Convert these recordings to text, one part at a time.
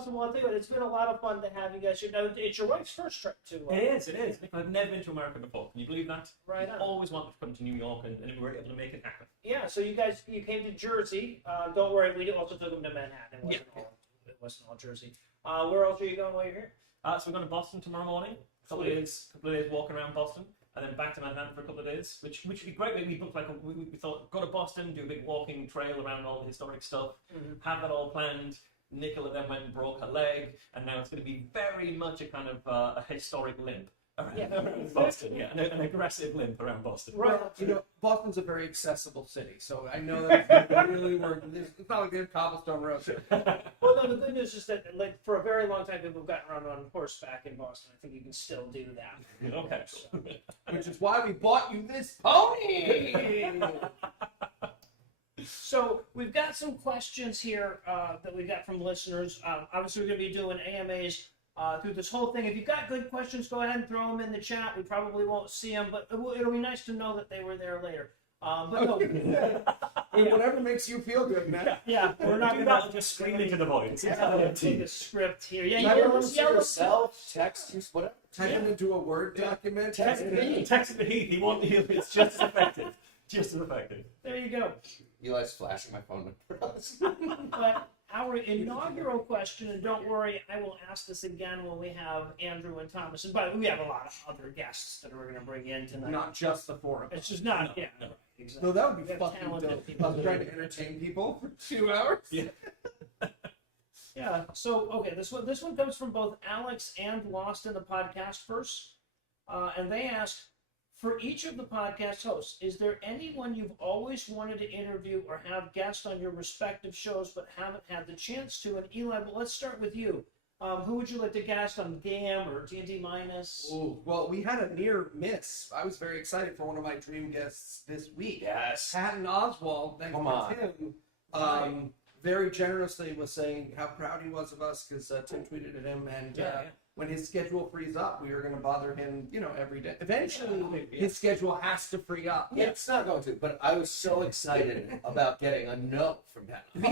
awesome. Well, I'll tell you what, it's been a lot of fun to have you guys here. Now, it's your wife's first trip to... It is. I've never been to America before. Can you believe that? Right on. I always wanted to come to New York, and we were able to make it happen. Yeah, so you came to Jersey. Don't worry, we also took them to Manhattan. It wasn't all Jersey. Where else are you going while you're here? So we're going to Boston tomorrow morning. A couple of days walking around Boston, and then back to Manhattan for a couple of days, which would be great. We booked we thought, go to Boston, do a big walking trail around all the historic stuff, have that all planned. Nicola then went and broke her leg, and now it's going to be very much a kind of a historic limp around Boston, an aggressive limp around Boston. Right. You know, Boston's a very accessible city, so I know that it's really working. It's not like there's cobblestone roads here. Well, no, the good news is that, like, for a very long time, people have gotten around on horseback in Boston. I think you can still do that. Okay. Which is why we bought you this pony! So we've got some questions here that we got from listeners. Obviously, we're going to be doing AMAs through this whole thing. If you've got good questions, go ahead and throw them in the chat. We probably won't see them, but it'll be nice to know that they were there later. But no, whatever makes you feel good, man. Yeah, we're not do going that. Just scream into the void. It's take a script here. Yeah, yell yourself, text, use whatever. Type it into a Word document. Text me. Text the Heath. He won't. It's just as effective. Just as effective. There you go. Eli's flashing my phone. But our inaugural question, and don't worry, I will ask this again when we have Andrew and Thomas. And by the way, we have a lot of other guests that we're going to bring in tonight. Not just the four of us. It's just not, No. right, exactly. No, that would be We have fucking talented dope. people I was doing trying it. to entertain people for 2 hours. Yeah. Yeah, so, okay, this one comes from both Alex and Lost in the Podcast Verse. And they ask, for each of the podcast hosts, is there anyone you've always wanted to interview or have guests on your respective shows but haven't had the chance to? And Eli, but let's start with you. Who would you like to guest on GAM or D&D Minus? Ooh, well, we had a near miss. I was very excited for one of my dream guests this week. Yes. Patton Oswald, thanks Come to on. Tim, very generously was saying how proud he was of us because Tim tweeted at him, and when his schedule frees up, we are going to bother him, every day. Eventually, his schedule has to free up. Yeah, it's not going to, but I was so excited about getting a no from Patton.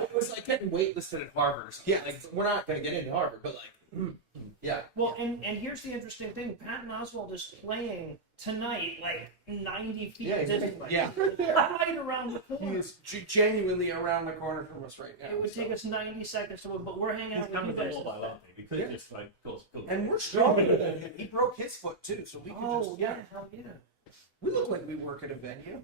It was like getting waitlisted at Harvard or something. Yeah. Like, we're not going to get into Harvard, but yeah. Well, and here's the interesting thing. Patton Oswalt is playing tonight, like 90 feet distant. Yeah. Right around the He corner. is genuinely around the corner from us right now. It would take us 90 seconds to win, but we're hanging out He's with you kind guys. of mobile, aren't they? We could just go. And we're stronger than him. He broke his foot too, so we could Oh, just, hell yeah. We look like we work at a venue.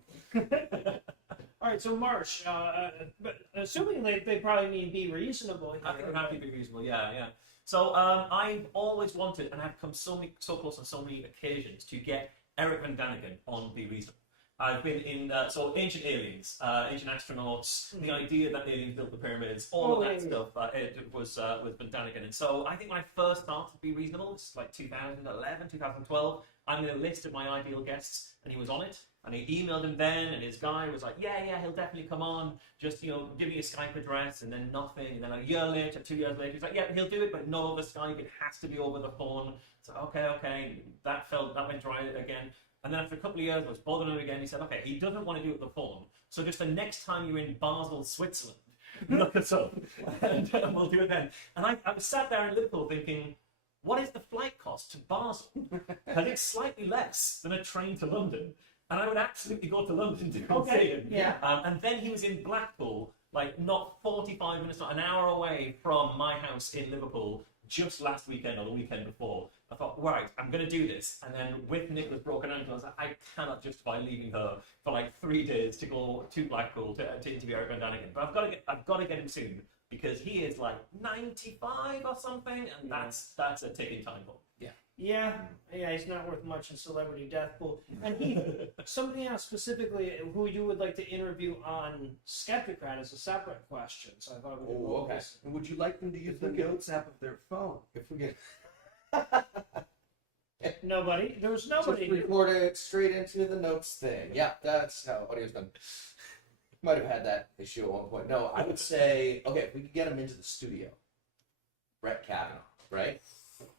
All right, so Marsh, but assuming they probably mean be reasonable. I think it would have to be reasonable, yeah. So I've always wanted, and I've come so close on so many occasions, to get Eric Van Daniken on Be Reasonable. I've been in, Ancient Aliens, Ancient Astronauts, the idea that aliens built the pyramids, all of that stuff, it was Van Daniken. And so I think when I first started to Be Reasonable, it's like 2011, 2012, I made a list of my ideal guests, and he was on it. And he emailed him then, and his guy was like, yeah, he'll definitely come on. Just, give me a Skype address, and then nothing. And then a year later, 2 years later, he's like, yeah, he'll do it, but not over Skype. It has to be over the phone. So, okay. That went dry again. And then after a couple of years, I was bothering him again. He said, okay, he doesn't want to do it with the phone. So just the next time you're in Basel, Switzerland, look us up, and we'll do it then. And I was sat there in Liverpool thinking, what is the flight cost to Basel? And it's slightly less than a train to London. And I would absolutely go to London to go see him. Yeah. And then he was in Blackpool, like not 45 minutes, not an hour away from my house in Liverpool, just last weekend or the weekend before. I thought, right, I'm going to do this. And then with Nicola's broken ankle, I was like, I cannot justify leaving her for like 3 days to go to Blackpool to interview Eric Van Daniken. But I've got to get him soon because he is like 95 or something, and that's a ticking time bomb. Yeah, he's not worth much in celebrity death pool. And somebody asked specifically who you would like to interview on Skeptocrat as a separate question. So I thought we could okay. And would you like them to use the notes app of their phone? If we get Nobody. There was nobody. just record it straight into the notes thing. Yeah, that's how audio's done. Might have had that issue at one point. No, I would say, okay, if we could get him into the studio, Brett Kavanaugh, right?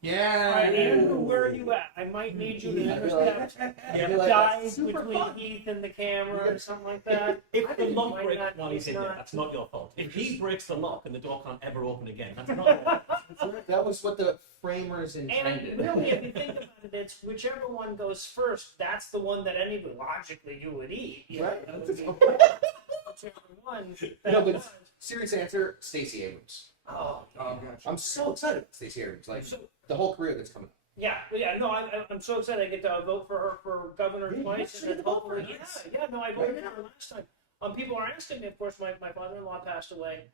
Yeah. All right, Andrew, where are you at? I might need you to intercept dive between Heath and the camera or something like that. If the lock might breaks not- while he's in not- there, that's not your fault. If he breaks the lock and the door can't ever open again, that's not your fault. That was what the framers And intended. really, if you think about it, it's whichever one goes first, that's the one that anybody, logically, you would eat. You Right. know, it would be whichever one that No, but was. serious answer, Stacey Abrams. Oh, Oh, gosh. I'm so excited for Stacey Abrams. Like So- the whole career that's coming up. yeah, no, I'm so excited I get to vote for her for governor Yeah, twice, you and then should vote for hopefully, her. no, I voted for her last time. People are asking me, of course, my father-in-law passed away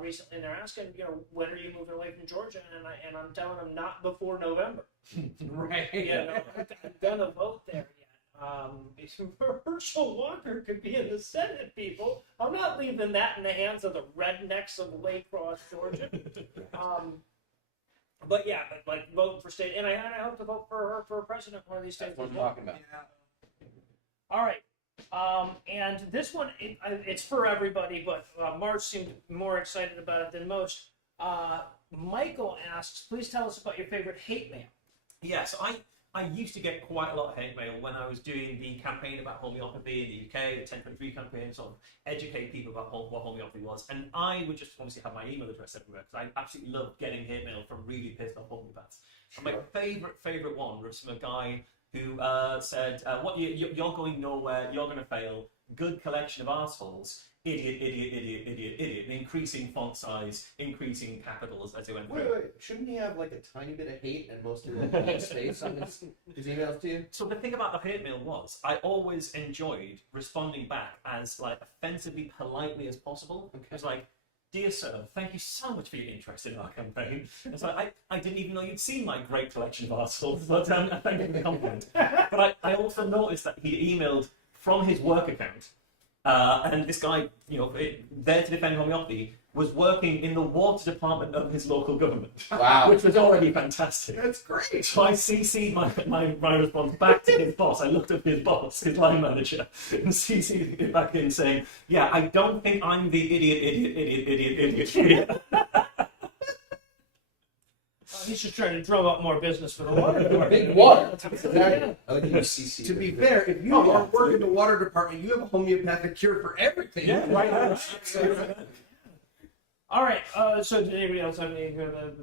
recently, and they're asking, when are you moving away from Georgia? And I'm telling them not before November. Right. I'm gonna vote there yet. Herschel Walker could be in the Senate, people. I'm not leaving that in the hands of the rednecks of Waycross, Georgia. But like vote for state, and I hope to vote for her for president one of these states. That's what I'm talking about. All right. And this one, it's for everybody, but Marge seemed more excited about it than most. Michael asks, please tell us about your favorite hate mail. Yeah, so I used to get quite a lot of hate mail when I was doing the campaign about homeopathy in the UK, the 1023 campaign, sort of educate people about what homeopathy was. And I would just obviously have my email address everywhere because I absolutely loved getting hate mail from really pissed off homeopaths. And my favorite one was from a guy who said, "What you're going nowhere, you're going to fail. Good collection of assholes. Idiot, idiot, idiot, idiot, idiot." And increasing font size, increasing capitals as they went through. Wait. Shouldn't he have like a tiny bit of hate and most of the space on his emails to you? So the thing about the hate mail was, I always enjoyed responding back as like offensively politely as possible. Okay. It was like, "Dear sir, thank you so much for your interest in our campaign." It's like, I didn't even know you'd seen my great collection of articles, but I thank you for the compliment. But I also noticed that he emailed from his work account, and this guy, there to defend homeopathy, was working in the water department of his local government. Wow. Which was already fantastic. That's great. So I CC'd my response back to his boss. I looked up his boss, his line manager, and CC'd it back in saying, "Yeah, I don't think I'm the idiot. He's just trying to drum up more business for the water department. Big water. Exactly. I like UCC. To be fair, if you work in the water department, you have a homeopathic cure for everything. Yeah, right. All right. So did anybody else have any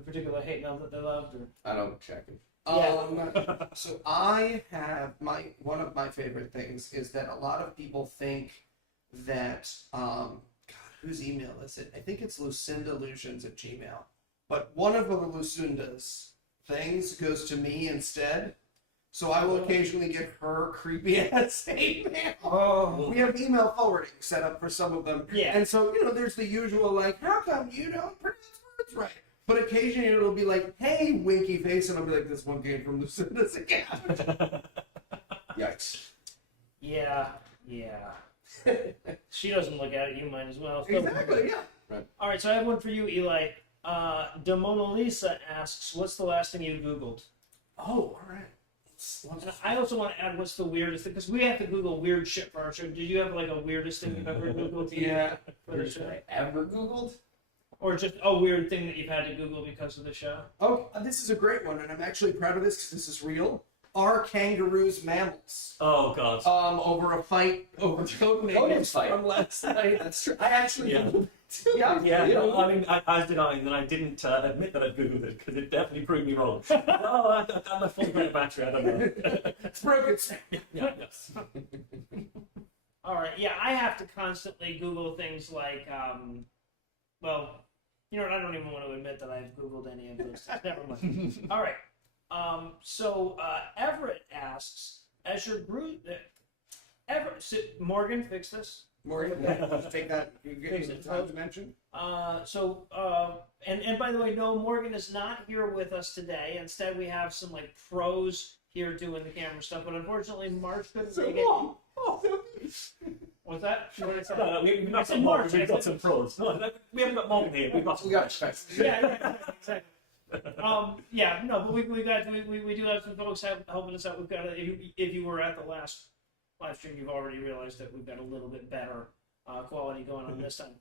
particular hate mail that they loved? Or? I don't check it. So I have one of my favorite things is that a lot of people think that God, whose email is it? I think it's lucindalutions@gmail. But one of the Lucinda's things goes to me instead. So I will occasionally get her creepy ass hate mail. Oh. We have email forwarding set up for some of them. Yeah. And so, there's the usual like, how come you don't pronounce words right? But occasionally it'll be like, hey, winky face, and I'll be like, this one came from Lucinda's account. Yikes. Yeah. She doesn't look at it. You might as well. So- Exactly, yeah. All right. So I have one for you, Eli. De Mona Lisa asks, "What's the last thing you Googled?" Oh, all right. And I also want to add, what's the weirdest thing? Because we have to Google weird shit for our show. Did you have like a weirdest thing you've ever Googled? Yeah. For the show? Ever Googled? Or just a weird thing that you've had to Google because of the show? Oh, this is a great one, and I'm actually proud of this because this is real. Are kangaroos mammals? Oh God. Over a fight over Codenames fight. from last night. That's true. I actually Yeah. Googled. Yeah, no, I mean, as did I, and then I didn't admit that I'd Googled it because it definitely proved me wrong. I'm a full great battery, I don't know. It's broken. Yes. All right. Yeah, I have to constantly Google things like, well, I don't even want to admit that I've Googled any of those things. Never mind. All right. So Everett asks, as your group, Morgan, fix this. Morgan, just take that. You get some time to mention. And by the way, no, Morgan is not here with us today. Instead, we have some like pros here doing the camera stuff. But unfortunately, March couldn't make it. What's that? What did I say? No, we've not got March, Morgan, we've got some pros. No, we haven't got Morgan here. We've got Specs. Yeah, exactly. But we do have some folks helping us out. We've got if you were at the last live stream, you've already realized that we've got a little bit better quality going on this time.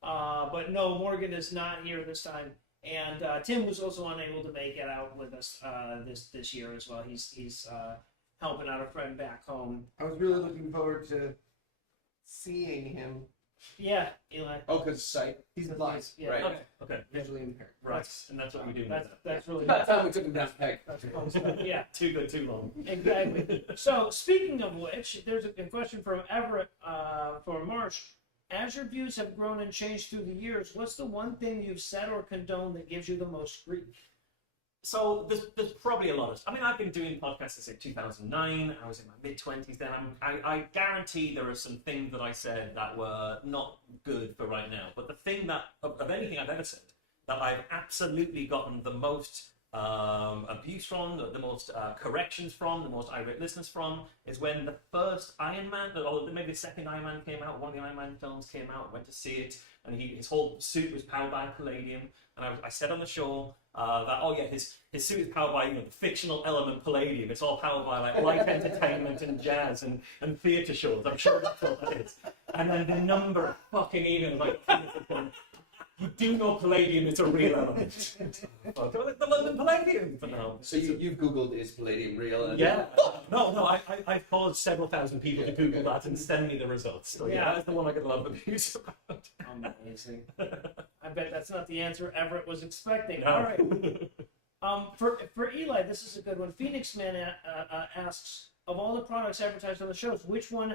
But no, Morgan is not here this time, And Tim was also unable to make it out with us this year as well. He's helping out a friend back home. I was really looking forward to seeing him. Yeah, Eli. Oh, because sight. He's blind, Yeah, Right. Okay. visually impaired. Right. And that's what we do. That's really By the time we took him down the peg. yeah. Too good, too long. Exactly. So, speaking of which, there's a question from Everett for Marsh. As your views have grown and changed through the years, what's the one thing you've said or condoned that gives you the most grief? So there's probably a lot of. I mean, I've been doing podcasts since like 2009. I was in my mid-20s then. I guarantee there are some things that I said that were not good for right now. But the thing that of anything I've ever said that I've absolutely gotten the most abuse from, the most corrections from, the most irate listeners from, is when the first Iron Man, or maybe the second Iron Man came out, one of the Iron Man films came out, I went to see it, and his whole suit was powered by palladium, and I said on the show that, oh yeah, his suit is powered by, the fictional element palladium, it's all powered by like light entertainment and jazz and theatre shows, I'm sure that's what that is. And then the number of fucking emails, like, you do know palladium is a real element. The London Palladium for now. So you've Googled, is palladium real? And Yeah. No, I've caused several thousand people to Google that and send me the results. So yeah, that's the one I get a lot of abuse about. Amazing. I bet that's not the answer Everett was expecting. No. All right. For Eli, this is a good one. Phoenix Man asks, of all the products advertised on the shows, which one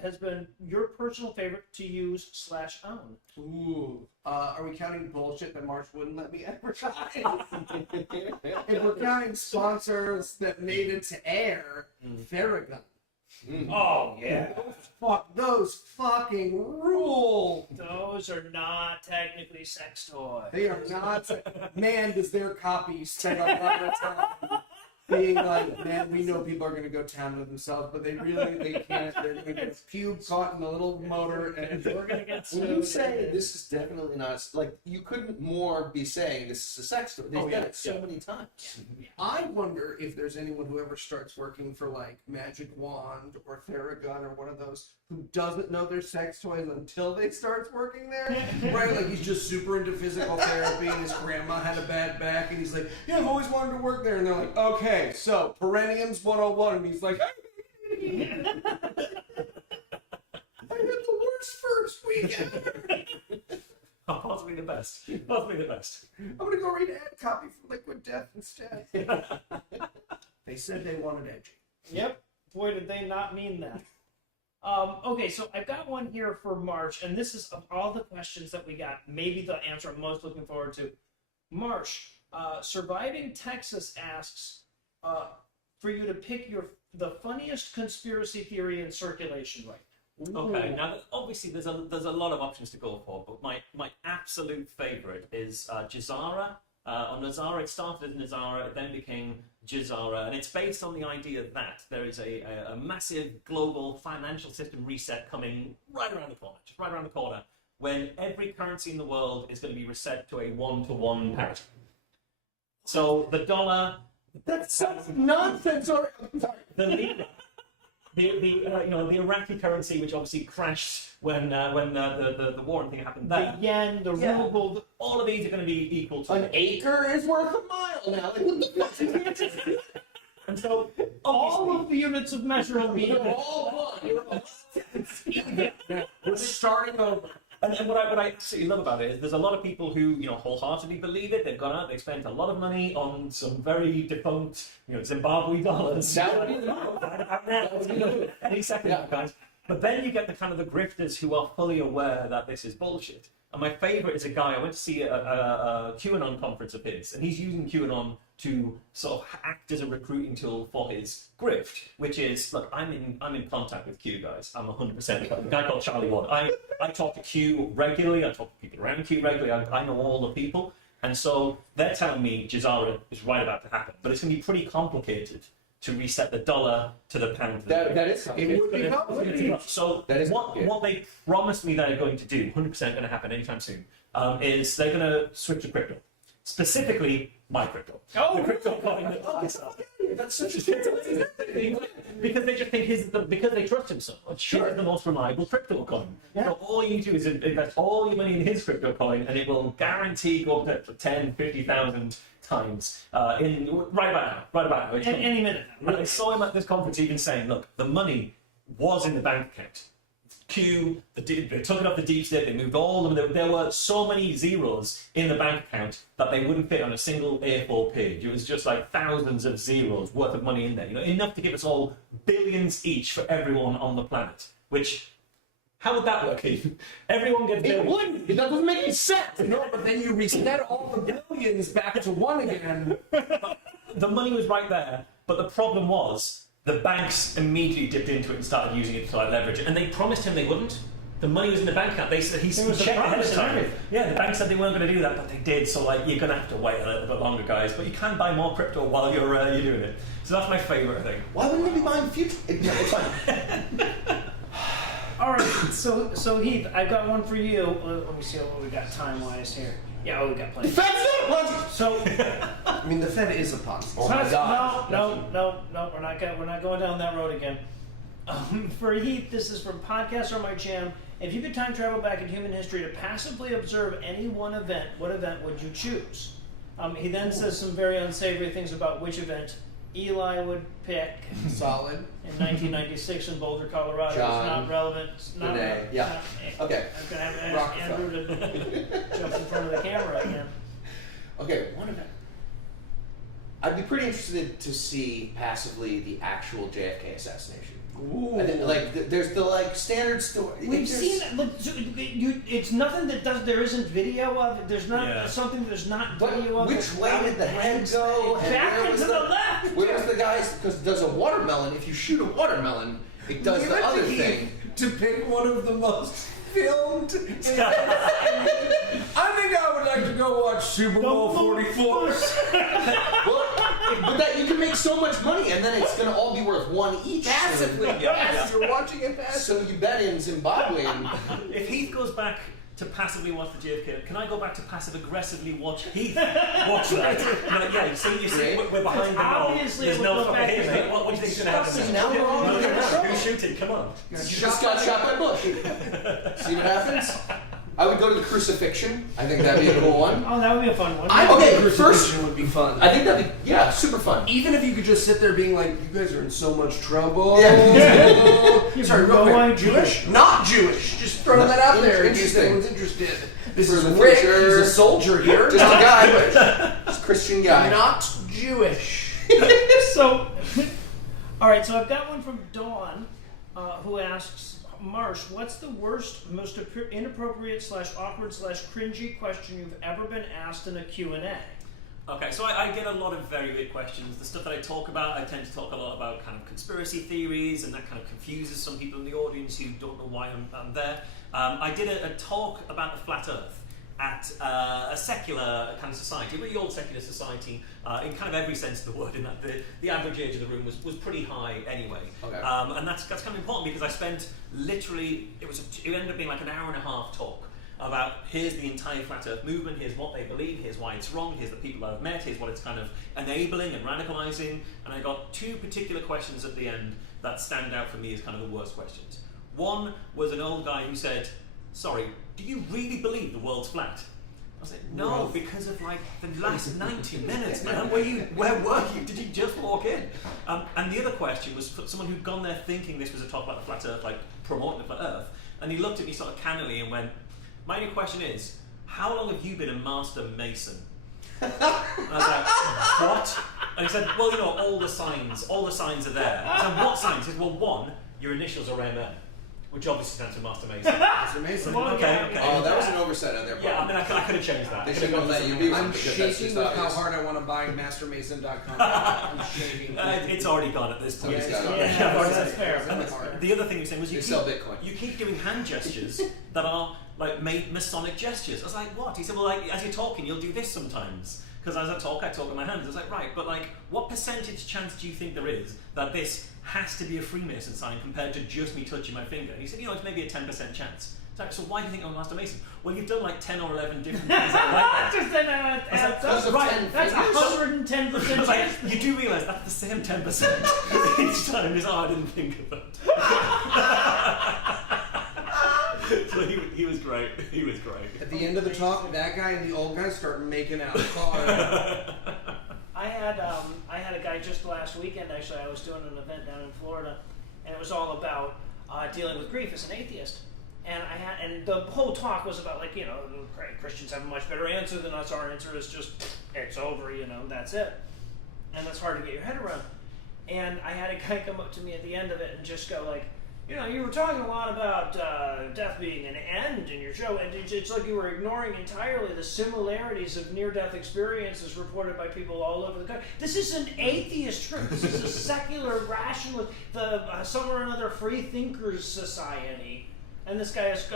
has been your personal favorite to use / own? Ooh. Are we counting bullshit that Marsh wouldn't let me advertise? If we're counting sponsors that made it to air, Theragun. Oh, yeah. Fuck, those fucking rule. Those are not technically sex toys. They are not. Man, does their copy spend a lot of time being like, man, we know people are going to go town to themselves, but they can't. They're going to get pube caught in the little motor, and We're going to get When you sued. say this is definitely not, like, you couldn't more be saying this is a sex story. They've done it so many times. I wonder if there's anyone who ever starts working for like Magic Wand or Theragun or one of those who doesn't know their sex toys until they start working there, right? Like he's just super into physical therapy and his grandma had a bad back and he's like, yeah, I've always wanted to work there. And they're like, okay, so Perenniums 101. And he's like, I had the worst first week ever. Possibly the best. Possibly the best. I'm going to go read ad copy for Liquid Death instead. They said they wanted edgy. Yep. Boy, did they not mean that. Okay, so I've got one here for Marsh, and this is of all the questions that we got, maybe the answer I'm most looking forward to. Marsh, Surviving Texas asks for you to pick the funniest conspiracy theory in circulation right now. Okay, now obviously there's a lot of options to go for, but my absolute favorite is Jazara. On Nazara, it started as Nazara, it then became Jazara, and it's based on the idea that there is a massive global financial system reset coming right around the corner, just right around the corner, when every currency in the world is going to be reset to a 1-to-1 parity. So the dollar, That's such nonsense. Or the lira, the Iraqi currency, which obviously crashed when the war and thing happened there. The yen, the ruble, All of these are going to be equal to An acre is worth a mile now. Like, what the fuck? and so all of the units of measure will be You're all one. we're starting over. And what I absolutely love about it is there's a lot of people who wholeheartedly believe it. They've gone out, they spent a lot of money on some very defunct Zimbabwe dollars. Any second, guys. But then you get the kind of the grifters who are fully aware that this is bullshit. And my favorite is a guy, I went to see a QAnon conference of his, and he's using QAnon to sort of act as a recruiting tool for his grift, which is, look, I'm in contact with Q, guys. I'm 100% a guy called Charlie Ward. I talk to Q regularly. I talk to people around Q regularly. I know all the people. And so they're telling me Jazara is right about to happen. But it's going to be pretty complicated to reset the dollar to the pound. That is It would be complicated. So That is what they promised me they're going to do, 100% going to happen anytime soon, is they're going to switch to crypto. Specifically, my crypto. Oh. The crypto coin that I sell. That's such a tantalizing thing. Because they just think because they trust him so much. Sure. He's the most reliable crypto coin. Yeah. So all you do is invest all your money in his crypto coin, and it will guarantee go up to 10, 50,000 times right about now. Any minute. And I saw him at this conference even saying, look, the money was in the bank account. They took it off the deep state, they moved all of them. There were so many zeros in the bank account that they wouldn't fit on a single A4 page. It was just like thousands of zeros worth of money in there. Enough to give us all billions each for everyone on the planet. Which, how would that work, Ethan? Everyone gets It billions. wouldn't. That doesn't make any sense. No, but then you reset all the billions back to one again. The money was right there, but the problem was the banks immediately dipped into it and started using it to leverage it, and they promised him they wouldn't. The money was in the bank account. They said he was a checked ahead of promise and time. everything. Yeah, the bank said they weren't going to do that, but they did. So you're going to have to wait a little bit longer, guys. But you can buy more crypto while you're doing it. So that's my favorite thing. Why wouldn't they be buying the future? It's fine. All right, so Heath, I've got one for you. Let me see what we got time-wise here. Yeah, we got plenty. The Fed's not a Ponzi. So, I mean, the Fed is a Ponzi. Oh my God. no, we're not going down that road again. For Heath, this is from Podcast or My Jam. If you could time travel back in human history to passively observe any one event, what event would you choose? He then says some very unsavory things about which event Eli would pick. Solid. In 1996 in Boulder, Colorado. John. It's not relevant. It's not Renee. relevant. Yeah. Okay. I'm going to have to ask Andrew to jump in front of the camera again. Okay, one event. I'd be pretty interested to see passively the actual JFK assassination. Ooh. I think, there's the standard story. We've seen that. Look, it's nothing that does. There isn't video of it. There's not something. There's not But video of it. which way did the head go? And Back where into was the left. Where was the guys? Because does a watermelon? If you shoot a watermelon, it does Give the it to other Heath thing. to pick one of the most filmed. I think I would like to go watch Super Bowl 44. Well, but that you can make so much money, and then it's going to all be worth one each. Passively, yes. You're watching it passively. So you bet in Zimbabwe, and If Heath goes back to passively watch the JFK, can I go back to passive aggressively watch Heath watch that? You see, we're behind the goal. Obviously, There's it no would go fucking back here, to mate. What do you think's going to happen? See, now we're all No, in come on, trouble. who's shooting? Come on. you just got shot by Bush. See what happens? I would go to the crucifixion. I think that'd be a cool one. Oh, that would be a fun one. Okay, Crucifixion first- would be fun. I think that'd be super fun. Even if you could just sit there being like, you guys are in so much trouble. Yeah. Sorry, real quick. Jewish? Not Jewish. Just throwing that out there in case Interesting. anyone's interested. This For is the Rick. future. He's a soldier here. Just a guy, just a Christian guy. Not Jewish. So, all right. So I've got one from Dawn, who asks, Marsh, what's the worst, most inappropriate / awkward / cringy question you've ever been asked in a Q&A? Okay, so I get a lot of very weird questions. The stuff that I talk about, I tend to talk a lot about kind of conspiracy theories, and that kind of confuses some people in the audience who don't know why I'm there. I did a talk about the flat Earth at a secular kind of society, a really old secular society, in kind of every sense of the word, in that the average age of the room was pretty high anyway. Okay. And that's kind of important because I spent literally, it ended up being like an hour and a half talk about here's the entire flat Earth movement, here's what they believe, here's why it's wrong, here's the people that I've met, here's what it's kind of enabling and radicalizing, and I got two particular questions at the end that stand out for me as kind of the worst questions. One was an old guy who said, sorry, do you really believe the world's flat? I was like, no, because of like the last 90 minutes, man. Where were you? Did you just walk in? And the other question was for someone who'd gone there thinking this was a talk about the flat Earth, like promoting the flat Earth, and he looked at me sort of cannily and went, my new question is, how long have you been a master mason? And I was like, what? And he said, well, all the signs are there. I said, what signs? He said, well, one, your initials are MM. Which obviously stands for Master Mason. That's amazing. Okay. Oh, that was an oversight on their part. Yeah, I mean, I could have changed that. They should have let you be one I'm because that's shaking just with how obvious. hard I want to buy mastermason.com. I'm shaking. It's already gone at this point. Yeah, it's gone. Yeah, I've already that's said it. fair. And That's fair. the other thing he was saying was They sell Bitcoin. you keep doing hand gestures that are like Masonic gestures. I was like, what? He said, well, like as you're talking, you'll do this sometimes. Because as I talk with my hands. I was like, right, but like, what percentage chance do you think there is that this has to be a Freemason sign compared to just me touching my finger? And he said, it's maybe a 10% chance. So why do you think I'm a Master Mason? Well, you've done like 10 or 11 different things like that. That's 110% Like, you do realise that's the same 10% each time. He's I didn't think of that. So he was great. He was great. At the end of the talk, that guy and the old guy start making out. I had a guy just last weekend. Actually, I was doing an event down in Florida, and it was all about dealing with grief as an atheist. And the whole talk was about, like, Christians have a much better answer than us. Our answer is just, it's over, that's it. And that's hard to get your head around. And I had a guy come up to me at the end of it and just go like, you were talking a lot about death being an end in your show, and it's like you were ignoring entirely the similarities of near-death experiences reported by people all over the country. This is an atheist group. This is a secular, rationalist, some or another free thinkers society. And this guy is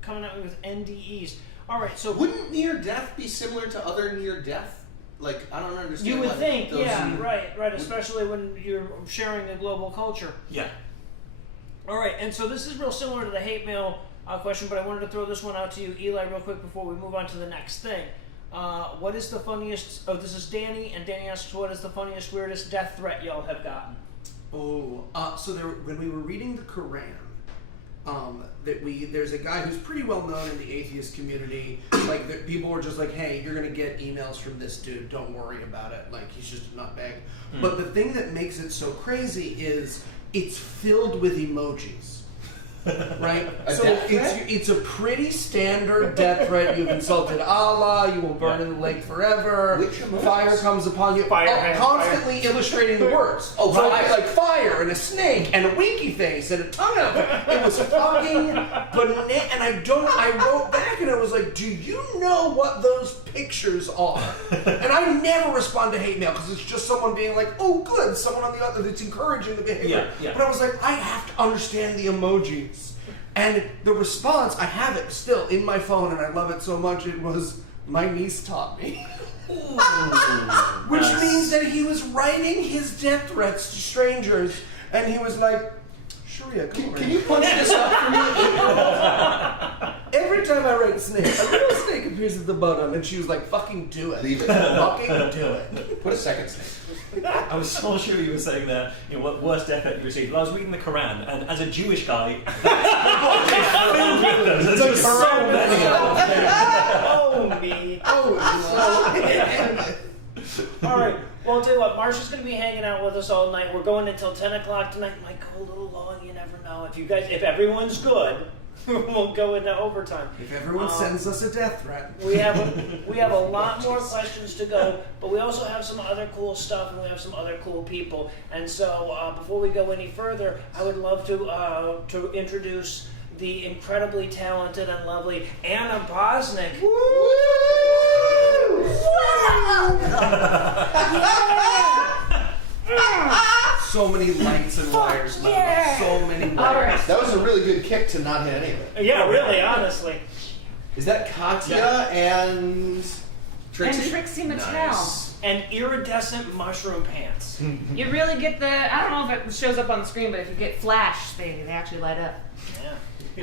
coming out with NDEs. All right, so wouldn't near death be similar to other near death? Like, I don't understand. You would think, yeah, right, especially when you're sharing a global culture. Yeah. All right, and so this is real similar to the hate mail question, but I wanted to throw this one out to you, Eli, real quick before we move on to the next thing. What is the funniest? Oh, this is Danny, and Danny asks, "What is the funniest, weirdest death threat y'all have gotten?" So when we were reading the Quran. There's a guy who's pretty well known in the atheist community. Like, people were just like, "Hey, you're gonna get emails from this dude. Don't worry about it. Like, he's just a nutbag." But the thing that makes it so crazy is it's filled with emojis. Right? So it's a pretty standard death threat. You've insulted Allah, you will burn in the lake forever. Which emojis? Fire comes upon you. Constantly illustrating the words. Oh, so right. like fire and a snake and a winky face and a tongue out. It was fucking banana. And I wrote back and I was like, do you know what those pictures are? And I never respond to hate mail because it's just someone being like, oh good, someone on the other that's encouraging the behavior. Yeah. But I was like, I have to understand the emojis. And the response, I have it still in my phone, and I love it so much, it was, my niece taught me. Which means that he was writing his death threats to strangers, and he was like, Sharia, come over. Can you punch this up for me? Every time I write snake, a little snake appears at the bottom, and she was like, fucking do it. Leave it. Fucking do it. Put a second snake. I was so sure you were saying there, what worst death threat you received. Well, I was reading the Quran, and as a Jewish guy, it's filled with them. There's so many of them. All right. Well, I'll tell you what, Marsha's going to be hanging out with us all night. We're going until 10 o'clock tonight. Might go a little long, you never know. If everyone's good, we'll go into overtime. If everyone sends us a death threat. We have a lot more questions to go, but we also have some other cool stuff, and we have some other cool people. And so, before we go any further, I would love to introduce the incredibly talented and lovely Anna Bosnick. So many lights and wires. Yeah. So many wires. All right. That was a really good kick to not hit any of it. Yeah, really, honestly. Is that Katya and Trixie? And Trixie Mattel. Nice. And iridescent mushroom pants. You really get I don't know if it shows up on the screen, but if you get flash, they actually light up. Yeah.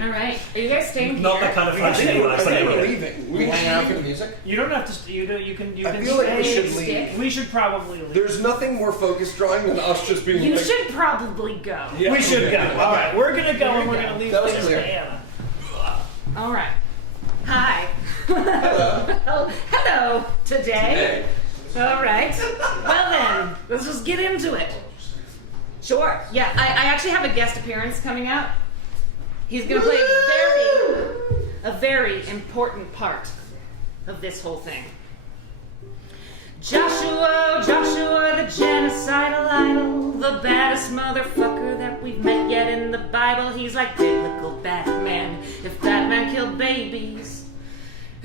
All right. Are you guys staying Not here? the kind of fashion you I like. think we're leaving. We hang out for the music? You don't have to. You can. I feel like we should stay. leave. We should probably leave. There's nothing more focused drawing than us just being You like, should probably go. Yeah, We should okay. go. All right, we're gonna go, and we're go. gonna leave That was this clear. to Anna. All right. Hi. Hello. Today. All right. Well then, let's just get into it. Sure. Yeah, I actually have a guest appearance coming out. He's going to play a very important part of this whole thing. Joshua, the genocidal idol, the baddest motherfucker that we've met yet in the Bible. He's like biblical Batman, if Batman killed babies.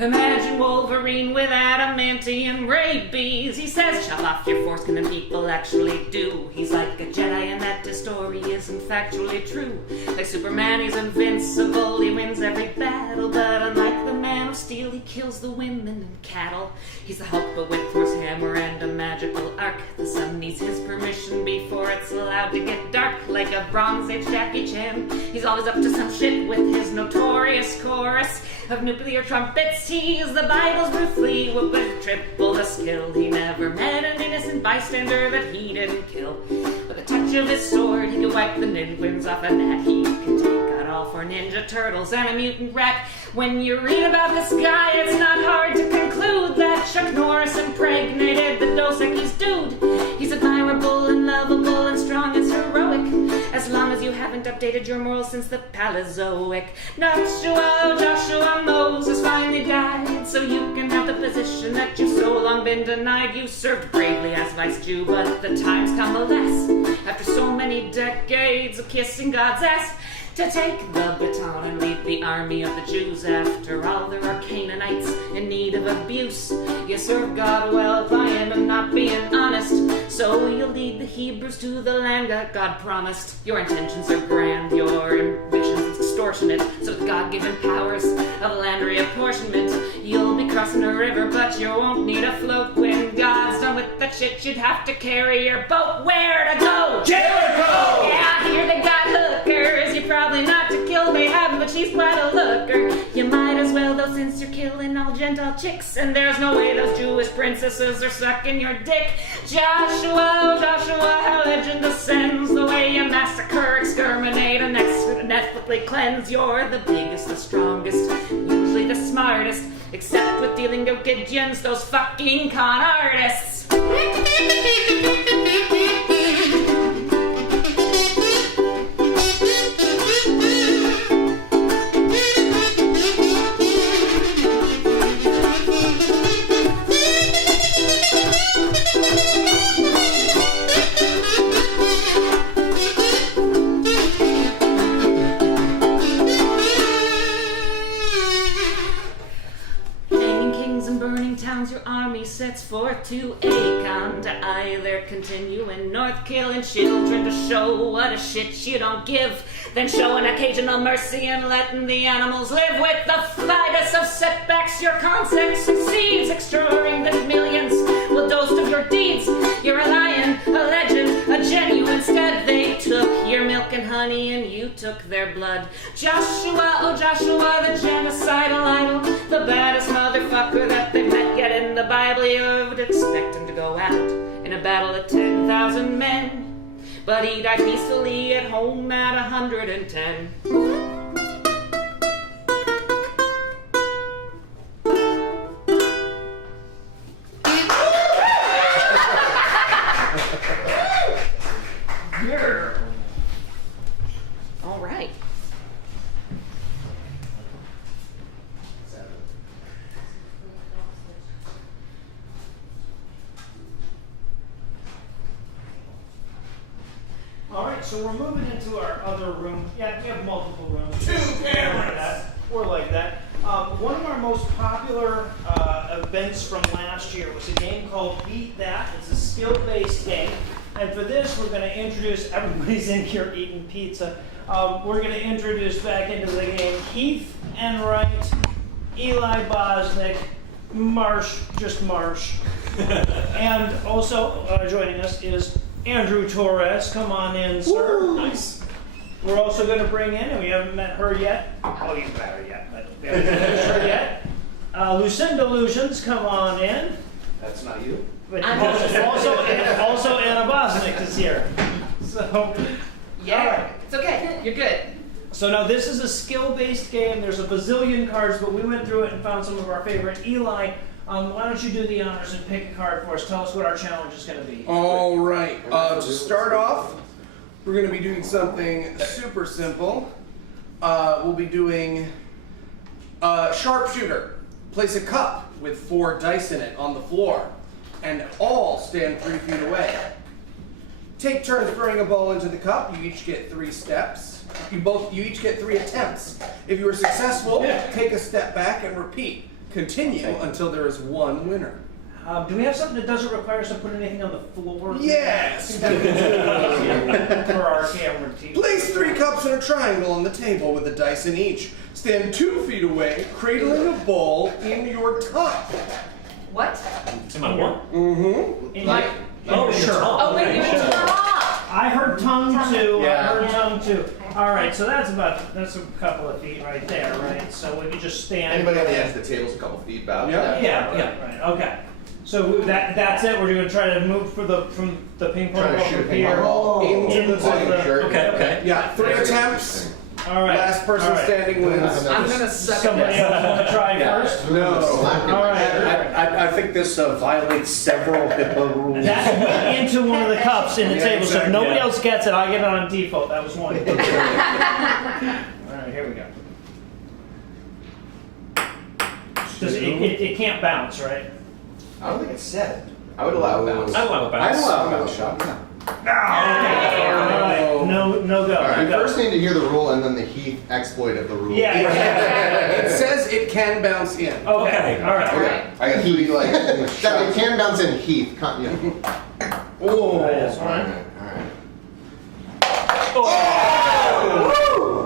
Imagine Wolverine with adamantium rabies. He says, chop off your foreskin, and people actually do. He's like a Jedi, and that his story isn't factually true. Like Superman, he's invincible, he wins every battle. But unlike the Man of Steel, he kills the women and cattle. He's the Hulk, but with Thor's hammer and a magical arc. The sun needs his permission before it's allowed to get dark. like a Bronze-Age Jackie Chan. He's always up to some shit with his notorious chorus of nuclear trumpets. He's the Bible's Bruce Lee with triple the skill. He never met an innocent bystander that he didn't kill. With a touch of his sword, he can wipe the nidwins off a net. He can take out all 4 Ninja Turtles and a mutant rat. When you read about this guy, it's not hard to conclude that Chuck Norris impregnated the Dos Equis dude. He's admirable and lovable and strong and heroic, as long as you haven't updated your morals since the Paleozoic. Joshua Moses finally died, so you can have the position that you've so long been denied. You served bravely as vice Jew, but the time's come alas, after so many decades of kissing God's ass, to take the baton and lead the army of the Jews. After all, there are Canaanites in need of abuse. You serve God well by him not being honest, so you'll lead the Hebrews to the land that God promised. Your intentions are grand, your ambitions extortionate, so with God-given powers of land reapportionment, you'll be crossing a river, but you won't need a float. When God's done with that shit, you'd have to carry your boat. Where to go? Jericho! Yeah, here they got hookers. You probably not to kill they have, but she's quite a looker. You might as well, though, since you're killing all Gentile chicks, and there's no way those Jewish princesses are sucking your dick. Joshua, oh Joshua, how legend ascends, the way you massacre, exterminate, and ethnically cleanse. You're the biggest, the strongest, usually the smartest, except with dealing with Gideons, those fucking con artists. Your army sets forth to Acon, to either continue in north killing children to show what a shit you don't give, then show an occasional mercy and letting the animals live. With the flightus of setbacks your concept succeeds, extorting the millions will dose of your deeds. You're a lion, a legend, a genuine. Instead they took your milk and honey and you took their blood. Joshua, oh Joshua, the genocidal idol, the baddest motherfucker that they've met yet in the Bible. You would expect him to go out in a battle of 10,000 men, but he died peacefully at home at 110. All right. All right, so we're moving into our other room. Yeah, we have multiple rooms. 2 cameras. We're like that. One of our most popular events from last year was a game called Beat That. It's a skill-based game. And for this, we're going to introduce, everybody's in here eating pizza. We're going to introduce back into the game Heath Enright, Eli Bosnick, Marsh, and also joining us is Andrew Torres. Come on in, sir. Woo. Nice. We're also going to bring in, and we haven't met her yet. Oh, you've met her yet, but we haven't met her yet. Lucinda Illusions, come on in. That's not you. But also Anna Bosnick is here. So, Yeah, right. It's okay. You're good. So now this is a skill-based game. There's a bazillion cards, but we went through it and found some of our favorite. Eli, why don't you do the honors and pick a card for us? Tell us what our challenge is going to be. All right. To start off, we're going to be doing something super simple. We'll be doing Sharpshooter. Place a cup with 4 dice in it on the floor, and all stand 3 feet away. Take turns throwing a ball into the cup. You each get 3 steps. You each get 3 attempts. If you are successful, take a step back and repeat. Continue until there is 1 winner. Do we have something that doesn't require us to put anything on the floor? Yes! For our camera team. Place 3 cups in a triangle on the table with a dice in each. Stand 2 feet away, cradling a ball in your top. What? In my what? Mm-hmm. In Like- oh, in the sure. top. Oh, wait, you're Sure. top. I heard tongue too. 2. Yeah. Her tongue 2. All right, so that's a couple of feet right there, right? So we could just stand. Anybody on the edge of the table is a couple feet about. Yeah. Right. Okay. So that's it. We're gonna try to move from the ping pong Trying to ball shoot a from ping pong here ball into the. Sure. Okay. Yeah, 3 attempts. All right. Last person All right. standing wins. I'm gonna suck Somebody at else want to try Yeah. first? No. All right. I think this violates several HIPAA rules. That went into one of the cups in the Yeah, table, so if exactly. nobody else gets it, I get it on default. That was one. All right, here we go. It can't bounce, right? I don't think it's set. I would allow a bounce. I allow a bounce. I'd allow a bounce shot. All right, no go. All right, no we go. first need to hear the rule and then the Heath exploit of the rule. Yeah. It says it can bounce in. Okay. All right. Okay. I got 3 like. That it can bounce in Heath. Yeah. Oh. That's one. All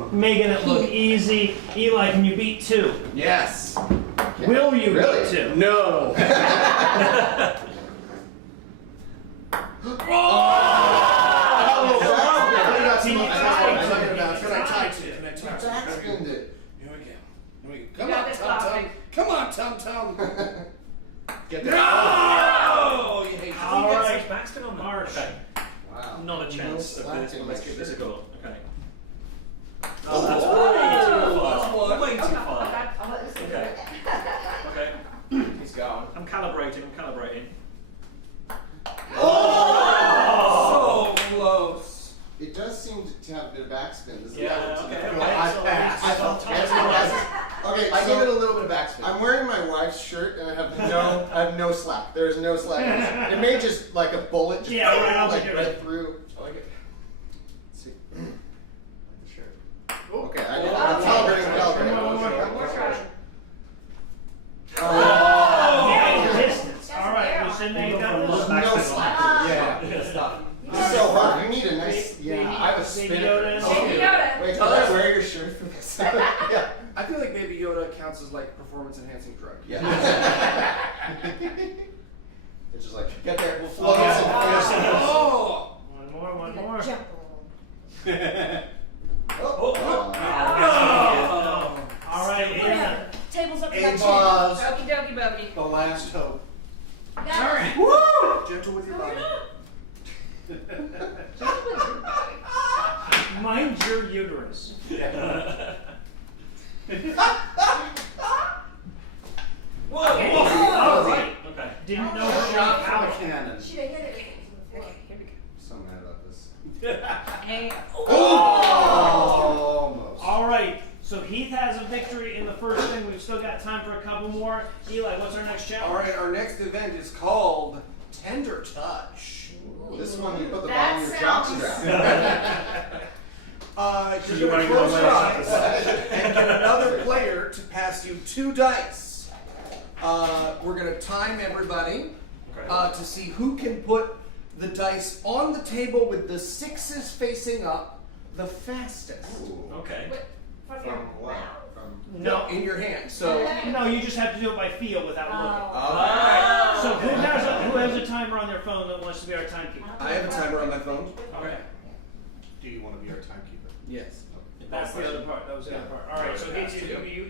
right. Making it look easy. Eli, can you beat 2? Yes. Will you Really? beat 2? No. Can you try? Backspin it. Here we go. You Come got on, this, Tum Bobby. Tum. Come on, Tum Tum. Get there. No! Oh, you hate All right. Backspin on Marsh. Okay. Wow. Not a chance No of this, slack but in let's my give this a shirt. go. Okay. Oh, that's Way too Okay, far. I'll let this Okay. Okay. He's gone. I'm calibrating. So close. It does seem to have a bit of backspin. Doesn't Yeah, it? okay. No, Okay, I so pass. it's Okay, I so give it a little bit of backspin. I'm wearing my wife's shirt and I have no slack. There's no slack. It may just like a bullet just Yeah, right, I'll like take it. right through. I like it. Let's see. Like the shirt. Okay, I'm calibrating. More try. Oh, distance. All right, Lucinda, you got There's this. no slack. Yeah. Stop. It's so hard. You need a nice. Baby- Yeah, I have a Baby spinner. Yoda. Baby Yoda. Wait, can I wear your shirt for this? Yeah. I feel like Baby Yoda counts as like a performance-enhancing drug. Yeah. It's just like get there. We'll float. Oh. Oh. One more. Oh. All right, Anna. Tables up to A my chin. buzz. Okie dokie, Bubby. The last hope. All right. Woo! Gentle with your body. Mind your uterus. Whoa! Okay. All right. Okay. Didn't know her Shot out. from a cannon. Should I hit it? Okay, here we go. So mad about this. Hang on. Almost. All right. So Heath has a victory in the first thing. We've still got time for a couple more. Eli, what's our next challenge? All right, our next event is called Tender Touch. This one you put the That ball in your sounds- jockstrap. You're going to close your eyes and get another player to pass you 2 dice. We're going to time everybody to see who can put the dice on the table with the 6s facing up the fastest. Okay. From your mouth? No. In your hand. So, No, you just have to do it by feel without looking. Oh. So who has a timer on their phone that wants to be our timekeeper? I have a timer on my phone. Okay. Do you want to be our timekeeper? Yes. That's the other part. That was the other part. All right. So Heath,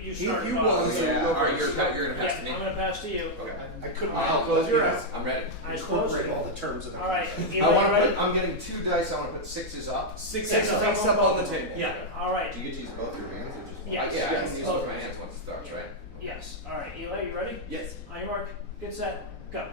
you start. You off. won, so Yeah. you go All right, first. you're gonna pass Yeah, to me. I'm gonna pass to you. Okay. I couldn't. I'll close your eyes. I'm ready. Eyes closed. Incorporate all the terms of the All right. contract. Eli, you ready? I'm getting 2 dice. I want to put 6s up. 6s Six face up on the table. Yeah. All right. Do you get to use both your hands or just one? Yes. Yeah, I Yes. can use both my hands once it starts, right? Yes. All right. Eli, you ready? Yes. On your mark. Get set. Go.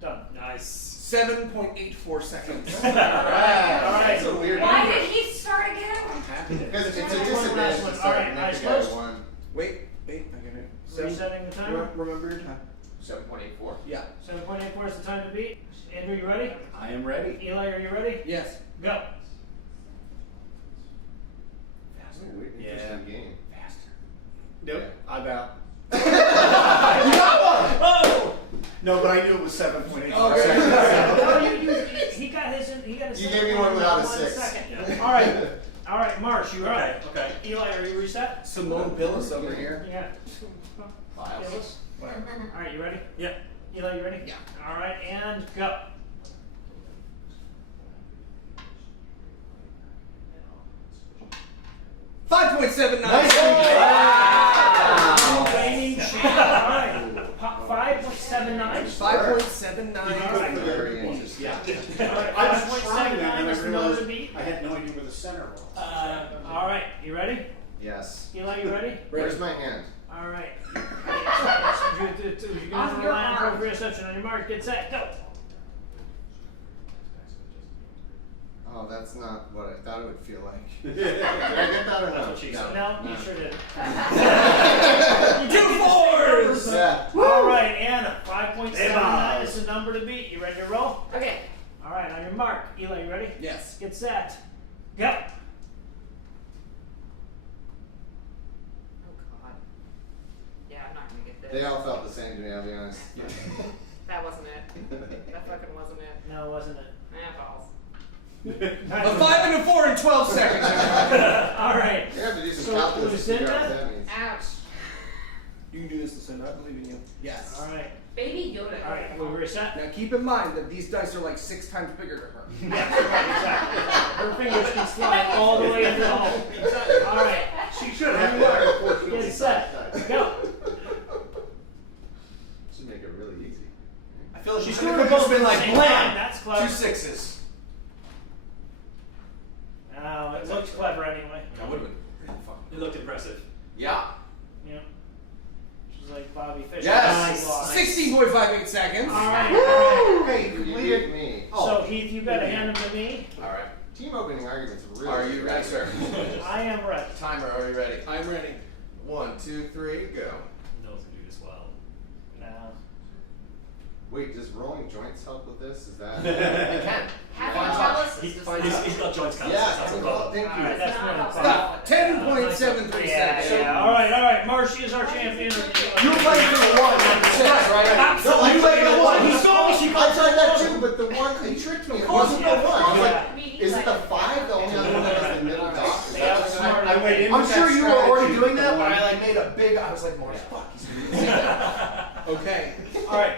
Done. Nice. 7.84 seconds. All right. That's a weird Why number. did he start again? Because it's a One last disadvantage one. to All start right, and eyes then you got closed. 1. Wait, I got it. Resetting the timer. Remember your time. 7.84. Yeah. 7.84 is the time to beat. Andrew, you ready? I am ready. Eli, are you ready? Yes. Go. Weird, interesting game. Nope. Yeah. I'm out. Oh! No, but I knew it was 7.8. No, he got his. He got his. You gave me one without a in 6. second. Yeah. All right. All right, Marsh, you're up. Okay. Eli, are you reset? Simone Billis over here. Yeah. Files. Billis. All right, you ready? Yeah. Eli, you ready? Yeah. All right, and go. $5.79. Reigning champ. All right, 5.79. 5.79. Very interesting. All right, I was trying that 5.79 and I is the number realized to beat. I had no idea where the center was. All right, you ready? Yes. Eli, you ready? Where's my hand? All right. You're going to rely on proprioception. On your mark, get set, go. Oh, that's not what I thought it would feel like. Did I get that or That's no? what she said. No, you sure did. Two fours. Yeah. All right, Anna, 5.79 is the number to beat. You ready to roll? Okay. All right, on your mark. Eli, you ready? Yes. Get set, go. Oh God. Yeah, I'm not gonna get this. They all felt the same to me, I'll be honest. That wasn't it. That fucking wasn't it. No, wasn't it? Balls. A 5 and a 4 in 12 seconds. All right. You have to do some So, calculus to figure out what Lucinda? that means. Ouch. You can do this, Lucinda. I believe in you. Yes. All right. Baby Yoda. All right, we reset. Now keep in mind that these dice are like 6 times bigger to her. That's right, exactly. Her fingers can slide all the way into the hole. Exactly. All right. She should have. Get set, go. Should make it really easy. I feel like She's she's doing going both to been at the like same blam. time. That's clever. 2 sixes. Oh, it looks clever anyway. That would have been really fun. It looked impressive. Yeah. Yeah. She's like Bobby Fischer. Yes. Nice loss. 16.58 seconds. All right. All right. Hey, you beat me. So Heath, you got to hand them to me. All right. Team opening arguments are really. Are you ready, sir? I am ready. Timer, are you ready? I'm ready. 1, 2, 3, go. Knows to do this well. No. Wait, does rolling joints help with this? Is that? It can. Having Wow. jealous He's, is just he's got joints calluses. Yeah, That's a thank problem. you. All right, that's really not fun. a- Stop. 10.73 Yeah, seconds. yeah. All right. Marcy is our champion. You played for the 1, not the 6, right? Absolutely. No, you played for the 1. He saw me. She I tried that too, but the 1, he tricked me. It wasn't the 1. I was like, Yeah. is it the 5? The only other one that has the middle dot? Is They that outsmarted what me. went in I'm with sure that you were already strategy, doing that, but but when- I like made a big. I was like, Morris, fuck, he's gonna do that. Okay. All right.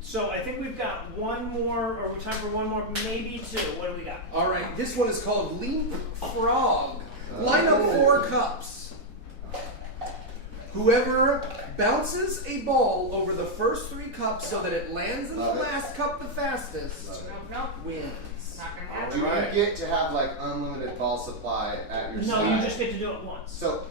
So I think we've got one more, or we time for one more, maybe 2. What do we got? All right. This one is called Leap Frog. Line up 4 cups. Whoever bounces a ball over the first 3 cups so that it lands in the Love it. last cup the fastest Nope. wins. Not gonna Do happen. you get to have like unlimited ball supply at your No, side? you just get to do it once. So,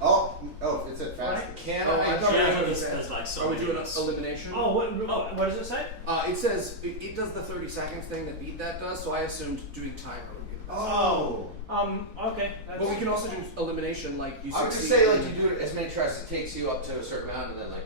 it's at fast. Right. Can Oh, I? I thought Yeah, do but it? there's like so Are we many doing ones. elimination? Oh, what does it say? It says it does the 30 seconds thing that Beat that does, so I assumed doing timer would be the best. Oh. Okay. That's, But we can also do elimination, like you I would just succeed. say like you do it as many tries as it takes you up to a certain amount, and then like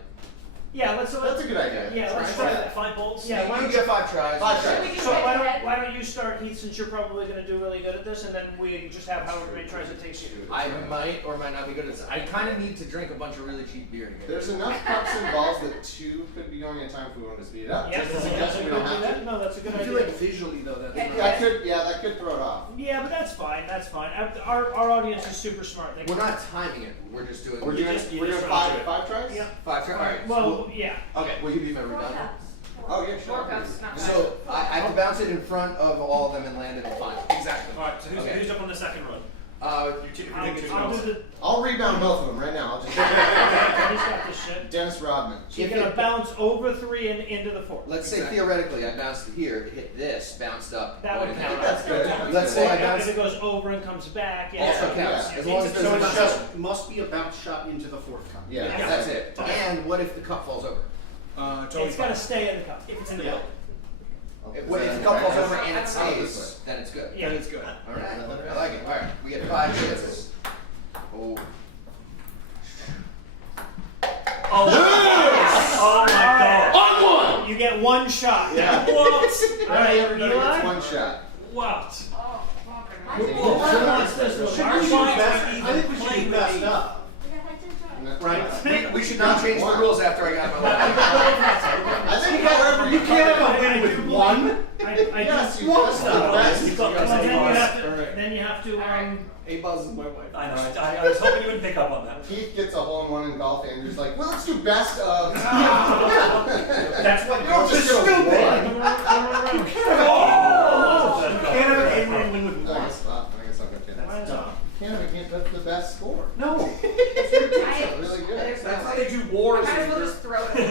yeah, let's That's a good idea. Yeah, let's Try try that. that. 5 balls? Yeah, why you don't get 5 tries. 5 Should tries. we do So head to head? why don't you start, Heath, since you're probably going to do really good at this, and then we just have however many tries it takes you. I might or might not be good at this. I kind of need to drink a bunch of really cheap beer to get There's it. enough cups and balls that 2 could be going at a time if we wanted to speed it up. Yeah, Just a that's a suggestion, we good don't have idea. to. No, that's a good I feel idea. like visually though that's Head not. to head. That could throw it off. Yeah, but that's fine. That's fine. Our audience is super smart. They We're can- not timing it. We're just doing. We're You doing just 5 round tries. Yeah. 5 tries. All right. Well, yeah. Okay. Will you be my 4 rebuttal? cups. Oh yeah, 4 sure. cups, not 5. So I have to bounce it in front of all of them and land it in final. Exactly. Alright, so Okay. who's up on the second run? You You typically I'll, do 2 I'll rounds. do the. I'll rebound both of them right now. I'll just He's got this shit. Dennis Rodman. So you're If gonna it- bounce over 3 and into the 4. Let's say Exactly. theoretically I bounced here, hit this, bounced up. That would what count. That's good. Let's say I If bounced. it goes over and comes back, yeah. Also counts. Yeah. As long as So there's it's a just must be a bounce shot into the 4th cup. Yeah. Yeah. That's it. And what if the cup falls over? Totally It's gotta stay in the cup. If it's in the Yeah. middle. If the cup falls over and it I don't know. stays, then it's good. Yeah. That is good. All right. I like it. All right. We get 5 minutes. Oh. Oh my god. On 1! You get 1 shot. Yeah. What? Alright, Everybody Eli? gets 1 shot. What? Oh, fucking Who wants this little Should bar? we Why best, would we I think we even should be play best with up. And that's- Right. We should not change the rules after I got my life. I think You can't have a win with one. Yes, you What? must have best. You've got Well, best then you advice. have to. Alright. Then you have to. A buzz is my wife. I know. I was hoping you wouldn't pick up on that. Keith gets a hole in one in golf, and you're like, well, let's do best of. That's what You're just stupid. Come around. You can't have a win with I one. guess not. I guess I'll go ten. Why is that? That's the best score. No. It's really good. That's how they do wars. Might as well just throw it. You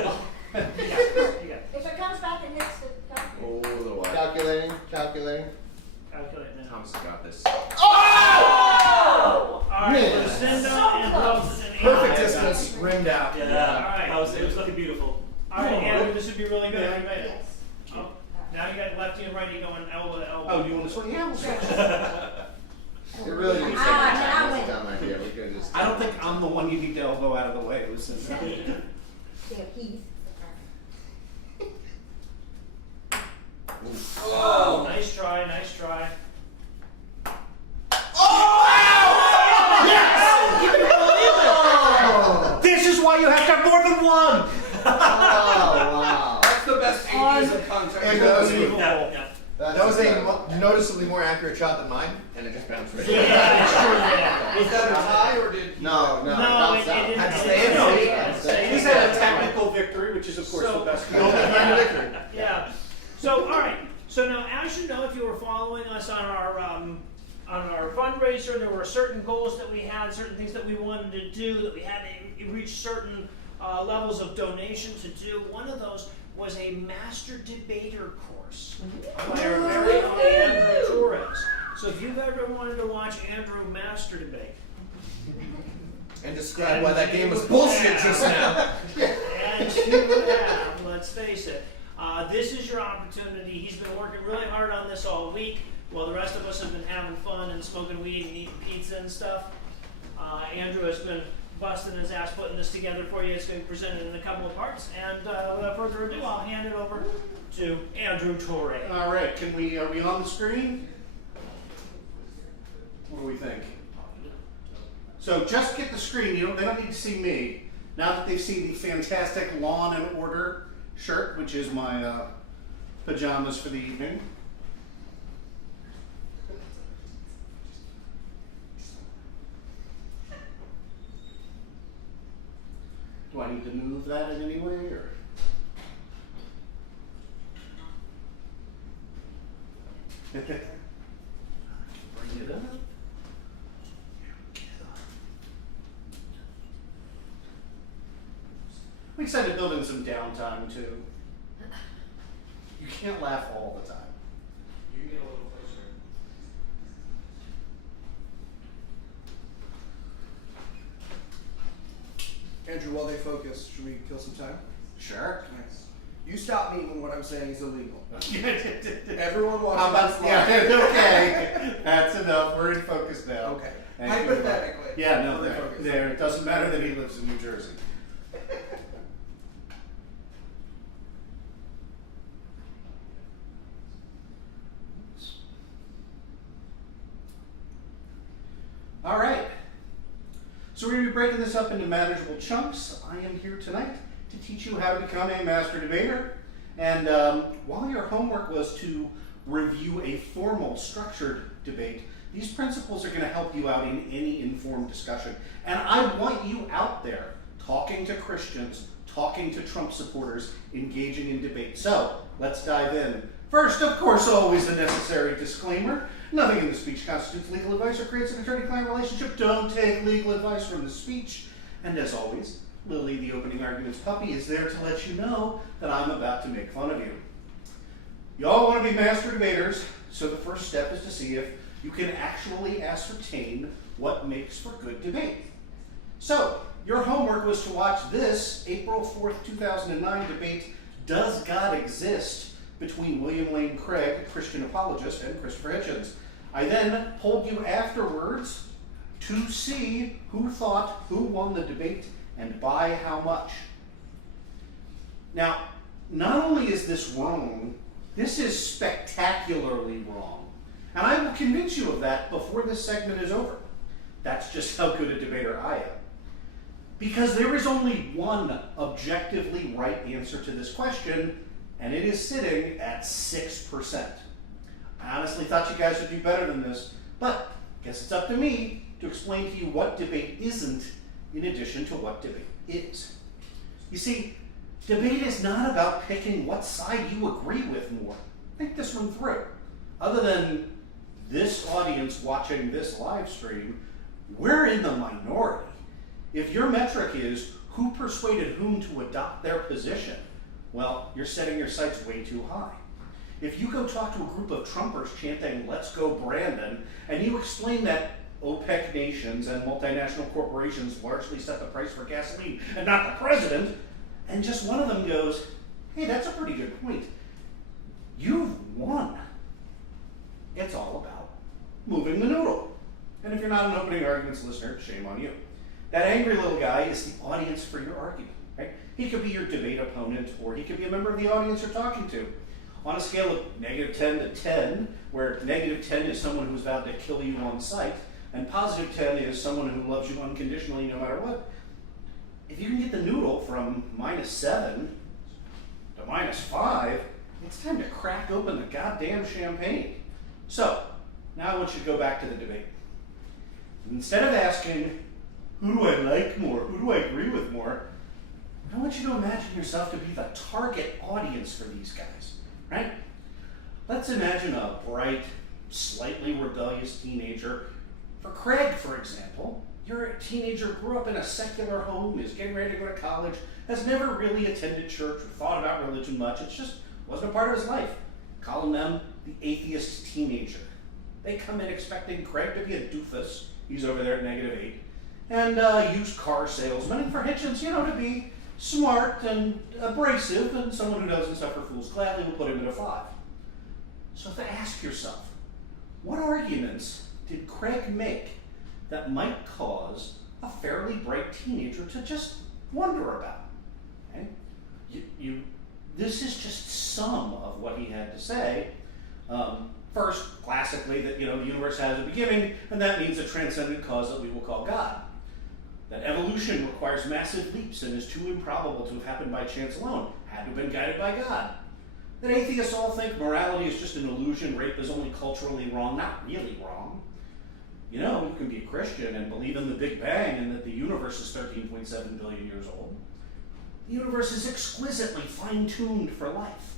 got it. If it comes back and hits the calculator. Oh, the what? Calculating. Calculate now. Thomas has got this. All right, Man. Lucinda So and close. Rose and Perfect Andrew. distance, rimmed out. Yeah. Alright. It was looking beautiful. All right, Andrew, this would be really good if you made it. Yes. Oh, now you got lefty and righty going elbow to elbow. Oh, you want to swing? Yeah, we'll swing. It really didn't take Ah, much now time. win. It's a dumb idea. We could just. I don't think I'm the one you need to elbow out of the way. Listen. Yeah, he's. Oh, nice try, nice try. This is why you have to have more than one. Oh wow. That's the best 8 years of contact. And that was Yeah. That's That was a incredible. noticeably more accurate shot than mine, and it just bounced right. Yeah, sure, Was that a tie or did he? No, No, bounce it out. didn't. I'd it stay didn't- in. yeah, He's had a technical victory, which is of course So- the best. Yeah. So, all right. So now, as you know, if you were following us on our fundraiser, there were certain goals that we had, certain things that we wanted to do, that we had to reach certain levels of donation to do. One of those was a master debater course by our very own Andrew Torres. So if you've ever wanted to watch Andrew master debate, And describe why that game was bullshit just now. and you have, let's face it, this is your opportunity. He's been working really hard on this all week, while the rest of us have been having fun and smoking weed and eating pizza and stuff. Andrew has been busting his ass putting this together for you. It's going to be presented in a couple of parts. And without further ado, I'll hand it over to Andrew Torre. All right, are we on the screen? What do we think? So just get the screen. They don't need to see me. Now that they've seen the fantastic Lawn and Order shirt, which is my pajamas for the evening. Do I need to move that in any way, or? Bring it up. We decided to build in some downtime too. You can't laugh all the time. You can get a little closer. Andrew, while they focus, should we kill some time? Sure. Nice. You stop me when what I'm saying is illegal. Everyone How watching about, this yeah, live. okay. That's enough. We're in focus now. Okay. Thank you. Hypothetically. Yeah, no, we're in there. focus. It doesn't matter that he lives in New Jersey. All right. So we're going to be breaking this up into manageable chunks. I am here tonight to teach you how to become a master debater. And while your homework was to review a formal, structured debate, these principles are going to help you out in any informed discussion. And I want you out there talking to Christians, talking to Trump supporters, engaging in debate. So let's dive in. First, of course, always a necessary disclaimer. Nothing in the speech constitutes legal advice or creates an attorney-client relationship. Don't take legal advice from the speech. And as always, Lily, the opening arguments puppy, is there to let you know that I'm about to make fun of you. You all want to be master debaters, so the first step is to see if you can actually ascertain what makes for good debate. So, your homework was to watch this April 4th, 2009 debate, Does God Exist?, between William Lane Craig, Christian apologist, and Christopher Hitchens. I then polled you afterwards to see who thought who won the debate and by how much. Now, not only is this wrong, this is spectacularly wrong. And I will convince you of that before this segment is over. That's just how good a debater I am. Because there is only one objectively right answer to this question, and it is sitting at 6%. I honestly thought you guys would do better than this, but guess it's up to me to explain to you what debate isn't in addition to what debate is. You see, debate is not about picking what side you agree with more. Think this one through. Other than this audience watching this live stream, we're in the minority. If your metric is who persuaded whom to adopt their position, well, you're setting your sights way too high. If you go talk to a group of Trumpers chanting, "Let's go Brandon," and you explain that OPEC nations and multinational corporations largely set the price for gasoline and not the president, and just one of them goes, "Hey, that's a pretty good point," you've won. It's all about moving the noodle. And if you're not an opening arguments listener, shame on you. That angry little guy is the audience for your argument, right? He could be your debate opponent, or he could be a member of the audience you're talking to. On a scale of -10 to 10, where -10 is someone who's vowed to kill you on sight, and +10 is someone who loves you unconditionally no matter what, if you can get the noodle from -7 to -5, it's time to crack open the goddamn champagne. So, now I want you to go back to the debate. Instead of asking, who do I like more, who do I agree with more, I want you to imagine yourself to be the target audience for these guys, right? Let's imagine a bright, slightly rebellious teenager. For Craig, for example, you're a teenager, grew up in a secular home, is getting ready to go to college, has never really attended church or thought about religion much. It just wasn't a part of his life. Calling them the atheist teenager. They come in expecting Craig to be a doofus. He's over there at -8. And used car salesman. And for Hitchens, to be smart and abrasive and someone who doesn't suffer fools gladly will put him at a 5. So to ask yourself, what arguments did Craig make that might cause a fairly bright teenager to just wonder about? Okay? This is just some of what he had to say. First, classically, that the universe has a beginning, and that means a transcendent cause that we will call God. That evolution requires massive leaps and is too improbable to have happened by chance alone, had to have been guided by God. That atheists all think morality is just an illusion, rape is only culturally wrong, not really wrong. You can be a Christian and believe in the Big Bang and that the universe is 13.7 billion years old. The universe is exquisitely fine-tuned for life.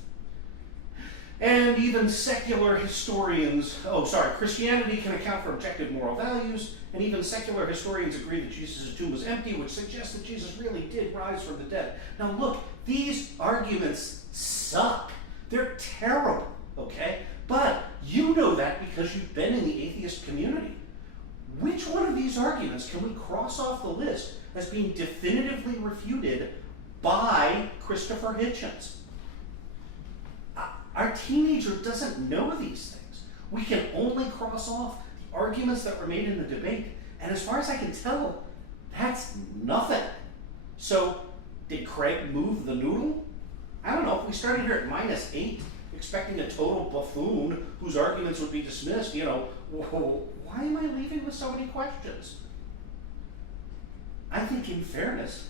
And even secular historians, Christianity can account for objective moral values, and even secular historians agree that Jesus' tomb was empty, which suggests that Jesus really did rise from the dead. Now look, these arguments suck. They're terrible, okay? But you know that because you've been in the atheist community. Which one of these arguments can we cross off the list as being definitively refuted by Christopher Hitchens? Our teenager doesn't know these things. We can only cross off the arguments that were made in the debate, and as far as I can tell, that's nothing. So, did Craig move the noodle? I don't know. If we started here at -8, expecting a total buffoon whose arguments would be dismissed, why am I leaving with so many questions? I think, in fairness,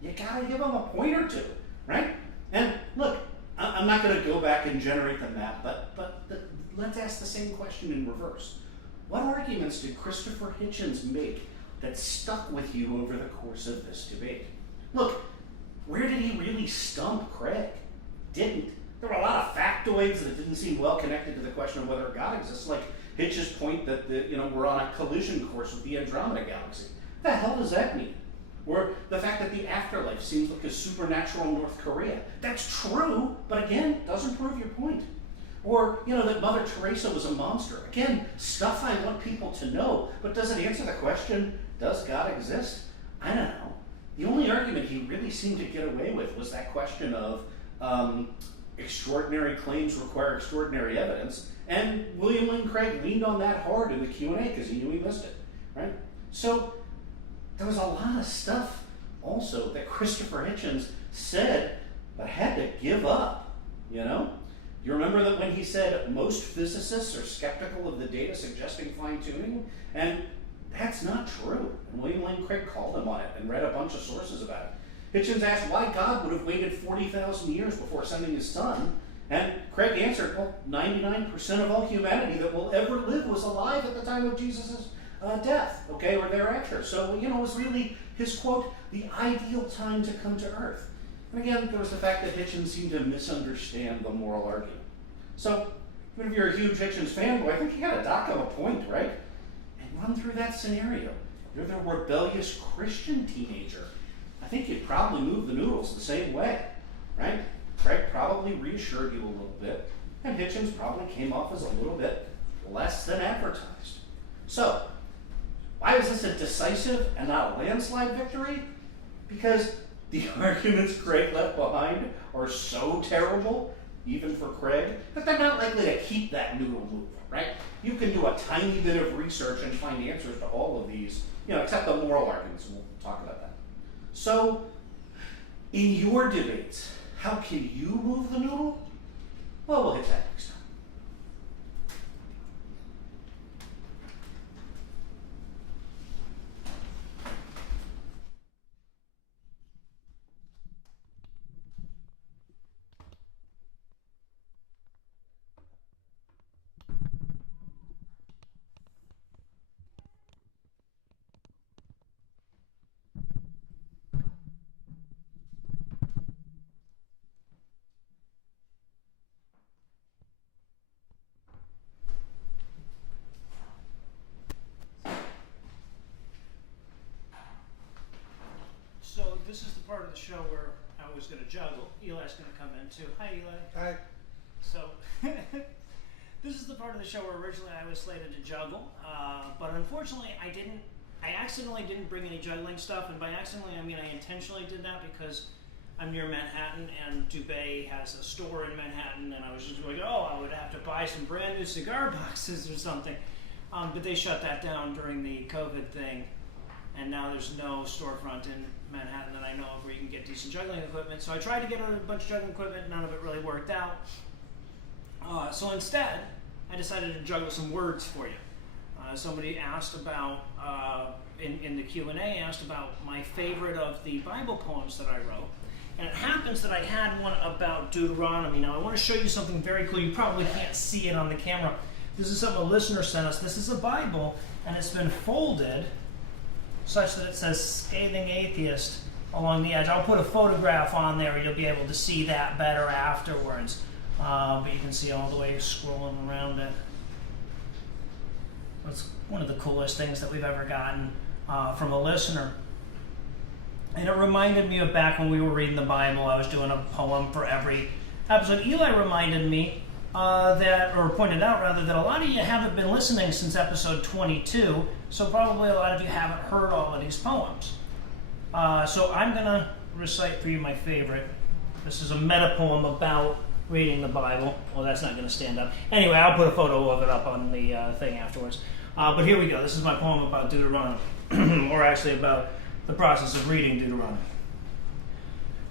you gotta give them a point or two, right? And look, I'm not going to go back and generate the map, but let's ask the same question in reverse. What arguments did Christopher Hitchens make that stuck with you over the course of this debate? Look, where did he really stump Craig? Didn't. There were a lot of factoids that didn't seem well connected to the question of whether God exists, like Hitch's point that we're on a collision course with the Andromeda Galaxy. What the hell does that mean? Or the fact that the afterlife seems like a supernatural North Korea. That's true, but again, doesn't prove your point. Or, that Mother Teresa was a monster. Again, stuff I want people to know, but does it answer the question, does God exist? I don't know. The only argument he really seemed to get away with was that question of extraordinary claims require extraordinary evidence, and William Lane Craig leaned on that hard in the Q&A because he knew he missed it, right? So, there was a lot of stuff also that Christopher Hitchens said but had to give up, You remember that when he said most physicists are skeptical of the data suggesting fine-tuning? And that's not true. And William Lane Craig called him on it and read a bunch of sources about it. Hitchens asked why God would have waited 40,000 years before sending his son. And Craig answered, well, 99% of all humanity that will ever live was alive at the time of Jesus' death, okay, or thereafter. So, it was really his quote, the ideal time to come to Earth. And again, there was the fact that Hitchens seemed to misunderstand the moral argument. So, even if you're a huge Hitchens fanboy, I think you got a dock of a point, right? And run through that scenario. You're the rebellious Christian teenager. I think you'd probably move the noodles the same way, right? Craig probably reassured you a little bit, and Hitchens probably came off as a little bit less than advertised. So, why was this a decisive and not a landslide victory? Because the arguments Craig left behind are so terrible, even for Craig, that they're not likely to keep that noodle moving, right? You can do a tiny bit of research and find answers to all of these, except the moral arguments, and we'll talk about that. So, in your debates, how can you move the noodle? Well, we'll hit that next time. So this is the part of the show where I was going to juggle. Eli's going to come in too. Hi, Eli. Hi. So this is the part of the show where originally I was slated to juggle, but unfortunately I accidentally didn't bring any juggling stuff, and by accidentally I mean I intentionally did that because I'm near Manhattan and Dubé has a store in Manhattan, and I was just like, oh, I would have to buy some brand new cigar boxes or something, but they shut that down during the COVID thing, and now there's no storefront in Manhattan that I know of where you can get decent juggling equipment. So I tried to get a bunch of juggling equipment, none of it really worked out. So instead, I decided to juggle some words for you. Somebody asked about, in the Q&A, asked about my favorite of the Bible poems that I wrote. And it happens that I had one about Deuteronomy. Now I want to show you something very cool. You probably can't see it on the camera. This is something a listener sent us. This is a Bible, and it's been folded such that it says Scathing Atheist along the edge. I'll put a photograph on there and you'll be able to see that better afterwards. But you can see all the way scrolling around it. It's one of the coolest things that we've ever gotten from a listener. And it reminded me of back when we were reading the Bible. I was doing a poem for every episode. Eli reminded me pointed out rather, that a lot of you haven't been listening since episode 22, so probably a lot of you haven't heard all of these poems. So I'm going to recite for you my favorite. This is a meta poem about reading the Bible. Well, that's not going to stand up. Anyway, I'll put a photo of it up on the thing afterwards. But here we go. This is my poem about Deuteronomy, or actually about the process of reading Deuteronomy.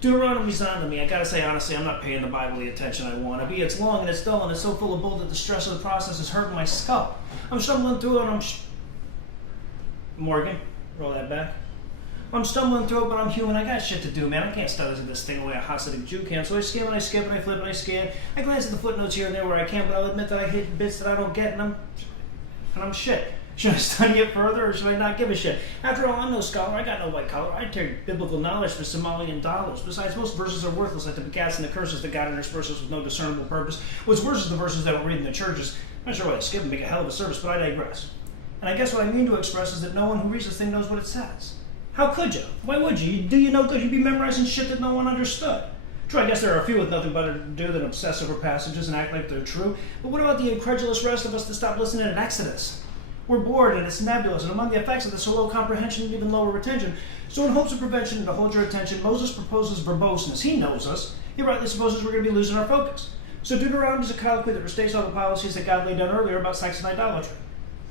Deuteronomy's on to me. I gotta say, honestly, I'm not paying the Bible the attention I want to be. It's long and it's dull and it's so full of bull that the stress of the process is hurting my skull. I'm stumbling through it and Morgan, roll that back. I'm stumbling through it, but I'm human. I got shit to do, man. I can't study this thing the way a Hasidic Jew can. So I skim and I skip and I flip and I scan. I glance at the footnotes here and there where I can, but I'll admit that I hit bits that I don't get, and I'm shit. Should I study it further, or should I not give a shit? After all, I'm no scholar. I got no white collar. I trade biblical knowledge for Somalian dollars. Besides, most verses are worthless, like the begats and the curses that God intersperses with no discernible purpose. What's worse is the verses that we read in the churches. I'm not sure why I skip and make a hell of a service, but I digress. And I guess what I mean to express is that no one who reads this thing knows what it says. How could you? Why would you? Do you know good? You'd be memorizing shit that no one understood. True, I guess there are a few with nothing better to do than obsess over passages and act like they're true. But what about the incredulous rest of us that stopped listening at Exodus? We're bored and it's nebulous, and among the effects of this are low comprehension and even lower retention. So in hopes of prevention and to hold your attention, Moses proposes verboseness. He knows us. He rightly supposes we're going to be losing our focus. So Deuteronomy is a colloquy that restates all the policies that God laid down earlier about sex and idolatry.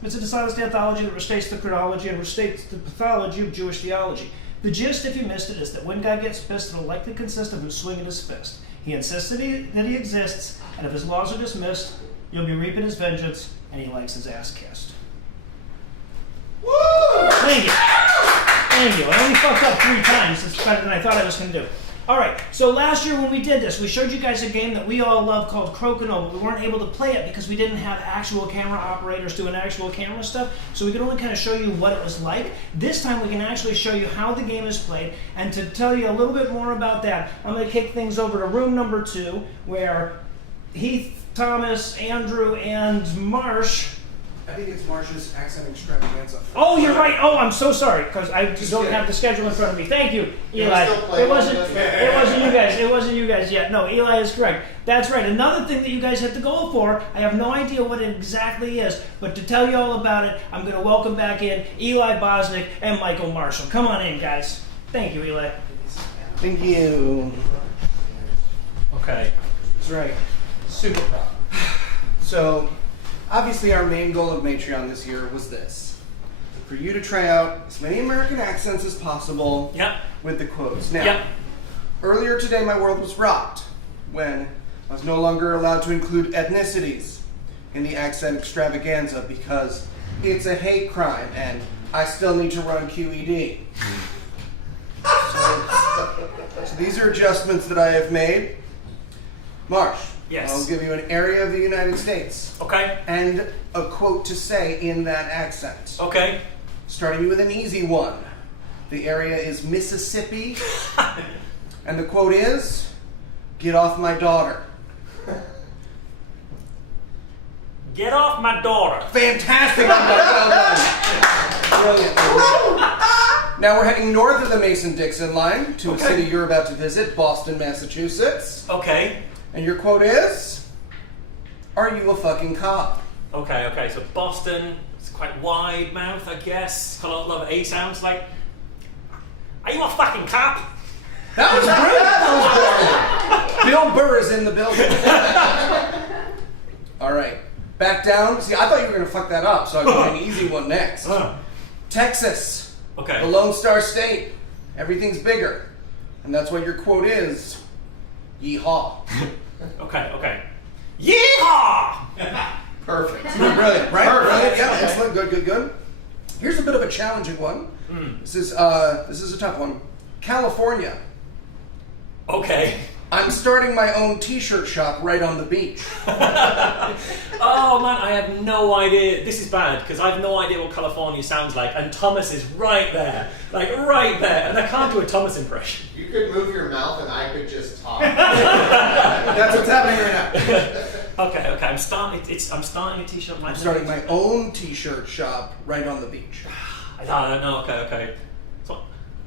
It's a dishonest anthology that restates the chronology and restates the pathology of Jewish theology. The gist, if you missed it, is that when God gets pissed, it'll likely consist of him swinging his fist. He insists that he exists, and if his laws are dismissed, you'll be reaping his vengeance, and he likes his ass kissed. Woo! Thank you. Thank you. I only fucked up 3 times. It's better than I thought I was going to do. All right, so last year when we did this, we showed you guys a game that we all love called Crokinole, but we weren't able to play it because we didn't have actual camera operators doing actual camera stuff, so we could only kind of show you what it was like. This time we can actually show you how the game is played, and to tell you a little bit more about that, I'm going to kick things over to room number 2, where Heath, Thomas, Andrew, and Marsh. I think it's Marsh's accent extravaganza. Oh, you're right. Oh, I'm so sorry because I don't have the schedule in front of me. Thank you, Eli. It wasn't you guys. It wasn't you guys yet. No, Eli is correct. That's right. Another thing that you guys had to go for, I have no idea what it exactly is, but to tell you all about it, I'm going to welcome back in Eli Bosnick and Michael Marshall. Come on in, guys. Thank you, Eli. Thank you. Okay. That's right. Super proud. So, obviously our main goal of Matreon this year was this. For you to try out as many American accents as possible with the quotes. Now, earlier today my world was rocked when I was no longer allowed to include ethnicities in the accent extravaganza because it's a hate crime and I still need to run QED. So these are adjustments that I have made. Marsh. Yes. I'll give you an area of the United States. Okay. And a quote to say in that accent. Okay. Starting you with an easy one. The area is Mississippi. And the quote is, "Get off my daughter." Get off my daughter. Fantastic. Well done. Brilliant. Now we're heading north of the Mason-Dixon line to a city you're about to visit, Boston, Massachusetts. Okay. And your quote is, "Are you a fucking cop?" Okay, so Boston, it's quite wide mouth, I guess. Got a lot of A sounds like, "Are you a fucking cop?" That was brilliant. Bill Burr is in the building. All right. Back down. See, I thought you were going to fuck that up, so I'll give you an easy one next. Texas. Okay. The Lone Star State. Everything's bigger. And that's what your quote is. Yeehaw. Okay. Yeehaw! Perfect. Brilliant, right? Perfect. Brilliant. Yeah, excellent. Good. Here's a bit of a challenging one. This is a tough one. California. Okay. I'm starting my own t-shirt shop right on the beach. Oh man, I have no idea. This is bad because I have no idea what California sounds like, and Thomas is right there, and I can't do a Thomas impression. You could move your mouth and I could just talk. That's what's happening right now. Okay. I'm starting a t-shirt. I'm starting my own t-shirt shop right on the beach. I don't know. Okay. So,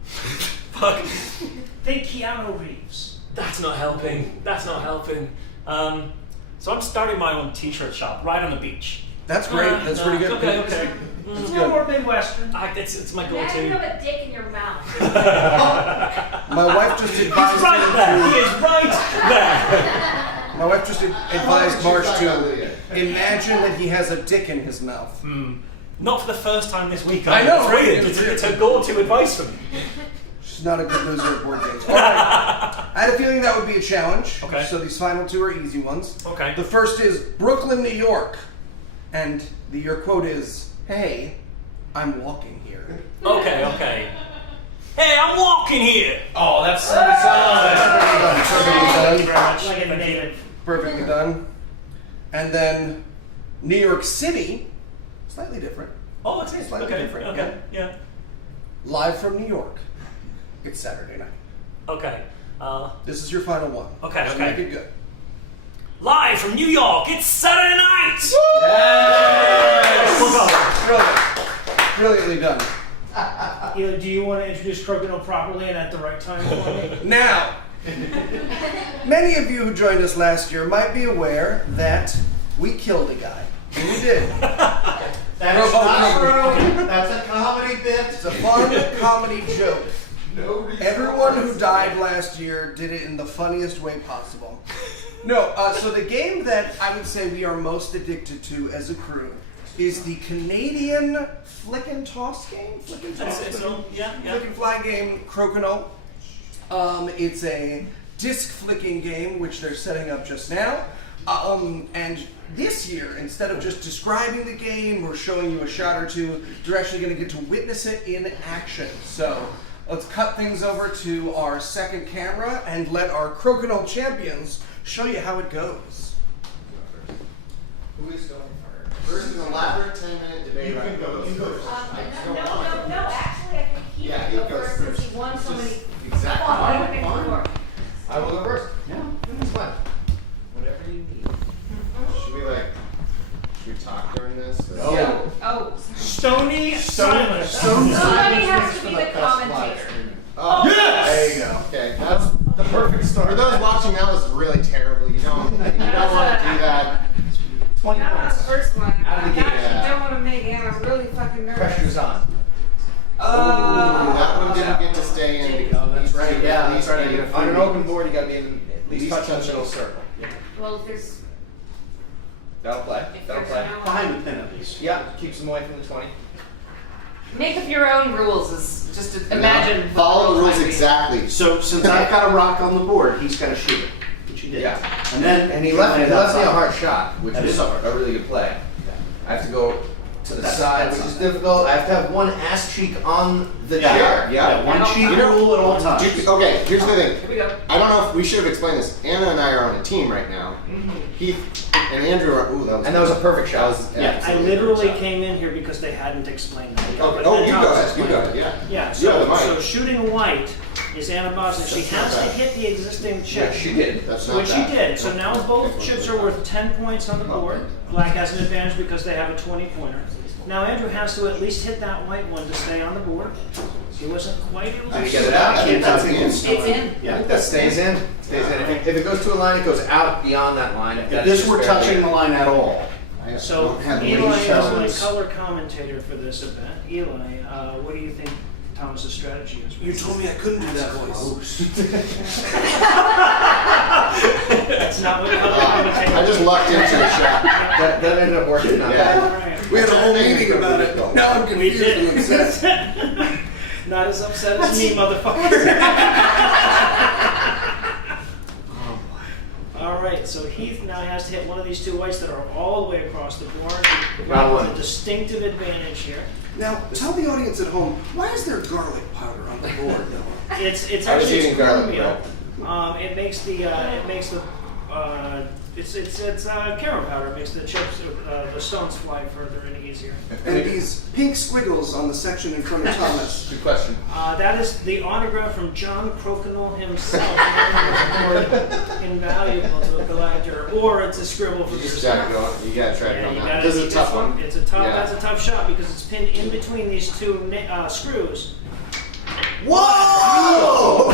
fuck. Think Keanu Reeves. That's not helping. So I'm starting my own t-shirt shop right on the beach. That's great. That's pretty good. Okay. That's A good. little more Midwestern. It's my Imagine you go-to. have a dick in your mouth. My wife just He's advised right there. He me is right there. My wife just advised Marsh to Hallelujah. imagine that he has a dick in his mouth. Not for the first time this week. I know, right? It's a go-to advice for me. She's not a good loser at board games. All right. I had a feeling that would be a challenge. Okay. So these final two are easy ones. Okay. The first is Brooklyn, New York. And your quote is, "Hey, I'm walking here." Okay. Hey, I'm walking here. Oh, that's so Thank Perfectly you done. very much. Like a native. Perfectly done. And then New York City, slightly different. Oh, it's Slightly okay. different, Okay. Yeah. Live from New York. It's Saturday night. Okay. This is your final one. Okay, So okay. make it good. Live from New York. It's Saturday night. Brilliant. Brilliantly done. Eli, do you want to introduce Crokinole properly and at the right time for me? Now, many of you who joined us last year might be aware that we killed a guy. And we did. That's not true. That's a comedy bit. It's a fun comedy joke. No reason. Everyone who died last year did it in the funniest way possible. No, so the game that I would say we are most addicted to as a crew is the Canadian flick and toss game. Flick and toss. Flick and fly game, Crokinole. It's a disc flicking game which they're setting up just now, And this year, instead of just describing the game or showing you a shot or two, you're actually going to get to witness it in action. So let's cut things over to our second camera and let our Crokinole champions show you how it goes. Who is going first? First is an elaborate 10-minute debate. You can go. You go first. No, actually, I think he Yeah, should he go goes first since first. he won so many. Exactly. Oh, I would pick Fine. four. I will go first. Yeah. It's fine. Whatever you need. Should we talk during this? No. Yeah. Oh, Stony silence. somebody has to be the commentator. Oh, Yes! there you go. Okay, that's the perfect start. For those watching, that was really terrible. You don't want to do that. 20 That points. was the first one. Out of the gate, Gosh, yeah. you don't want to make Anna really fucking nervous. Pressure's on. That one didn't get to stay in. Because Oh, that's you right. need to Yeah, at that's least right. get a few On an reads. open board, you got to be at least Least touching the touching. middle circle. Well, if there's That'll play. if That'll there's play. no Behind the pin at least. Yeah, keeps them away from the 20. make up your own rules. Is just to imagine. what Follow the rules might be. exactly. So since I've got a rock on the board, he's got to shoot it, which he did. Yeah. And then And he left me a side. hard shot, which That is is a hard a really good play. I have to go to the That's- side, that's which is not- difficult. I have to have one ass cheek on the Yeah. chair. Yeah, one That'll- cheek You know- rule at all times. Okay, here's the thing. Here we go. I don't know if we should have explained this. Anna and I are on a team right now. Heath and Andrew are. Ooh, that was. And that was a perfect shot. That was Yeah. I absolutely literally perfect came in here because they hadn't explained that yet. shot. But Oh, then you Thomas go ahead. You explained go it. ahead. Yeah. Yeah, You have the so mic. shooting white is Anna Bosnick. She has to hit the existing chip. Yeah, she did. That's not Which she bad. did. So now both chips are worth 10 points on the board. Black has an advantage because they have a 20-pointer. Now Andrew has to at least hit that white one to stay on the board. He wasn't quite able to. Did you get it out? I think that's in. It's in. Yeah. That stays in. Stays in. If it goes to a line, it goes out beyond that line. If That's this just were barely- touching the line at all, I So don't have Eli any is shells. my color commentator for this event. Eli, what do you think Thomas's strategy is? You told me I couldn't do that voice. That's not what color commentator. I just lucked into a shot. That ended up working. Not Yeah. bad. All right. We had a whole meeting about it. Now I'm We confused and did. upset. Not as upset as me, motherfucker. All right, so Heath now has to hit one of these two whites that are all the way across the board. Round With one. a distinctive advantage here. Now, tell the audience at home, why is there garlic powder on the board, Noah? It's I was actually eating garlic cornmeal. It makes the it's carom powder. It makes the chips the stones fly further and easier. And these pink squiggles on the section in front of Thomas. Good question. That is the autograph from John Crokinole himself. Invaluable to a collector, or it's a scribble for You just yourself. gotta go. You gotta track Yeah, on you that. gotta This keep is a tough this one. It's a tough. Yeah. That's a tough shot because it's pinned in between these two screws. Whoa!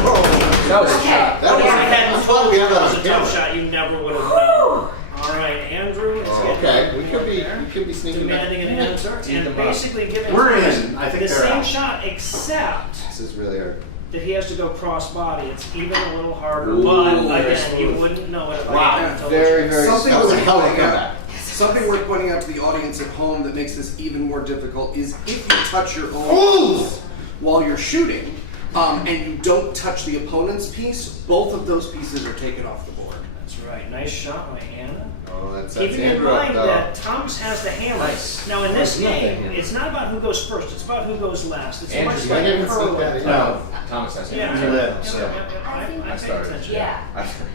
That was a shot. That was. If I hadn't I'm glad told we you have it that was on a tough camera. shot, you never would have known. All right, Andrew is Oh, getting okay, we could be. there, We could be sneaking back. demanding an answer Teed and them up. basically giving We're Thomas in. I think the they're same out. shot, except This is really hard. that he has to go cross body. It's even a little harder, Ooh, but very again, you smooth. wouldn't know it if Wow, I hadn't told you. very, very. Something that was a worth hell of a pointing out. comeback. Something worth pointing out to the audience at home that makes this even more difficult is if you touch your own Ooh! piece while you're shooting, and you don't touch the opponent's piece, both of those pieces are taken off the board. That's right. Nice shot by Anna. Oh, that's Keeping in Andrew up mind though. that Thomas has the hammer. Nice. Now in this Nothing, game, yeah. it's not about who goes first. It's about who goes last. It's Andrew's much I like didn't a even curling. slip that in. No. Thomas has Yeah. You led, Yeah, so. yeah, yeah, I paid started. attention. Yeah.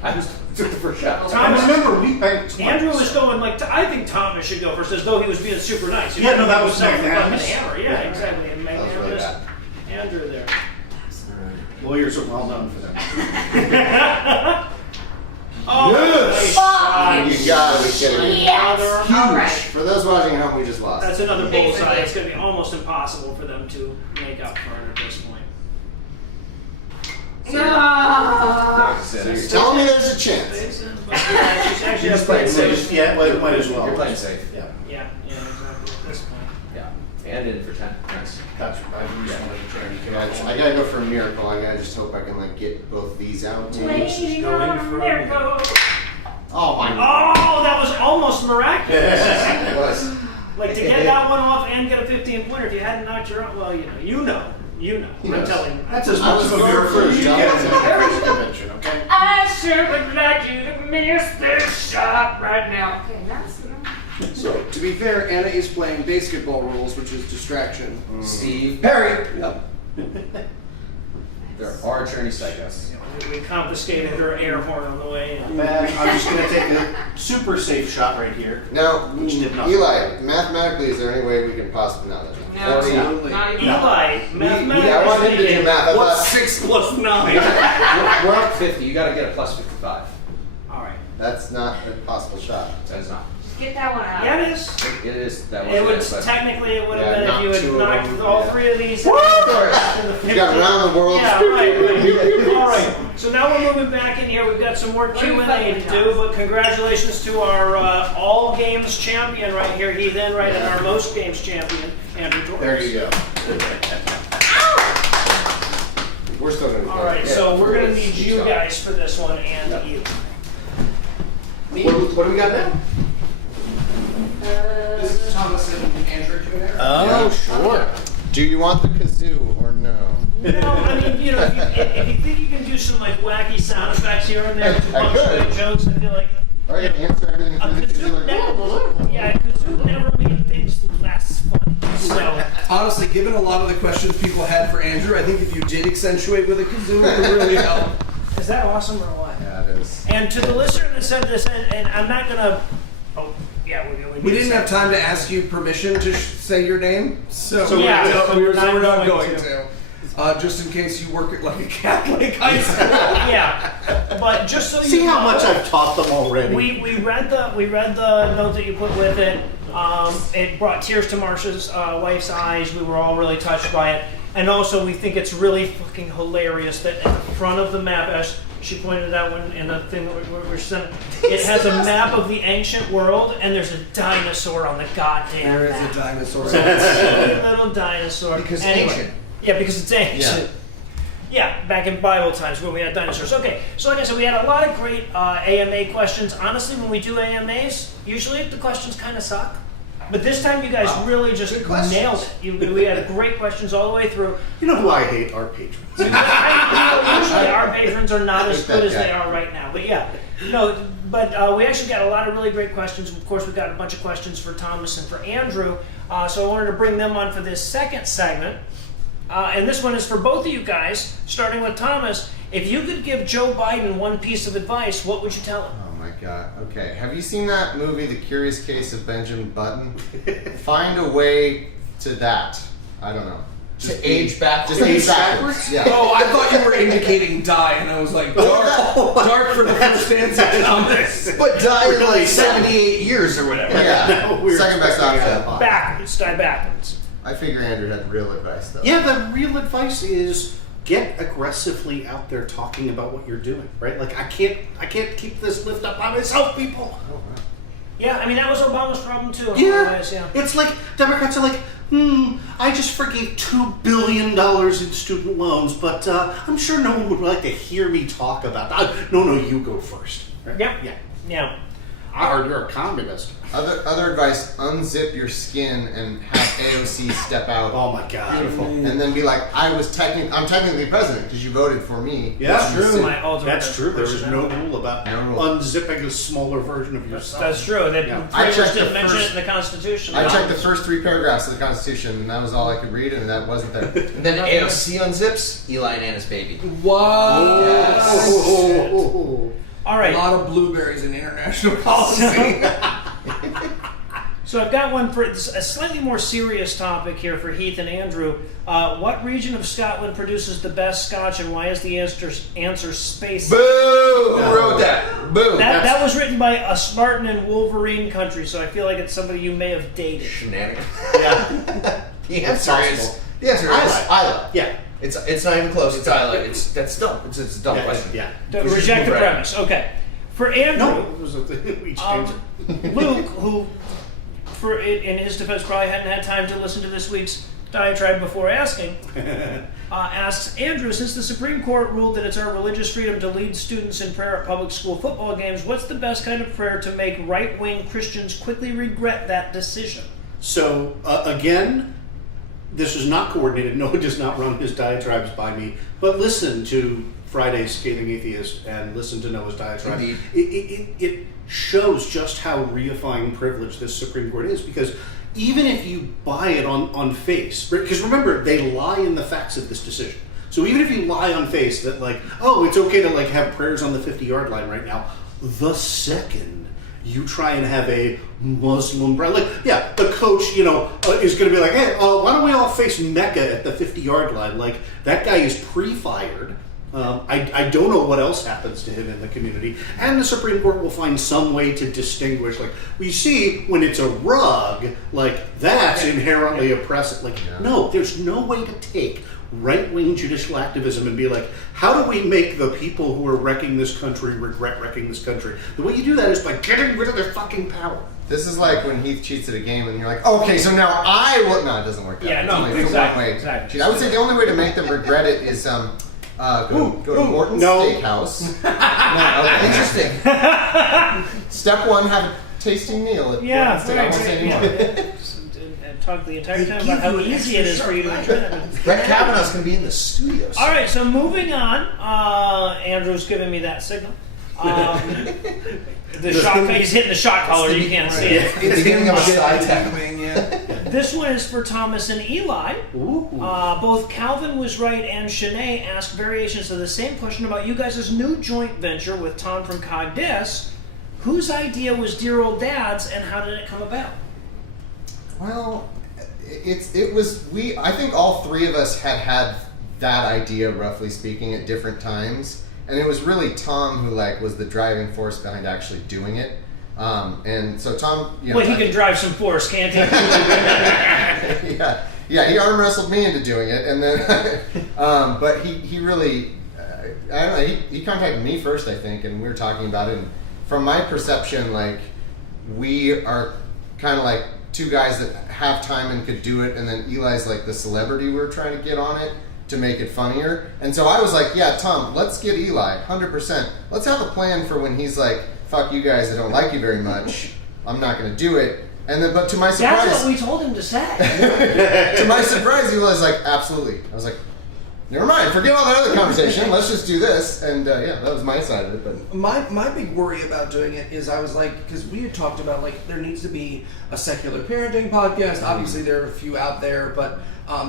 I just took the first shot. Thomas- And remember, we banked twice. Andrew was going like, I think Thomas should go first, as though he was being super nice. Yeah, no, that was himself the fucking magnanimous. hammer. Yeah, exactly. And That was really magnanimous bad. Andrew there. Lawyers are well known for that. Oh, Yes! nice shot. You gotta be kidding me. Another- Huge. All right. For those watching at home, we just lost. That's another Basically. bullseye. It's going to be almost impossible for them to make up for it at this point. No. So you're telling me there's a chance? But yeah, she's actually You're just playing safe. Yeah, might as well. You're playing safe. Yeah. Yeah, exactly. At this point. Yeah. And in for 10. Nice. Gotcha. I just wanted to try and get Yeah, off. I gotta go for a miracle. I just hope I can like get both these out. Too. Waiting on a miracle. Oh my. Oh, that was almost miraculous. It was. Like to get that one off and get a 15-pointer. If you hadn't knocked your own, well, you know. I'm knows. telling you. That's as I much was of a going miracle as first, you John. get at a convention, okay? I sure would like you to miss this shot. Stop right now. Okay, that's So, to be fair, Anna is playing basketball rules, which is distraction. Steve Perry. Yep. There are journey psychos. We confiscated her air horn on the way in. Man, I'm just going to take a super safe shot right here. Now, Which did nothing. Eli, mathematically, is there any way we can possibly not let No, Absolutely. not even. Eli, mathematics. Yeah, I want him to do math. I What's thought 6 plus 9? We're up 50. You got to get a plus 55. All right. that's not a possible shot. That is not. Get that one out. Yeah, it is. It is. That It would was it, but technically it would have Yeah, been if knock you two had of knocked them, all yeah. 3 of these. Woo! into You got around the world. Yeah, right. All right. So now we're moving back in here. We've got some more Q&A to do, but congratulations to our all games champion right here, Heathen, right, and our most games champion, Andrew Torres. There you go. We're still going to All right, so we're gonna need you guys for this one, and you. What do we got now? This is Thomas and Andrew Q&A. Oh, sure. Do you want the kazoo or no? No, I mean, you know, if you think you can do some like wacky sound effects here and there, to I could. punctuate jokes, I feel like Or I can answer everything a through the kazoo. kazoo never made things less funny. So. Honestly, given a lot of the questions people had for Andrew, I think if you did accentuate with a kazoo, it would really help. Is that awesome or what? Yeah, it is. And to the listener that said this, and I'm not gonna. Oh, yeah, We didn't have time to ask you permission to say your name, so, yeah, so we're we're not not going going to. Just in case you work at like a Catholic high school. Yeah, but just so you See know, how much I've taught them already. we read the note that you put with it. It brought tears to Marsha's wife's eyes. We were all really touched by it, and also we think it's really fucking hilarious that at the front of the map, as she pointed out when in the thing that we're sent, it has a map of the ancient world, and there's a dinosaur on the goddamn There is map. a dinosaur. Silly little dinosaur. Because Anyway, ancient. Yeah, because it's ancient. Yeah, back in Bible times where we had dinosaurs. Okay, so like I said, we had a lot of great AMA questions. Honestly, when we do AMAs, usually the questions kind of suck. But this time you guys really just Good questions. nailed it. We had great questions all the way through. You know who I hate? Our patrons. Usually our patrons are not as Hate good that as they guy. are right now. But yeah, no, but we actually got a lot of really great questions. Of course, we've got a bunch of questions for Thomas and for Andrew. So I wanted to bring them on for this second segment. And this one is for both of you guys, starting with Thomas. If you could give Joe Biden one piece of advice, what would you tell him? Oh my god. Okay. Have you seen that movie, The Curious Case of Benjamin Button? Find a way to that. I don't know. To age backwards. Just age backwards. Yeah. Oh, I thought you were indicating die, and I was like, dark for the first answer, Thomas. But die in like 78 years or whatever. Yeah. We're Second best expecting option. that. Backwards, die backwards. I figure Andrew had real advice though. Yeah, the real advice is get aggressively out there talking about what you're doing, right? Like I can't keep this lift up by myself, people. Yeah, I mean, that was Obama's problem too. in a lot of Yeah, ways, yeah. it's like Democrats are like, I just forgave $2 billion in student loans, but I'm sure no one would like to hear me talk about that. No, you go first. Right? Yep. Yeah. Yeah. I heard you're a communist. Other advice: unzip your skin and have AOC step out. Oh my God. Beautiful. And then be like, I'm technically president because you voted for me. Yeah, that's true. My ultimate That's true. There is no personality. rule about No rule. unzipping a smaller version of yourself. That's true. That Yeah. I Framers checked the didn't mention first- it in the Constitution. I checked the first 3 paragraphs of the Constitution, and that was all I could read, and that wasn't there. And then AOC unzips Eli and Anna's baby. Wow. All A right. lot of blueberries in international policy. So I've got one for a slightly more serious topic here for Heath and Andrew. What region of Scotland produces the best Scotch, and why is the answer space? Boo! Who wrote that? Boo! That was written by a Spartan in Wolverine country, so I feel like it's somebody you may have dated. Shenanigans. Yeah. The That's answer is possible. Isla. Yeah. It's not even close. It's Isla. That's dumb. It's a dumb question. Yeah. Reject the move right premise. Okay. For Andrew, No, it was we changed it. Luke, who, in his defense, probably hadn't had time to listen to this week's diatribe before asking, asks Andrew, since the Supreme Court ruled that it's our religious freedom to lead students in prayer at public school football games, what's the best kind of prayer to make right-wing Christians quickly regret that decision? So again, this is not coordinated. Noah does not run his diatribes by me, but listen to Friday's Scathing Atheist and listen to Noah's diatribe. Indeed. It shows just how reifying privilege this Supreme Court is, because even if you buy it on face, because remember, they lie in the facts of this decision. So even if you lie on face that like, oh, it's okay to like have prayers on the 50-yard line right now, the second you try and have a Muslim prayer, like, yeah, the coach, is going to be like, hey, why don't we all face Mecca at the 50-yard line? Like, that guy is pre-fired. I don't know what else happens to him in the community. And the Supreme Court will find some way to distinguish, like, we see when it's a rug, like, that's inherently oppressive. Like, no, there's no way to take right-wing judicial activism and be like, how do we make the people who are wrecking this country regret wrecking this country? The way you do that is by getting rid of their fucking power. This is like when Heath cheats at a game and you're like, oh, okay, so now I will. No, it doesn't work that way. Yeah, It's no, only exactly, one way. exactly. I would say the only way to make them regret it is go to Morton's Steakhouse. No, okay. Interesting. Step one, have a tasting meal at Morton's Steakhouse. I won't say anymore. Talk the entire time about how easy it is for you to enjoy that. Brett Kavanaugh's going to be in the studio. All right, so moving on. Andrew's giving me that signal. The shot, he's hitting the shot collar. You can't see it. It's the beginning of a side tackling, yeah. This one is for Thomas and Eli. Both Calvin was right and Shanae asked variations of the same question about you guys' new joint venture with Tom from Cogdis. Whose idea was Dear Old Dad's, and how did it come about? Well, it was I think all three of us had that idea, roughly speaking, at different times, and it was really Tom who was the driving force behind actually doing it. And so Tom, he can drive some force, can't he? yeah, he arm wrestled me into doing it, and then but he really I don't know, he contacted me first, I think, and we were talking about it. And from my perception, we are kind of like two guys that have time and could do it, and then Eli's like the celebrity we're trying to get on it to make it funnier. And so I was like, yeah, Tom, let's get Eli 100%. Let's have a plan for when he's like, fuck you guys, I don't like you very much, I'm not going to do it. And then, but to my surprise, that's what we told him to say. To my surprise, Eli was like, absolutely. I was like, never mind, forget all that other conversation, let's just do this. And that was my side of it. But my big worry about doing it is I was like, because we had talked about there needs to be a secular parenting podcast. Obviously there are a few out there, but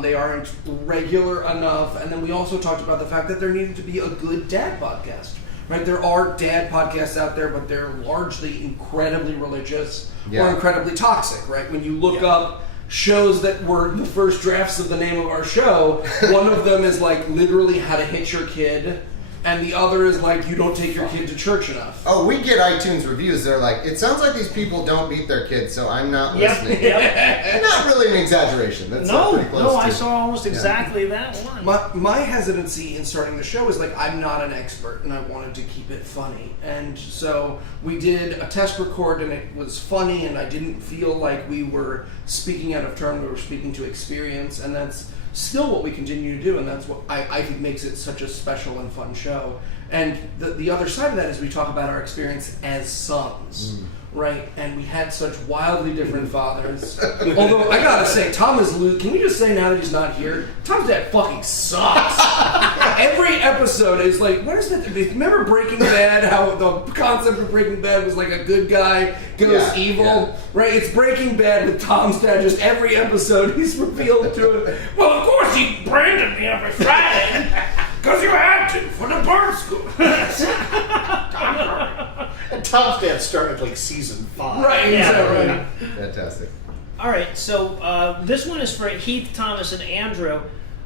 they aren't regular enough. And then we also talked about the fact that there needed to be a good dad podcast, right? There are dad podcasts out there, but they're largely incredibly religious or incredibly toxic, right? When you look up shows that were the first drafts of the name of our show, one of them is literally how to hit your kid, and the other is you don't take your kid to church enough. Oh, we get iTunes reviews. They're like, it sounds like these people don't beat their kids, so I'm not listening. Not really an exaggeration. That's pretty close I saw almost exactly that one. My hesitancy in starting the show is I'm not an expert, and I wanted to keep it funny. And so we did a test record, and it was funny, and I didn't feel like we were speaking out of turn. We were speaking to experience, and that's still what we continue to do, and that's what I think makes it such a special and fun show. And the other side of that is we talk about our experience as sons, right? And we had such wildly different fathers. Although I gotta say, Tom is can we just say now that he's not here, Tom's dad fucking sucks. Every episode is what is that? Remember Breaking Bad? How the concept of Breaking Bad was a good guy goes evil, right? It's Breaking Bad with Tom's dad. Just every episode he's revealed to it. Well, of course he branded me every Friday because you had to for the bird school. And Tom's dad started season 5. Right, exactly. Right. Fantastic. All right, so this one is for Heath, Thomas, and Andrew.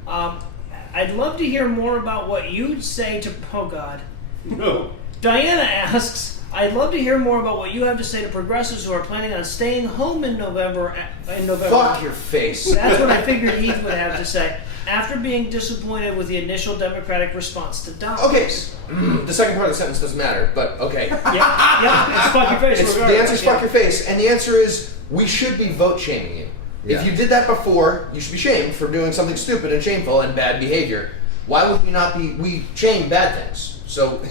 I'd love to hear more about what you'd say to... Oh, God. No. Diana asks, I'd love to hear more about what you have to say to progressives who are planning on staying home in November. Fuck your face. That's what I figured Heath would have to say. After being disappointed with the initial Democratic response to Donald. Okay, the second part of the sentence doesn't matter, but okay. Yeah, it's fuck your face. The answer is fuck your face, and the answer is we should be vote shaming you. If you did that before, you should be shamed for doing something stupid and shameful and bad behavior. Why would we not be? We shame bad things. So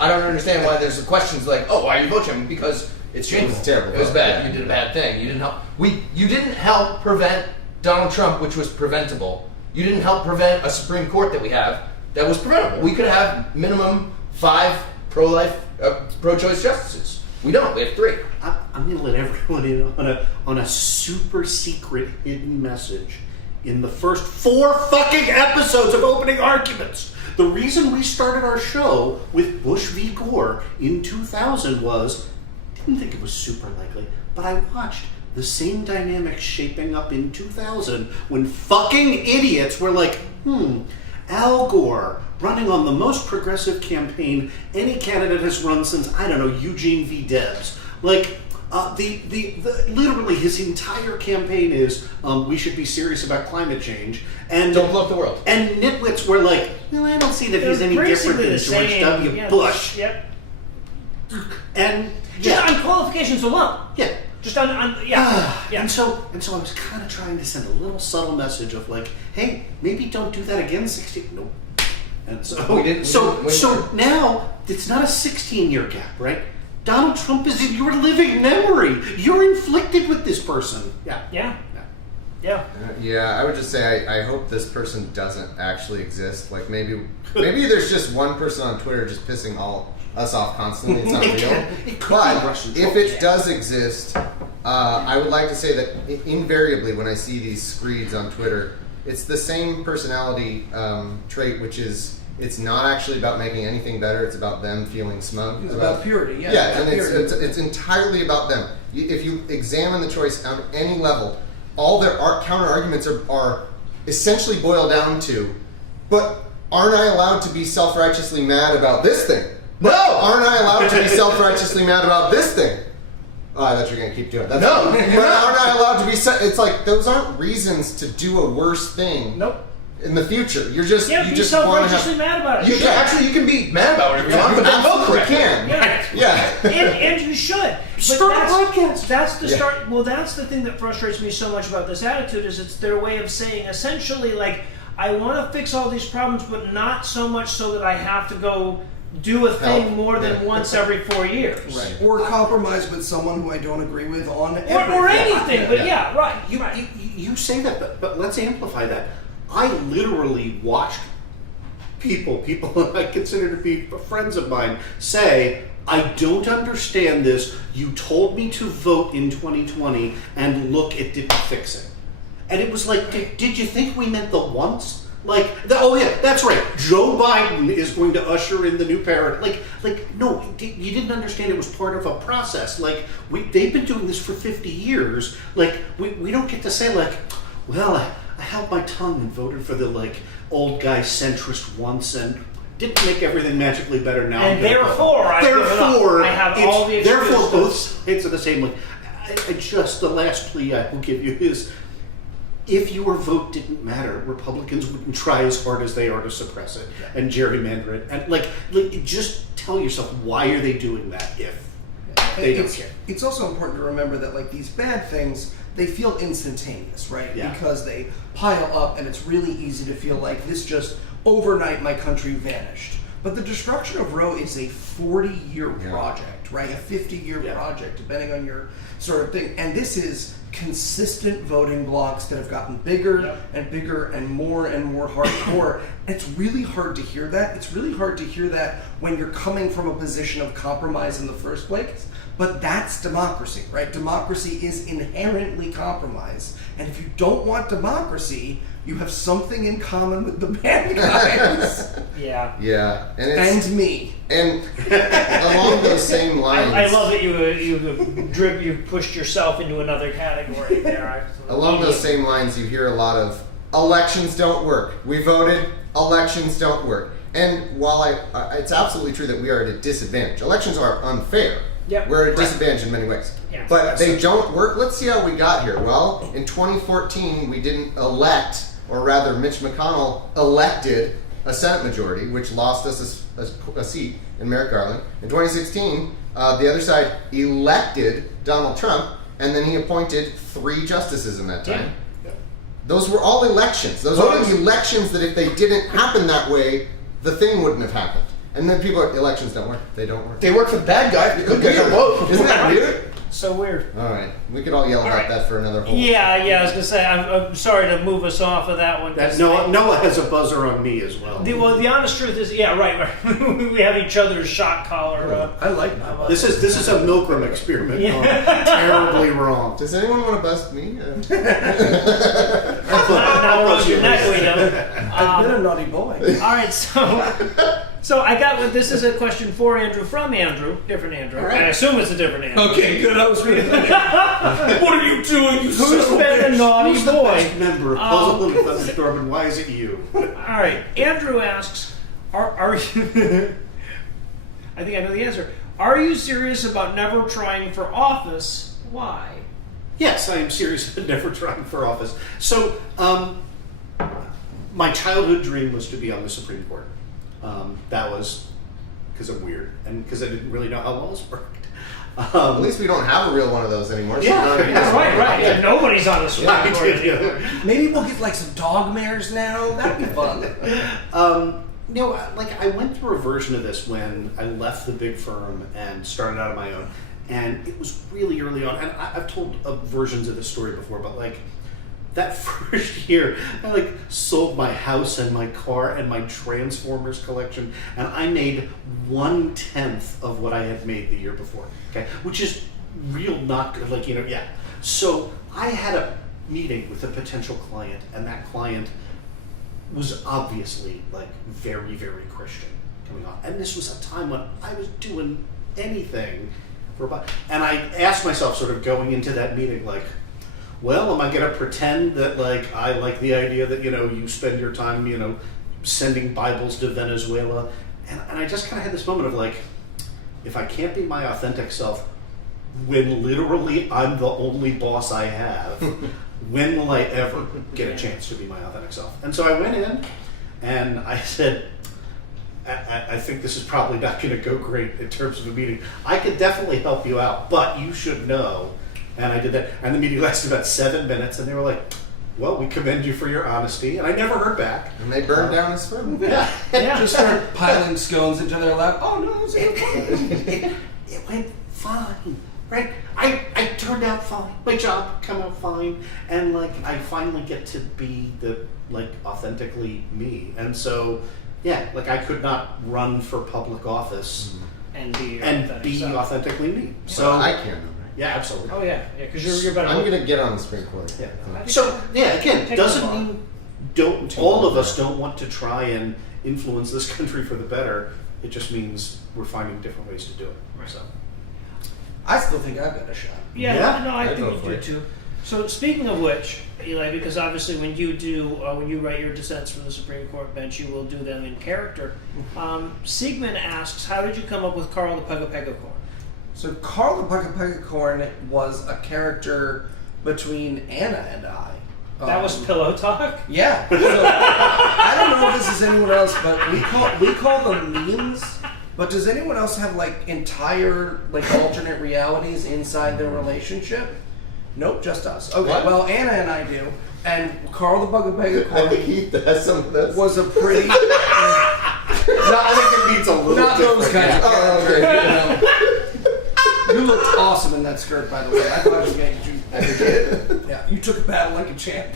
I don't understand why there's questions like, oh, why are you vote shaming? Because it's shameful. It's terrible. It was bad. You did a bad thing. You didn't help. You didn't help prevent Donald Trump, which was preventable. You didn't help prevent a Supreme Court that we have that was preventable. We could have minimum 5 pro-choice justices. We don't. We have 3. I'm going to let everyone in on a super secret hidden message. In the first 4 fucking episodes of Opening Arguments, the reason we started our show with Bush v. Gore in 2000 was, didn't think it was super likely, but I watched the same dynamic shaping up in 2000 when fucking idiots were like, Al Gore running on the most progressive campaign any candidate has run since, I don't know, Eugene v. Debs. Like, literally his entire campaign is we should be serious about climate change and don't blow up the world. And nitwits were like, well, I don't see that he's any different than George W. Bush. Yep. And just on qualifications alone. Yeah. Just on yeah. And so I was kind of trying to send a little subtle message of like, hey, maybe don't do that again. 16. Nope. And so now it's not a 16-year gap, right? Donald Trump is in your living memory. You're inflicted with this person. Yeah. Yeah, I would just say I hope this person doesn't actually exist. Like maybe there's just one person on Twitter just pissing us off constantly. It's not real. But if it does exist, I would like to say that invariably when I see these screeds on Twitter, it's the same personality trait, which is it's not actually about making anything better. It's about them feeling smug. It's about purity. Yeah, and it's entirely about them. If you examine the choice on any level, all their counter arguments are essentially boiled down to, but aren't I allowed to be self-righteously mad about this thing? No! Aren't I allowed to be self-righteously mad about this thing? Oh, I thought you were going to keep doing that. No! But aren't I allowed to be... It's like, those aren't reasons to do a worse thing. Nope. In the future. You just be self-righteously mad about it. You can be mad about it if you want, but then vote correct. You can. Yeah. And you should. Start a podcast. That's the start. Well, that's the thing that frustrates me so much about this attitude is it's their way of saying essentially like, I want to fix all these problems, but not so much so that I have to go do a thing more than once every 4 years. Right. Or compromise with someone who I don't agree with on everything. Or anything, but right. You say that, but let's amplify that. I literally watched people I consider to be friends of mine say, I don't understand this. You told me to vote in 2020, and look, it didn't fix it. And it was like, did you think we meant the once? Like, oh yeah, that's right. Joe Biden is going to usher in the new paradigm. Like, no, you didn't understand it was part of a process. Like, they've been doing this for 50 years. Like, we don't get to say like, well, I held my tongue and voted for the like old guy centrist once and didn't make everything magically better now. And therefore, I have all the excuses. Therefore, both sides are the same. Like, the last plea I will give you is, if your vote didn't matter, Republicans wouldn't try as hard as they are to suppress it and gerrymander it. And like just tell yourself, why are they doing that if they don't care? It's also important to remember that like these bad things, they feel instantaneous, right? Yeah. Because they pile up and it's really easy to feel like this just overnight my country vanished. But the destruction of Roe is a 40-year project, right? A 50-year project, depending on your sort of thing. And this is consistent voting blocks that have gotten bigger and bigger and more hardcore. And it's really hard to hear that. It's really hard to hear that when you're coming from a position of compromise in the first place. But that's democracy, right? Democracy is inherently compromise. And if you don't want democracy, you have something in common with the bad guys. Yeah. And me. And along those same lines... I love that you pushed yourself into another category there. Along those same lines, you hear a lot of, elections don't work. We voted, elections don't work. And while it's absolutely true that we are at a disadvantage. Elections are unfair. Yep. We're at a disadvantage in many ways. Yeah. But they don't work. Let's see how we got here. Well, in 2014, we didn't elect, or rather Mitch McConnell elected a Senate majority, which lost us a seat in Merrick Garland. In 2016, the other side elected Donald Trump, and then he appointed 3 justices in that time. Yeah. Those were all elections. Those are elections that if they didn't happen that way, the thing wouldn't have happened. And then people are, elections don't work. They don't work. They work for the bad guy. The good guy don't vote. Isn't that weird? So weird. All right, we could all yell about right. that for another whole. Yeah, I was gonna say I'm sorry to move us off of that one. That Noah has a buzzer on me as well. The honest truth is, yeah, right. We have each other's shot collar. I like that. This is a Milgram experiment. Gone terribly wrong. Does anyone want to bust me? Now we're on your neck, we know. I've been a naughty boy. All right, so I got this is a question for Andrew from Andrew, different Andrew. All right. I assume it's a different Andrew. Okay, good. I was reading that. What are you doing? You Who's been a naughty Who's the boy? best member of Puzzle and Thunderstorm, and why is it you? All right, Andrew asks, "Are you?" I think I know the answer. Are you serious about never trying for office? Why? Yes, I am serious about never trying for office. So, my childhood dream was to be on the Supreme Court. That was because I'm weird and because I didn't really know how laws worked. At least we don't have a real one of those anymore. So Yeah. Right. Yeah, nobody's on the Supreme Court anymore. Maybe we'll get like some dog mares now. That'd be fun. Like I went through a version of this when I left the big firm and started out on my own, and it was really early on. And I've told versions of this story before, but like that first year, I like sold my house and my car and my Transformers collection, and I made 1/10 of what I had made the year before. Okay, which is real not good. Like yeah. So I had a meeting with a potential client, and that client was obviously like very, very Christian coming on, and this was a time when I was doing anything for about. And I asked myself, sort of going into that meeting, like, well, am I going to pretend that like I like the idea that you spend your time sending Bibles to Venezuela, and I just kind of had this moment of like, if I can't be my authentic self, when literally I'm the only boss I have, when will I ever get a chance to be my authentic self? And so I went in and I said, I think this is probably not going to go great in terms of a meeting. I could definitely help you out, but you should know. And I did that. And the meeting lasted about 7 minutes, and they were like, well, we commend you for your honesty. And I never heard back. And they burned down his firm. Yeah. Just start piling scones into their lap. Oh no, It went fine, right? I turned out fine. My job come out fine, and like I finally get to be the like authentically me. And so, yeah, like I could not run for public office And be authentically me. So I can. Yeah, absolutely. Oh yeah, because you're better. I'm gonna get on the Supreme Court. Yeah. So yeah, again, Take doesn't them on. mean all of us don't want to try and influence this country for the better. It just means we're finding different ways to do it. Right. So I still think I've got a shot. Yeah, no, I I'd think go you for do it. too. So speaking of which, Eli, because obviously when you write your dissents from the Supreme Court bench, you will do them in character. Siegmund asks, how did you come up with Carl the Pegacorn? So Carl the Pegacorn was a character between Anna and I. That was pillow talk? Yeah. So, I don't know if this is anyone else, but we call them memes. But does anyone else have like entire like alternate realities inside their relationship? Nope, just us. Okay, What? well Anna and I do, and Carl the I think Pegacorn he has some of this. was a pretty no, I think it means a little not different. those kinds of Oh, okay. characters. You looked awesome in that skirt, by the way. I thought it was going to yeah, you took a battle like a champ.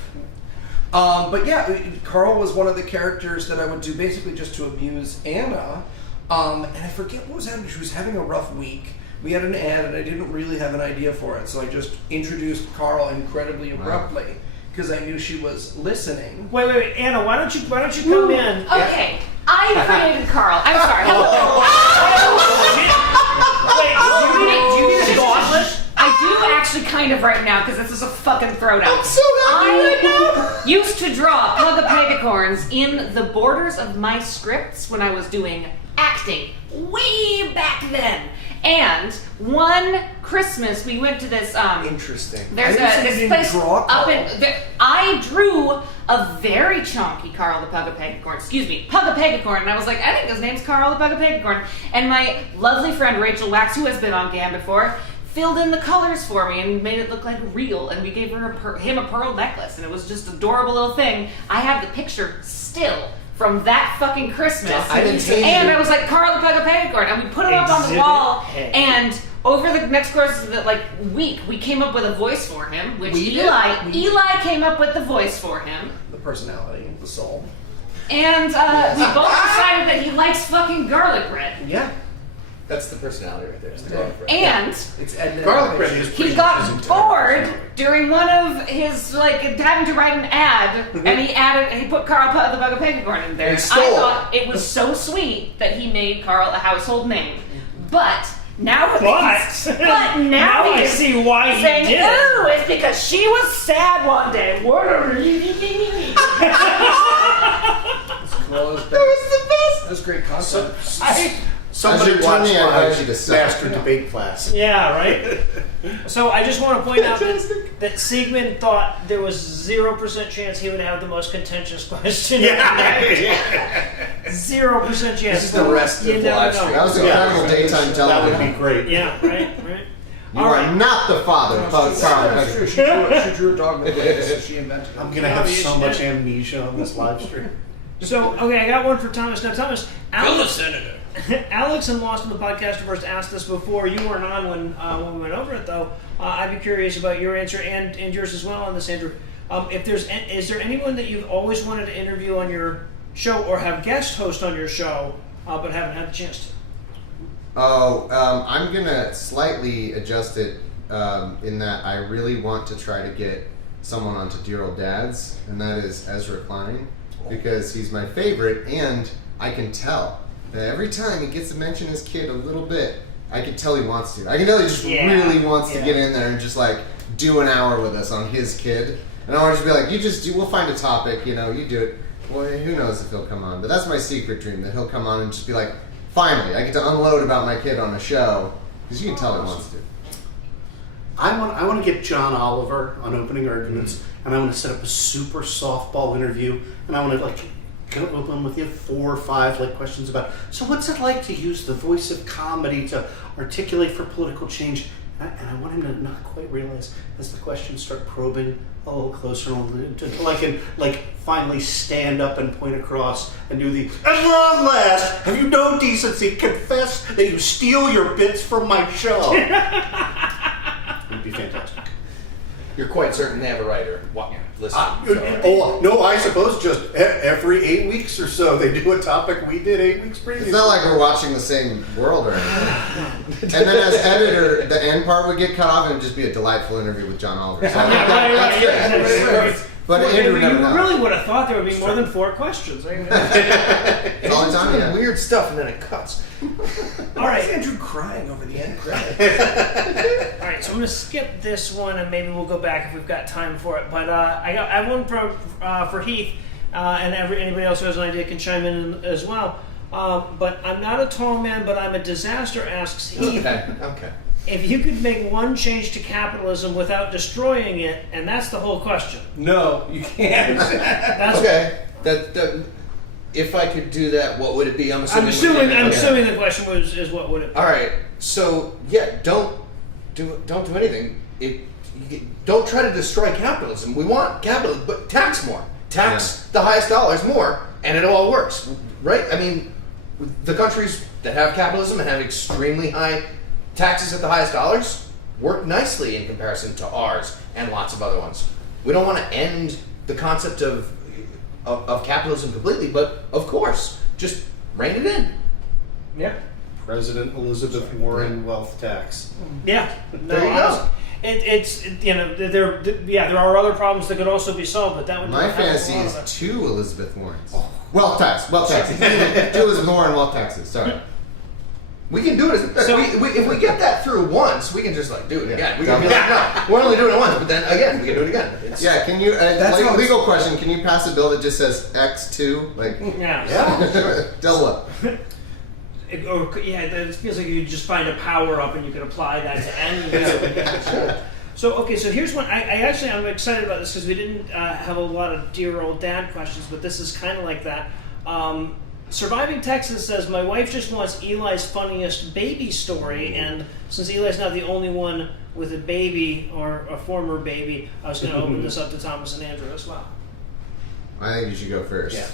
But yeah, Carl was one of the characters that I would do basically just to amuse Anna. And I forget what was happening. She was having a rough week. We had an ad, and I didn't really have an idea for it, so I just introduced Carl incredibly abruptly because I knew she was listening. Wait, Anna, why don't you come in? Okay, I created Carl. I'm sorry. Wait, you need a gauntlet? I do actually kind of right now because this is a fucking throwdown. I'm so happy right now. I used to draw Pegacorns in the borders of my scripts when I was doing acting way back then. And one Christmas we went to this Interesting. there's I didn't say you this didn't place draw up Carl. in I drew a very chunky Carl the Pegacorn. Excuse me, Pegacorn, and I was like, I think his name's Carl the Pegacorn. And my lovely friend Rachel Wax, who has been on GAM before, filled in the colors for me and made it look like real. And we gave him a pearl necklace, and it was just an adorable little thing. I have the picture still from that fucking Christmas. I didn't And I was like, Carl the Pegacorn, and we put it up on the Exhibit wall, A. and over the next course of the week, we came up with a voice for him, which Eli came up with the voice for him. The personality, the soul. And we both decided that he likes fucking garlic bread. Yeah. That's the personality right there. It's the garlic bread. And It's Garlic bread is pretty he much got his entire bored personality. during one of his having to write an ad, and he put Carl the Bug of Pegacorn in there. And I stole thought it was so sweet that he made Carl a household name. But now now I he's see why he saying, did it. "Ooh, it's because she was sad one day." That was the best. That was great concept. Somebody As you told watched me, I my invited you to sell. master debate class. Yeah, right? So I just want to point out that Siegmund thought there was 0% chance he would have the most contentious question. 0% chance. This is the rest You of never live know. stream. That was incredible daytime That television. would be great. Yeah, right. You are not the father of Carl. That's true. She drew a dog with legs, so she invented it. I'm gonna have so much amnesia on this live stream. So, okay, I got one for Thomas. Now, Thomas, Alex, Senator. Alex and Lost in the Podcasterverse asked this before. You weren't on when we went over it, though. I'd be curious about your answer and yours as well on this, Andrew. Is there anyone that you've always wanted to interview on your show or have guest host on your show, but haven't had the chance to? I'm gonna slightly adjust it in that I really want to try to get someone onto Dear Old Dads, and that is Ezra Klein, because he's my favorite, and I can tell that every time he gets to mention his kid a little bit, I can tell he wants to. I can tell he just really wants to get in there and just do an hour with us on his kid. And I want to just be we'll find a topic, you do it. Well, who knows if he'll come on. But that's my secret dream, that he'll come on and just be like, finally, I get to unload about my kid on a show, because you can tell he wants to. I want to get John Oliver on Opening Arguments, and I want to set up a super softball interview, and I want to go open with 4 or 5 questions about, so what's it like to use the voice of comedy to articulate for political change? And I want him to not quite realize as the questions start probing a little closer until I can finally stand up and point across and do the, at long last, have you no decency? Confess that you steal your bits from my show. It'd be fantastic. You're quite certain they have a writer. Listen. No, I suppose just every 8 weeks or so they do a topic we did 8 weeks previously. It's not like we're watching the same world or anything. And then as editor, the end part would get cut off and it'd just be a delightful interview with John Oliver. So that's good. But Andrew You never knows. really would have thought there would be more than 4 questions. It's all the time, yeah. Weird stuff, and then it cuts. All right. Andrew crying over the end credit. All right, so I'm going to skip this one, and maybe we'll go back if we've got time for it. But I have one for Heath, and anybody else who has an idea can chime in as well. But I'm not a tall man, but I'm a disaster, asks Heath. Okay. If you could make one change to capitalism without destroying it, and that's the whole question. No, you can't. That's Okay. That if I could do that, what would it be? I'm assuming. I'm assuming the question is what would it be? All right. So don't do anything. Don't try to destroy capitalism. We want capitalism, but tax more. Tax the highest dollars more, and it all works, right? I mean, the countries that have capitalism and have extremely high taxes at the highest dollars work nicely in comparison to ours and lots of other ones. We don't want to end the concept of capitalism completely, but of course, just rein it in. Yeah. President Elizabeth Warren wealth tax. Yeah. No, There you go. there are other problems that could also be solved, but that would My have a fantasy lot is of it. 2 Elizabeth Warrens. Wealth taxes. 2 Elizabeth Warren wealth taxes. Sorry. We can do it. So- If we get that through once, we can just do it Yeah. again. We can be like, no, we're only doing it once, but then again, we can do it again. It's, Yeah, can you, That's how legal question, can you pass a bill that just says X2? Yeah. Yeah. Double up. It feels like you just find a power up and you can apply that to anything. So here's one. I'm excited about this because we didn't have a lot of dear old dad questions, but this is kind of like that. Surviving Texas says, my wife just wants Eli's funniest baby story, and since Eli's not the only one with a baby or a former baby, I was going to open this up to Thomas and Andrew as well. I think you should go first. Yeah.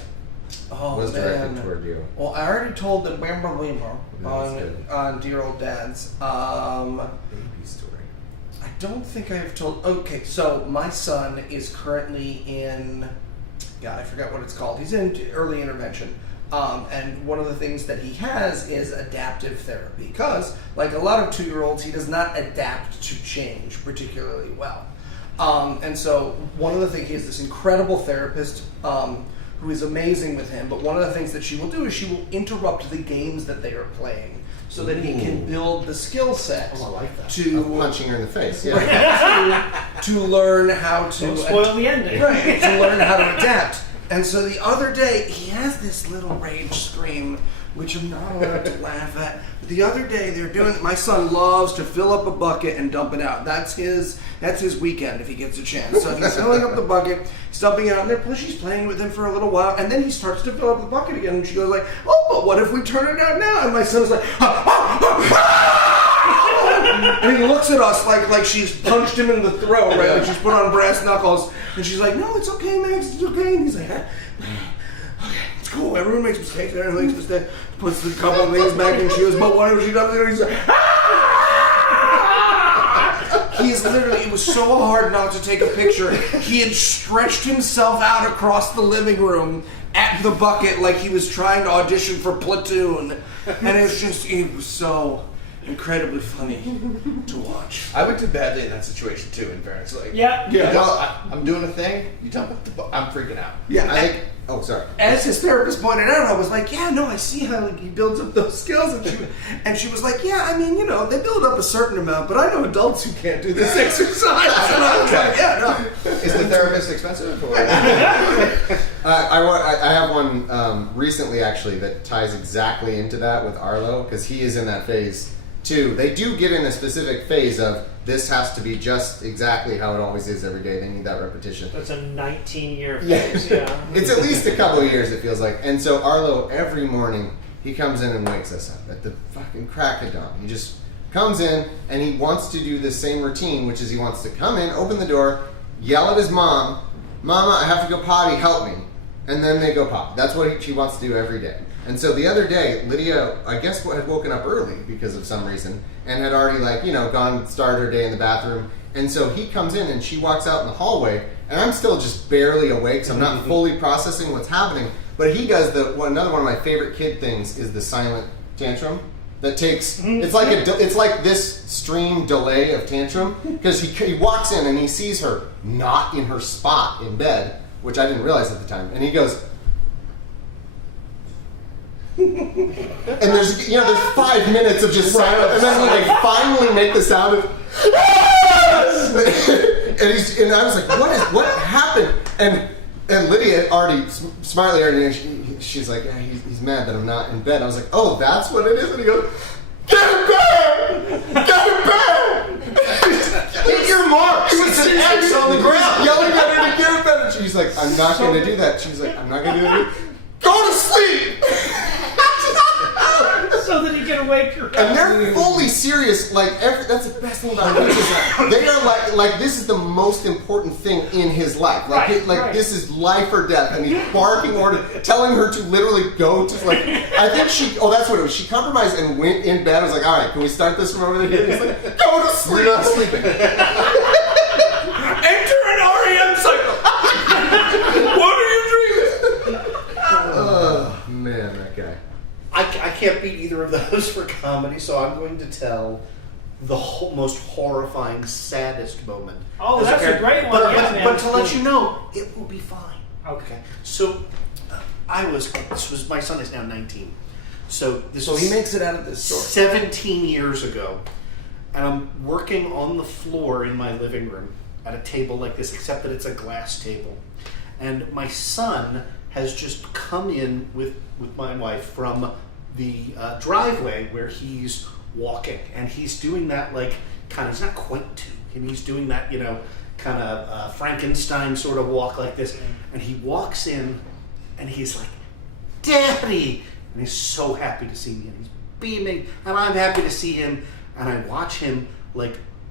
Oh, was directed man. toward you. Well, I already told the Wimmer That's good. on Dear Old Dads. Baby story. I don't think I have told. Okay, so my son is currently in. God, I forgot what it's called. He's in early intervention. And one of the things that he has is adaptive therapy. Because, like a lot of 2-year-olds, he does not adapt to change particularly well. And so one of the things, he has this incredible therapist who is amazing with him. But one of the things that she will do is she will interrupt the games that they are playing so that he can build the skill set Oh, I like that. to Punching her in the face. Yeah. to learn how to Don't spoil the ending. right, to learn how to adapt. And so the other day, he has this little rage scream, which I'm not allowed to laugh at. But the other day, they're doing. My son loves to fill up a bucket and dump it out. That's his weekend if he gets a chance. So he's filling up the bucket, he's dumping it out, and she's playing with him for a little while, and then he starts to fill up the bucket again, and she goes like, "Oh, but what if we turn it out now?" And my son's like, and he looks at us like she's punched him in the throat, right? Like she's put on brass knuckles, and she's like, "No, it's okay, Max, it's okay." And he's like, "Okay, it's cool. Everyone makes mistakes. Everyone makes mistakes." Puts a couple of things back, and she goes, "But what if she does it?" He's like, He's literally, it was so hard not to take a picture. He had stretched himself out across the living room at the bucket like he was trying to audition for Platoon. And it was so incredibly funny to watch. I would do badly in that situation too. In fairness, like Yeah. you know, I'm doing a thing. You dump it. I'm freaking out. Yeah, I think. Oh, sorry. as his therapist pointed out, I was like, yeah, no, I see how he builds up those skills. And she was like, yeah, I mean, you know, they build up a certain amount, but I know adults who can't do this exercise. And I was like, yeah, no. Is the therapist expensive? Or? I have one recently actually that ties exactly into that with Arlo because he is in that phase too. They do get in a specific phase of this has to be just exactly how it always is every day. They need that repetition. That's a 19-year Yeah. phase, yeah. It's at least a couple of years, it feels like. And so Arlo, every morning, he comes in and wakes us up at the fucking crack of dawn. He just comes in and he wants to do the same routine, which is he wants to come in, open the door, yell at his mom, "Mama, I have to go potty, help me." And then they go potty. That's what she wants to do every day. And so the other day, Lydia, I guess, had woken up early because of some reason and had already, started her day in the bathroom. And so he comes in and she walks out in the hallway, and I'm still just barely awake, so I'm not fully processing what's happening. But he does another one of my favorite kid things is the silent tantrum that takes. It's like this stream delay of tantrum because he walks in and he sees her not in her spot in bed, which I didn't realize at the time, and he goes. And there's 5 minutes of just silence, and then they finally make the sound of, and I was like, what happened? And Lydia smartly she's like, yeah, he's mad that I'm not in bed. I was like, oh, that's what it is. And he goes, get in bed, get in bed. Hit your mark. It was an X on the ground, yelling at her to get in bed. And she's like, I'm not going to do that. She's like, I'm not going to do that. Go to sleep. So that he can wake her up. And they're fully serious. That's the best thing about witches. They are like this is the most important thing in his life. Right. This is life or death, and he's barking order, telling her to literally go to I think she. Oh, that's what it was. She compromised and went in bed. I was like, all right, can we start this from over here? He's like, go to sleep. You're not sleeping. Enter an REM cycle. What are you dreaming? Oh man, that guy. I can't beat either of those for comedy, so I'm going to tell the most horrifying, saddest moment. Oh, as that's a parent. great one. But, Yeah, but, man. but to let you know, it will be fine. Okay. So, my son is now 19. So He makes it out of this story. 17 years ago, and I'm working on the floor in my living room at a table like this, except that it's a glass table. And my son has just come in with my wife from the driveway where he's walking, and he's doing that he's not quite to, and he's doing that kind of Frankenstein sort of walk like this, and he walks in, and he's like, "Daddy," and he's so happy to see me, and he's beaming, and I'm happy to see him, and I watch him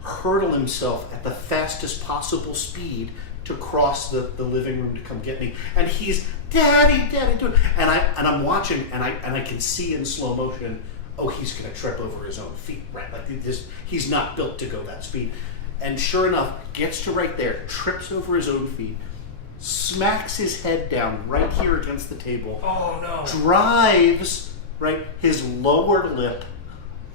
hurtle himself at the fastest possible speed to cross the living room to come get me, and he's Daddy, dude, and I'm watching, and I can see in slow motion, oh, he's gonna trip over his own feet, right? Like this, he's not built to go that speed, and sure enough, gets to right there, trips over his own feet, smacks his head down right here against the table. Oh no! Drives right his lower lip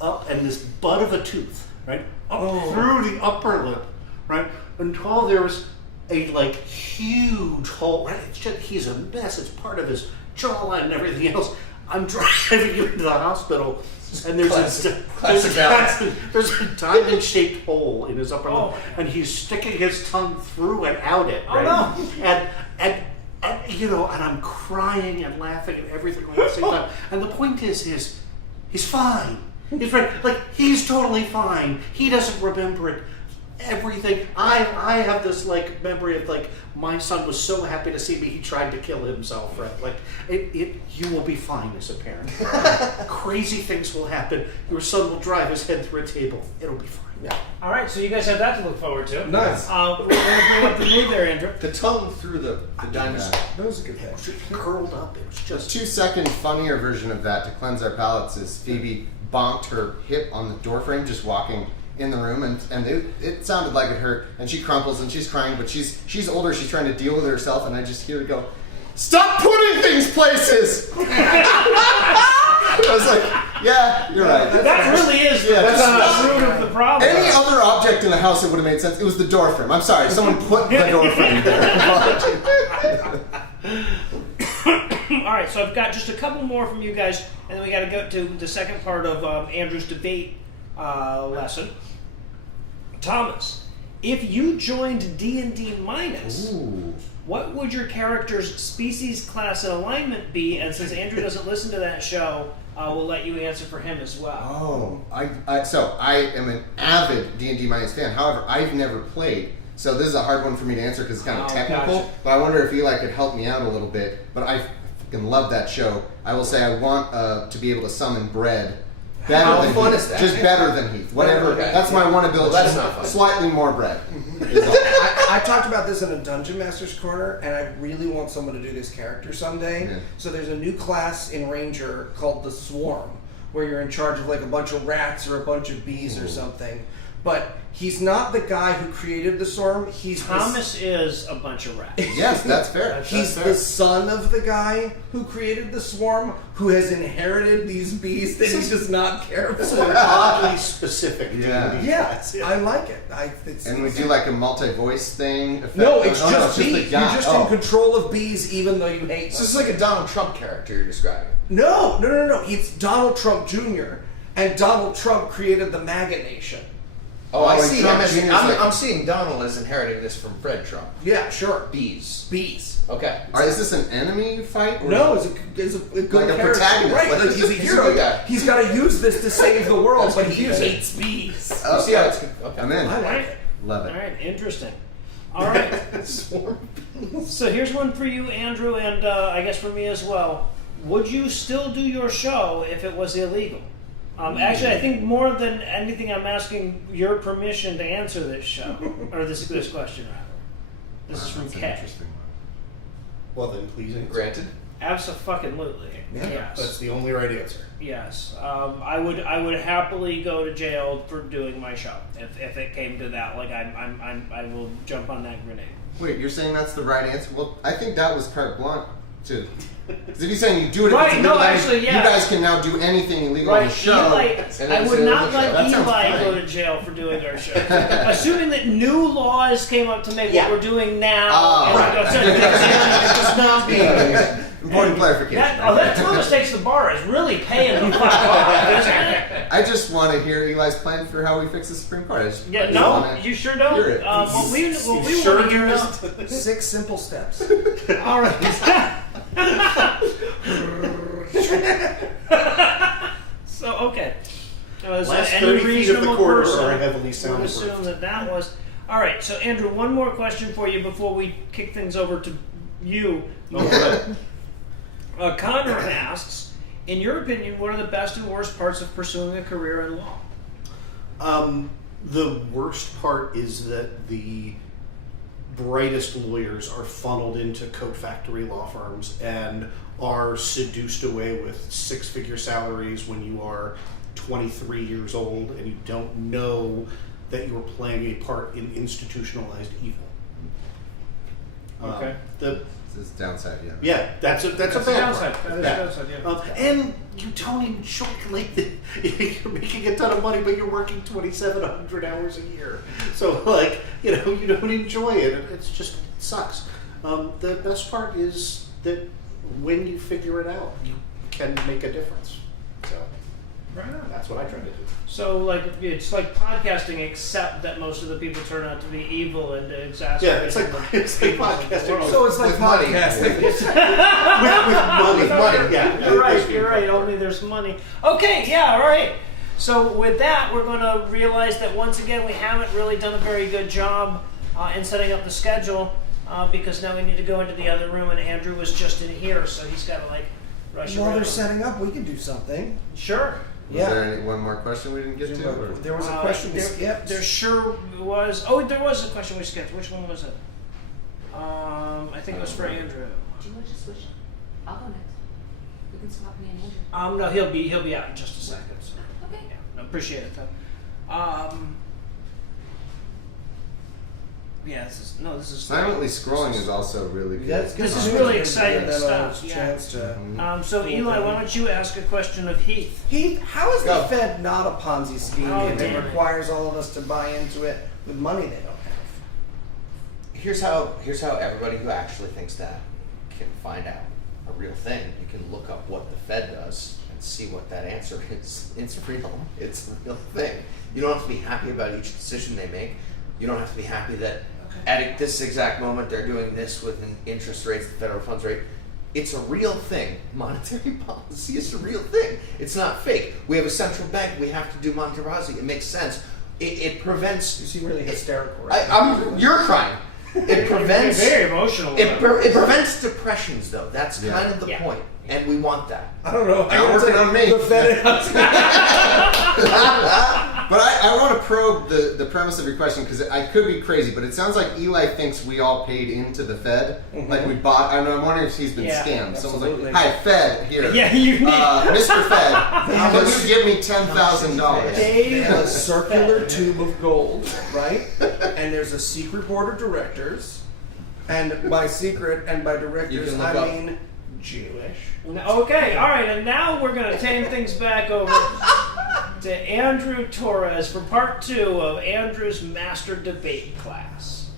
up and this butt of a tooth, right, up through the upper lip, right, until there's a like huge hole. Right, it's just he's a mess. It's part of his jawline and everything else. I'm driving him to the hospital, and there's a diamond-shaped hole in his upper lip, and he's sticking his tongue through and out it. Right? Oh no! And you know, and I'm crying and laughing and everything all at the same time. And the point is he's fine. He's right. Like he's totally fine. He doesn't remember it. Everything. I have this like memory of like my son was so happy to see me he tried to kill himself. Right. Like you will be fine as a parent. Crazy things will happen. Your son will drive his head through a table. It'll be fine. Yeah. All right, so you guys have that to look forward to. Nice. We're going to bring up the mood there, Andrew. The tongue through the diamond. That was a good It was thing. just curled up. It was The just 2-second funnier version of that to cleanse our palates is Phoebe bonked her hip on the doorframe just walking in the room, and it sounded like it hurt, and she crumples and she's crying, but she's older, she's trying to deal with it herself, and I just hear her go, "Stop putting things places!" I was like, yeah, you're right. That really is the root of the problem. Any other object in the house, it would have made sense. It was the door frame. I'm sorry, someone put the door frame there. All right, so I've got just a couple more from you guys, and then we got to go to the second part of Andrew's debate lesson. Thomas, if you joined D&D minus, what would your character's species, class, and alignment be? And since Andrew doesn't listen to that show, we'll let you answer for him as well. Oh, so I am an avid D&D minus fan. However, I've never played, so this is a hard one for me to answer because it's kind of technical. Gotcha. But I wonder if Eli could help me out a little bit. But I fucking love that show. I will say I want to be able to summon bread. Better How than fun Heath. is that? Just better than Heath. Whatever. Okay. That's my one ability. Well, that's not fun. Slightly more bread. I talked about this in a Dungeon Master's Corner, and I really want someone to do this character someday. Yeah. So there's a new class in Ranger called the Swarm, where you're in charge of like a bunch of rats or a bunch of bees or something. But he's not the guy who created the Swarm. Thomas is a bunch of rats. Yes, that's fair. He's the son of the guy who created the Swarm, who has inherited these bees that he does not care This is for. an oddly specific Yeah. D&D. Yeah, I like it. And we do like a multi-voice thing. Effect. No, it's Oh, just the bees. guy. You're just in control of bees, even though you hate So them. it's like a Donald Trump character you're describing. No. It's Donald Trump Jr. And Donald Trump created the MAGA Nation. Oh, I and see. Trump Jr. 's like- I'm seeing Donald as inheriting this from Fred Trump. Yeah, sure. Bees. Bees. Okay. Is this an enemy fight? Or No, it's a good Like a character. protagonist. Right, like he's a He's a hero. good guy. He's got to use this to save the world, That's but he confusing. hates bees. You see how it's okay. I'm in. I like it. Love All it. right, interesting. All right. So here's one for you, Andrew, and I guess for me as well. Would you still do your show if it was illegal? Actually, I think more than anything, I'm asking your permission to answer this show, or this question rather. This is from That's an Kay. interesting Well then, please answer. Granted. Abso-fucking-lutely. Yeah, That's the only right answer. Yes. I would happily go to jail for doing my show if it came to that. Like I will jump on that grenade. Wait, you're saying that's the right answer? Well, I think that was carte blanche too. Because if you're saying you do it, if Right, it's illegal, no, actually, yeah. you guys can now do anything illegal on Right, the show. Eli, And I it's would a not show. let That sounds Eli fine. go to jail for doing our show. Assuming that new laws came up to make Yeah. what we're doing now. Oh, and right. it does not be. Important clarification. That Thomas Takes the Bar is really paying the fuck off, isn't it? I just want to hear Eli's plan for how we fix the Supreme Court. I just Yeah, no. no, you sure don't. Hear it. What we Sure want to hear there is 6 simple steps. all right. So okay. Last Any 30 feet of the reasonable corridor person are heavily would soundproofed. assume that was all right. So Andrew, one more question for you before we kick things over to you. Connor asks, in your opinion, what are the best and worst parts of pursuing a career in law? The worst part is that brightest lawyers are funneled into coat factory law firms and are seduced away with six-figure salaries when you are 23 years old and you don't know that you're playing a part in institutionalized evil. Okay. This is downside, yeah. Yeah, that's a bad downside. part. That is Bad. downside, yeah. And you don't enjoy, like, you're making a ton of money, but you're working 2,700 hours a year. So, like, you don't enjoy it. It's just, it sucks. The best part is that when you figure it out, you can make a difference. So, Right on. that's what I try to do. So, like, it's like podcasting, except that most of the people turn out to be evil and exacerbate. Yeah, it's like podcasting. So it's like With money. podcasting. with money. With money. Yeah, You're right. You're right. Only there's money. Okay. Yeah. All right. So with that, we're going to realize that once again we haven't really done a very good job in setting up the schedule because now we need to go into the other room, and Andrew was just in here, so he's got to like rush While around. they're setting up, we can do something. Sure. Was there one more question we didn't get to? Or? There was a question we there, skipped. There sure was. Oh, there was a question we skipped. Which one was it? I think it was for Andrew. Do you want to just switch? I'll go next. We can swap me and Andrew. No, he'll be out in just a second. So. Okay. Yeah, appreciate it though. Yeah, this is Silently scrolling is also really good. That's good. This is to really give exciting them a stuff, yeah. Chance to. So Eli, why don't you ask a question of Heath? Heath, how is Go. the Fed not a Ponzi scheme Oh, if damn it it. requires all of us to buy into it with money they don't have? Here's how everybody who actually thinks that can find out a real thing. You can look up what the Fed does and see what that answer is. It's real. It's a real thing. You don't have to be happy about each decision they make. You don't have to be happy that at this exact moment they're doing this with an interest rates, the federal funds rate. It's a real thing. Monetary policy is a real thing. It's not fake. We have a central bank. We have to do monetary policy. It makes sense. It prevents. You seem really hysterical right You're crying. It prevents. You're very emotional. It prevents depressions, though. That's Yeah. kind of the Yeah. point, and we want that. I don't know. You're working on me. The Fed. But I want to probe the premise of your question because I could be crazy, but it sounds like Eli thinks we all paid into the Fed. Like we bought, I'm wondering if he's been Yeah, scammed. Someone's absolutely. like, hi, Fed, here. Yeah, you need. Mr. Fed, can you give me $10,000? They have a circular tube of gold, right? And there's a secret board of directors. And by secret and by You directors, can look I up. mean Jewish. Okay, all right, and now we're going to tame things back over to Andrew Torres for part 2 of Andrew's Master Debate class.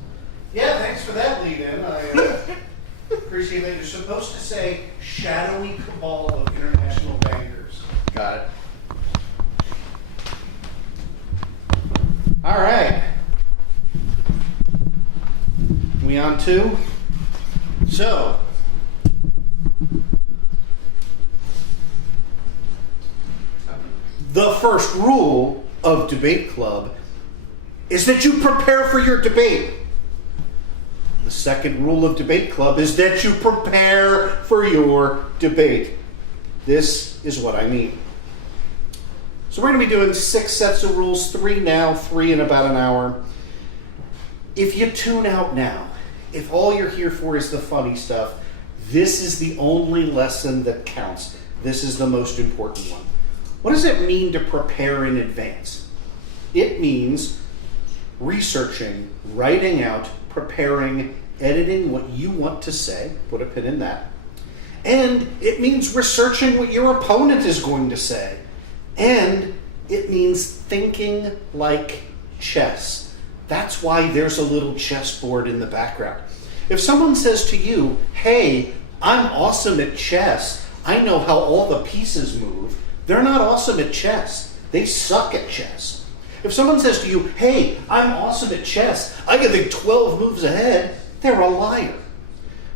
Yeah, thanks for that lead in. I appreciate that. You're supposed to say shadowy cabal of international bankers. Got it. All right. We on 2? So, the first rule of Debate Club is that you prepare for your debate. The second rule of Debate Club is that you prepare for your debate. This is what I mean. So we're going to be doing 6 sets of rules, 3 now, 3 in about an hour. If you tune out now, if all you're here for is the funny stuff, this is the only lesson that counts. This is the most important one. What does it mean to prepare in advance? It means researching, writing out, preparing, editing what you want to say, put a pin in that. And it means researching what your opponent is going to say. And it means thinking like chess. That's why there's a little chessboard in the background. If someone says to you, hey, I'm awesome at chess, I know how all the pieces move, they're not awesome at chess. They suck at chess. If someone says to you, hey, I'm awesome at chess, I can think 12 moves ahead, they're a liar.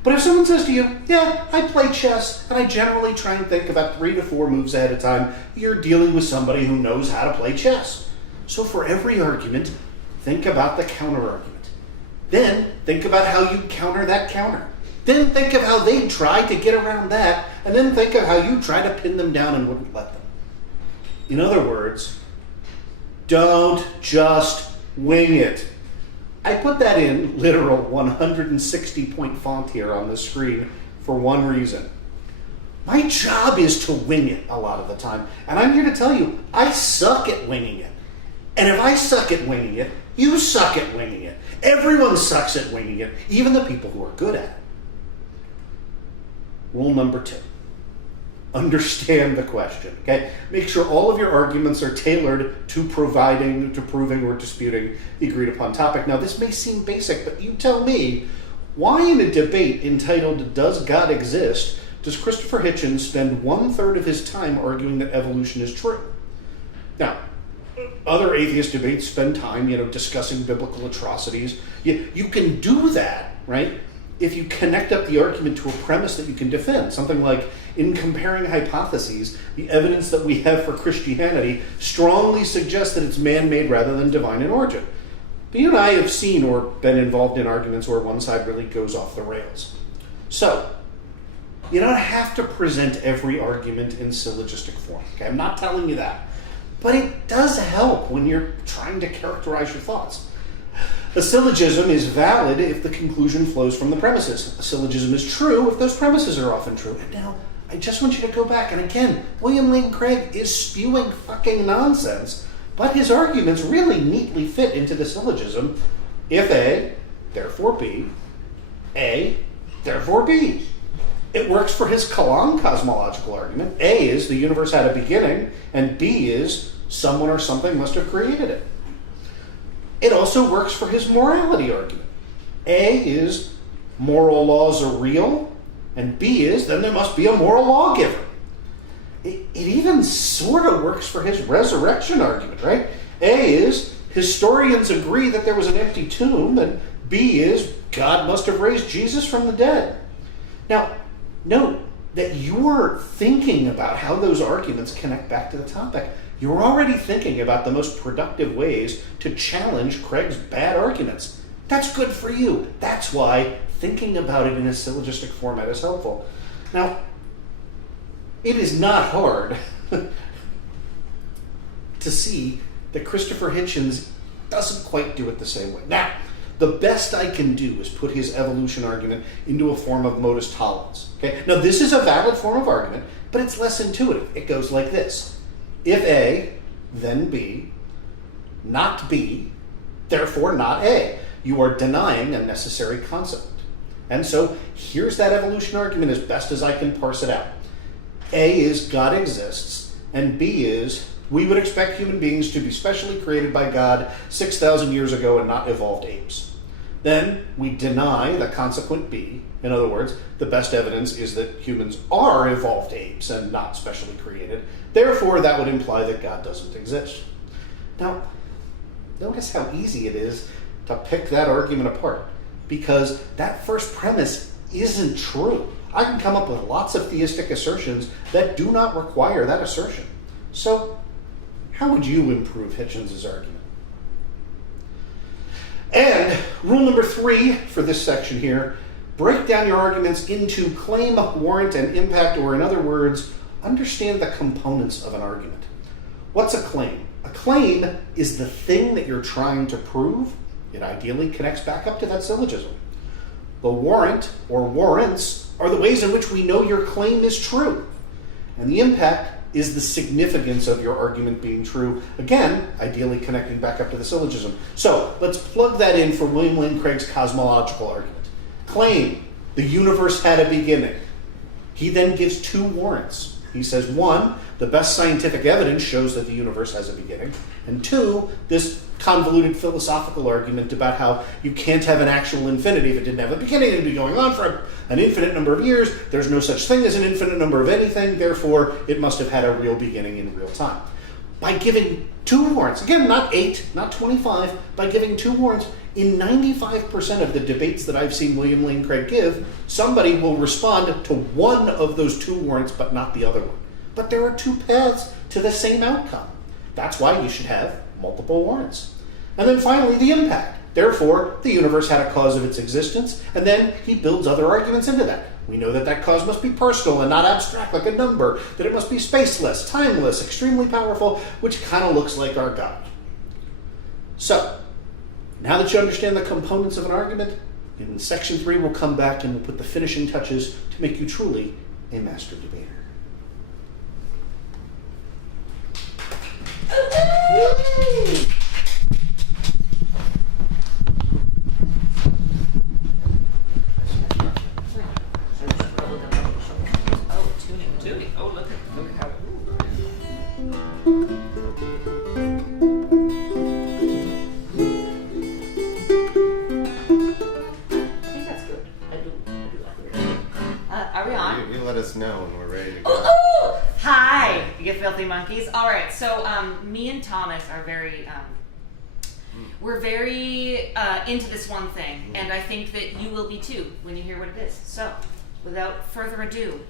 But if someone says to you, yeah, I play chess, and I generally try and think about 3 to 4 moves ahead of time, you're dealing with somebody who knows how to play chess. So for every argument, think about the counter-argument. Then think about how you counter that counter. Then think of how they tried to get around that, and then think of how you tried to pin them down and wouldn't let them. In other words, don't just wing it. I put that in literal 160-point font here on the screen for one reason. My job is to wing it a lot of the time. And I'm here to tell you, I suck at winging it. And if I suck at winging it, you suck at winging it. Everyone sucks at winging it, even the people who are good at it. Rule number 2. Understand the question, okay? Make sure all of your arguments are tailored to proving, or disputing the agreed upon topic. Now, this may seem basic, but you tell me, why in a debate entitled "Does God Exist?" does Christopher Hitchens spend 1/3 of his time arguing that evolution is true? Now, other atheist debates spend time, discussing biblical atrocities. You can do that, right, if you connect up the argument to a premise that you can defend. Something like, in comparing hypotheses, the evidence that we have for Christianity strongly suggests that it's man-made rather than divine in origin. But you and I have seen or been involved in arguments where one side really goes off the rails. So, you don't have to present every argument in syllogistic form. Okay? I'm not telling you that. But it does help when you're trying to characterize your thoughts. A syllogism is valid if the conclusion flows from the premises. A syllogism is true if those premises are often true. And now, I just want you to go back, and again, William Lane Craig is spewing fucking nonsense, but his arguments really neatly fit into the syllogism. If A, therefore B, A, therefore B. It works for his Kalam cosmological argument. A is the universe had a beginning, and B is someone or something must have created it. It also works for his morality argument. A is moral laws are real, and B is then there must be a moral lawgiver. It even sort of works for his resurrection argument, right? A is historians agree that there was an empty tomb, and B is God must have raised Jesus from the dead. Now, note that you're thinking about how those arguments connect back to the topic. You're already thinking about the most productive ways to challenge Craig's bad arguments. That's good for you. That's why thinking about it in a syllogistic format is helpful. Now, it is not hard to see that Christopher Hitchens doesn't quite do it the same way. Now, the best I can do is put his evolution argument into a form of modus tollens. Okay? Now, this is a valid form of argument, but it's less intuitive. It goes like this. If A, then B, not B, therefore not A. You are denying a necessary consequent. And so here's that evolution argument as best as I can parse it out. A is God exists, and B is we would expect human beings to be specially created by God 6,000 years ago and not evolved apes. Then we deny the consequent B. In other words, the best evidence is that humans are evolved apes and not specially created. Therefore, that would imply that God doesn't exist. Now, notice how easy it is to pick that argument apart, because that first premise isn't true. I can come up with lots of theistic assertions that do not require that assertion. So, how would you improve Hitchens' argument? And rule number 3 for this section here, break down your arguments into claim, warrant, and impact, or in other words, understand the components of an argument. What's a claim? A claim is the thing that you're trying to prove. It ideally connects back up to that syllogism. The warrant, or warrants, are the ways in which we know your claim is true. And the impact is the significance of your argument being true. Again, ideally connecting back up to the syllogism. So, let's plug that in for William Lane Craig's cosmological argument. Claim, the universe had a beginning. He then gives 2 warrants. He says, 1, the best scientific evidence shows that the universe has a beginning. And 2, this convoluted philosophical argument about how you can't have an actual infinity if it didn't have a beginning. It'd be going on for an infinite number of years. There's no such thing as an infinite number of anything. Therefore, it must have had a real beginning in real time. By giving 2 warrants, again, not 8, not 25, by giving 2 warrants, in 95% of the debates that I've seen William Lane Craig give, somebody will respond to one of those 2 warrants, but not the other one. But there are 2 paths to the same outcome. That's why you should have multiple warrants. And then finally, the impact. Therefore, the universe had a cause of its existence, and then he builds other arguments into that. We know that that cause must be personal and not abstract like a number, that it must be spaceless, timeless, extremely powerful, which kind of looks like our God. So, Now that you understand the components of an argument, in section 3 we'll come back and we'll put the finishing touches to make you truly a master debater. Oh, tuning. Oh, look at how. I think that's good. I do like it. Are we on? You let us know when we're ready to go. Ooh! Hi, you filthy monkeys. All right, so me and Thomas are very, we're very into this one thing, and I think that you will be too when you hear what it is. So, without further ado.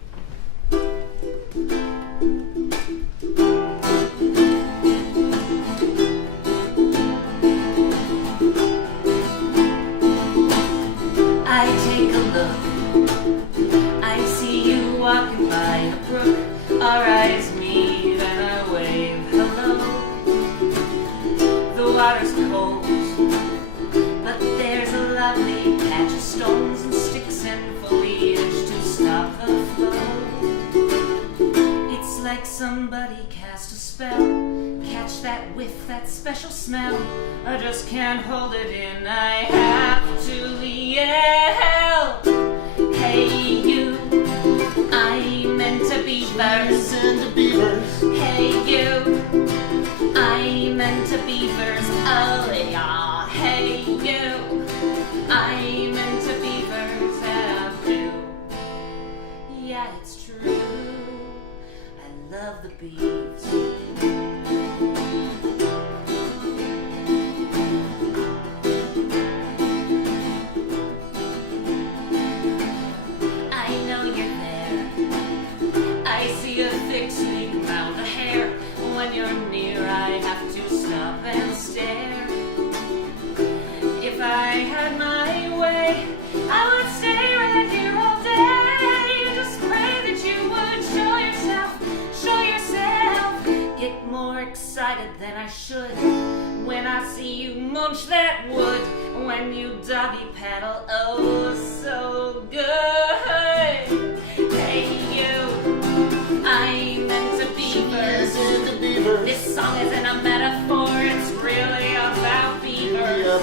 I take a look, I see you walking by the brook. Our eyes meet and I wave hello. The water's cold, but there's a lovely patch of stones and sticks and foliage to stop the flow. It's like somebody cast a spell, catch that whiff, that special smell. I just can't hold it in, I have to yell. Hey you, I meant to be beavers. Hey you, I meant to beavers. Oh yeah. Hey you, I meant to beavers. And I do. Yeah, it's true. I love the beavs. When you're near, I have to stop and stare. If I had my way, I would stay right here all day. Just pray that you would show yourself. Get more excited than I should when I see you munch that wood. When you doggy paddle, oh so good. Hey you, I meant to be beavers. This song isn't a metaphor, it's really about beavers.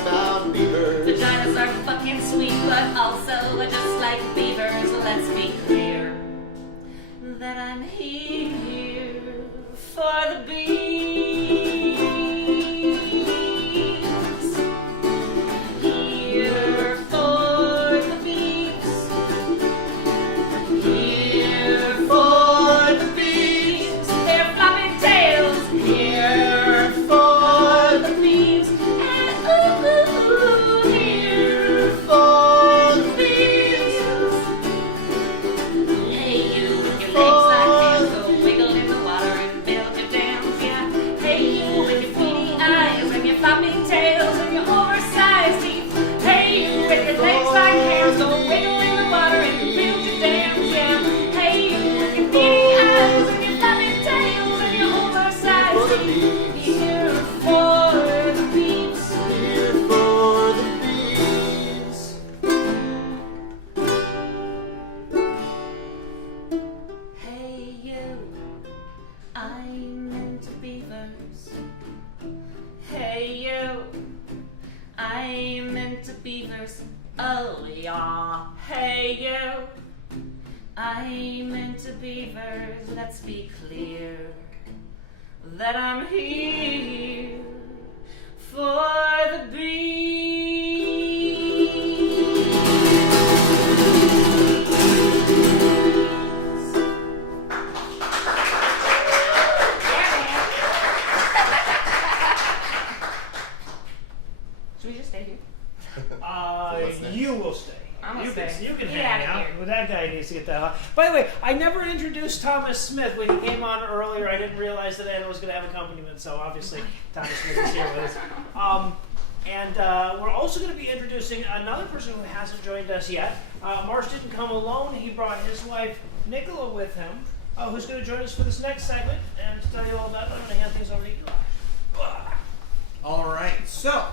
Vaginas are fucking sweet, but also just like beavers. Let's be clear that I'm here for the beavs. Here for the beavs. Here for the beavs. They're flopping tails. Here for the beavs. And ooh, here for the beavs. Hey you, with your legs like this, go wiggle in the water and build your dams, yeah. Hey you, with your beady eyes and your flopping tails and your oversized teeth. Hey you, with your legs like hairs, go wiggle in the water and build your dams, yeah. Hey you, with your beady eyes and your flopping tails and your oversized teeth. Here for the beavs. Here for the beavs. Hey you, I'm into beavers. Hey you, I'm into beavers. Oh yeah. Hey you, I'm into beavers. Let's be clear that I'm here for the beavs. Should we just stay here? You will stay. I'm gonna You can, stay. you can Get hang outta out. here. Well, that guy needs to get the hell out. By the way, I never introduced Thomas Smith when he came on earlier. I didn't realize that Anna was going to have accompaniment, so obviously Thomas Smith is here with us. And we're also going to be introducing another person who hasn't joined us yet. Marsh didn't come alone. He brought his wife, Nicola, with him, who's going to join us for this next segment. And to tell you all about it, I'm going to hand things over to Eli. All right, so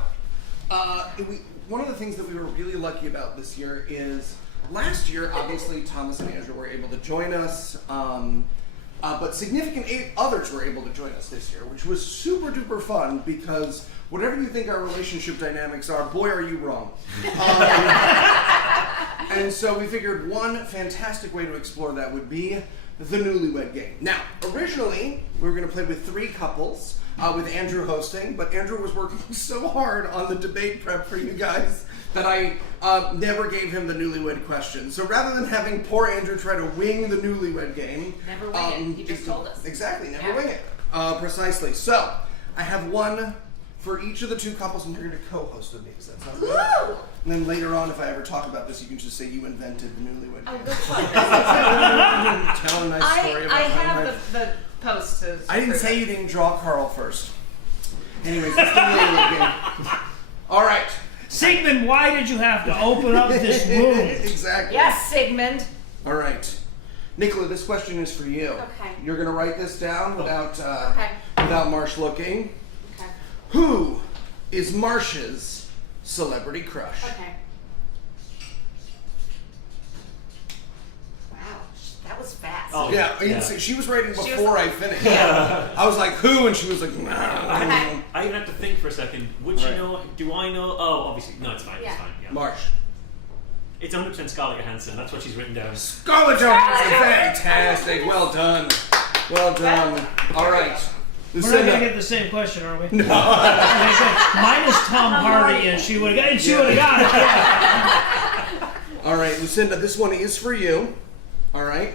one of the things that we were really lucky about this year is last year, obviously, Thomas and Andrew were able to join us, but significant others were able to join us this year, which was super duper fun because whatever you think our relationship dynamics are, boy, are you wrong. And so we figured one fantastic way to explore that would be the Newlywed Game. Now, originally, we were going to play with 3 couples, with Andrew hosting, but Andrew was working so hard on the debate prep for you guys that I never gave him the Newlywed question. So rather than having poor Andrew try to wing the Newlywed Game... Never wing it. He just told us. Exactly, never wing it. Precisely. So, I have one for each of the 2 couples, and you're going to co-host with me. Does that sound good? And then later on, if I ever talk about this, you can just say you invented the Newlywed Game. Oh, good fun. Tell a nice story about I how have the post to... I didn't say you didn't draw Carl first. Anyways, it's the Newlywed Game. All right. Sigmund, why did you have to open up this room? Exactly. Yes, Sigmund. All right. Nicola, this question is for you. Okay. You're going to write this down without Okay. without Marsh looking. Okay. Who is Marsh's celebrity crush? Okay. Wow, that was fast. Oh, Yeah, yeah. she was writing She before was- I finished. I was like, who? And she was like, I even had to think for a second. Would Right. you know? Do I know? Oh, obviously, no. It's fine. Yeah. It's fine. Yeah. Marsh. It's 100% Scarlett Johansson. That's what she's written down. Scarlett Johansson, fantastic. Well done. Well done. All right. We're not going to Lucinda. get the same question, are we? No. Mine is Tom Hardy, and she would have got it. All right, Lucinda, this one is for you. All right.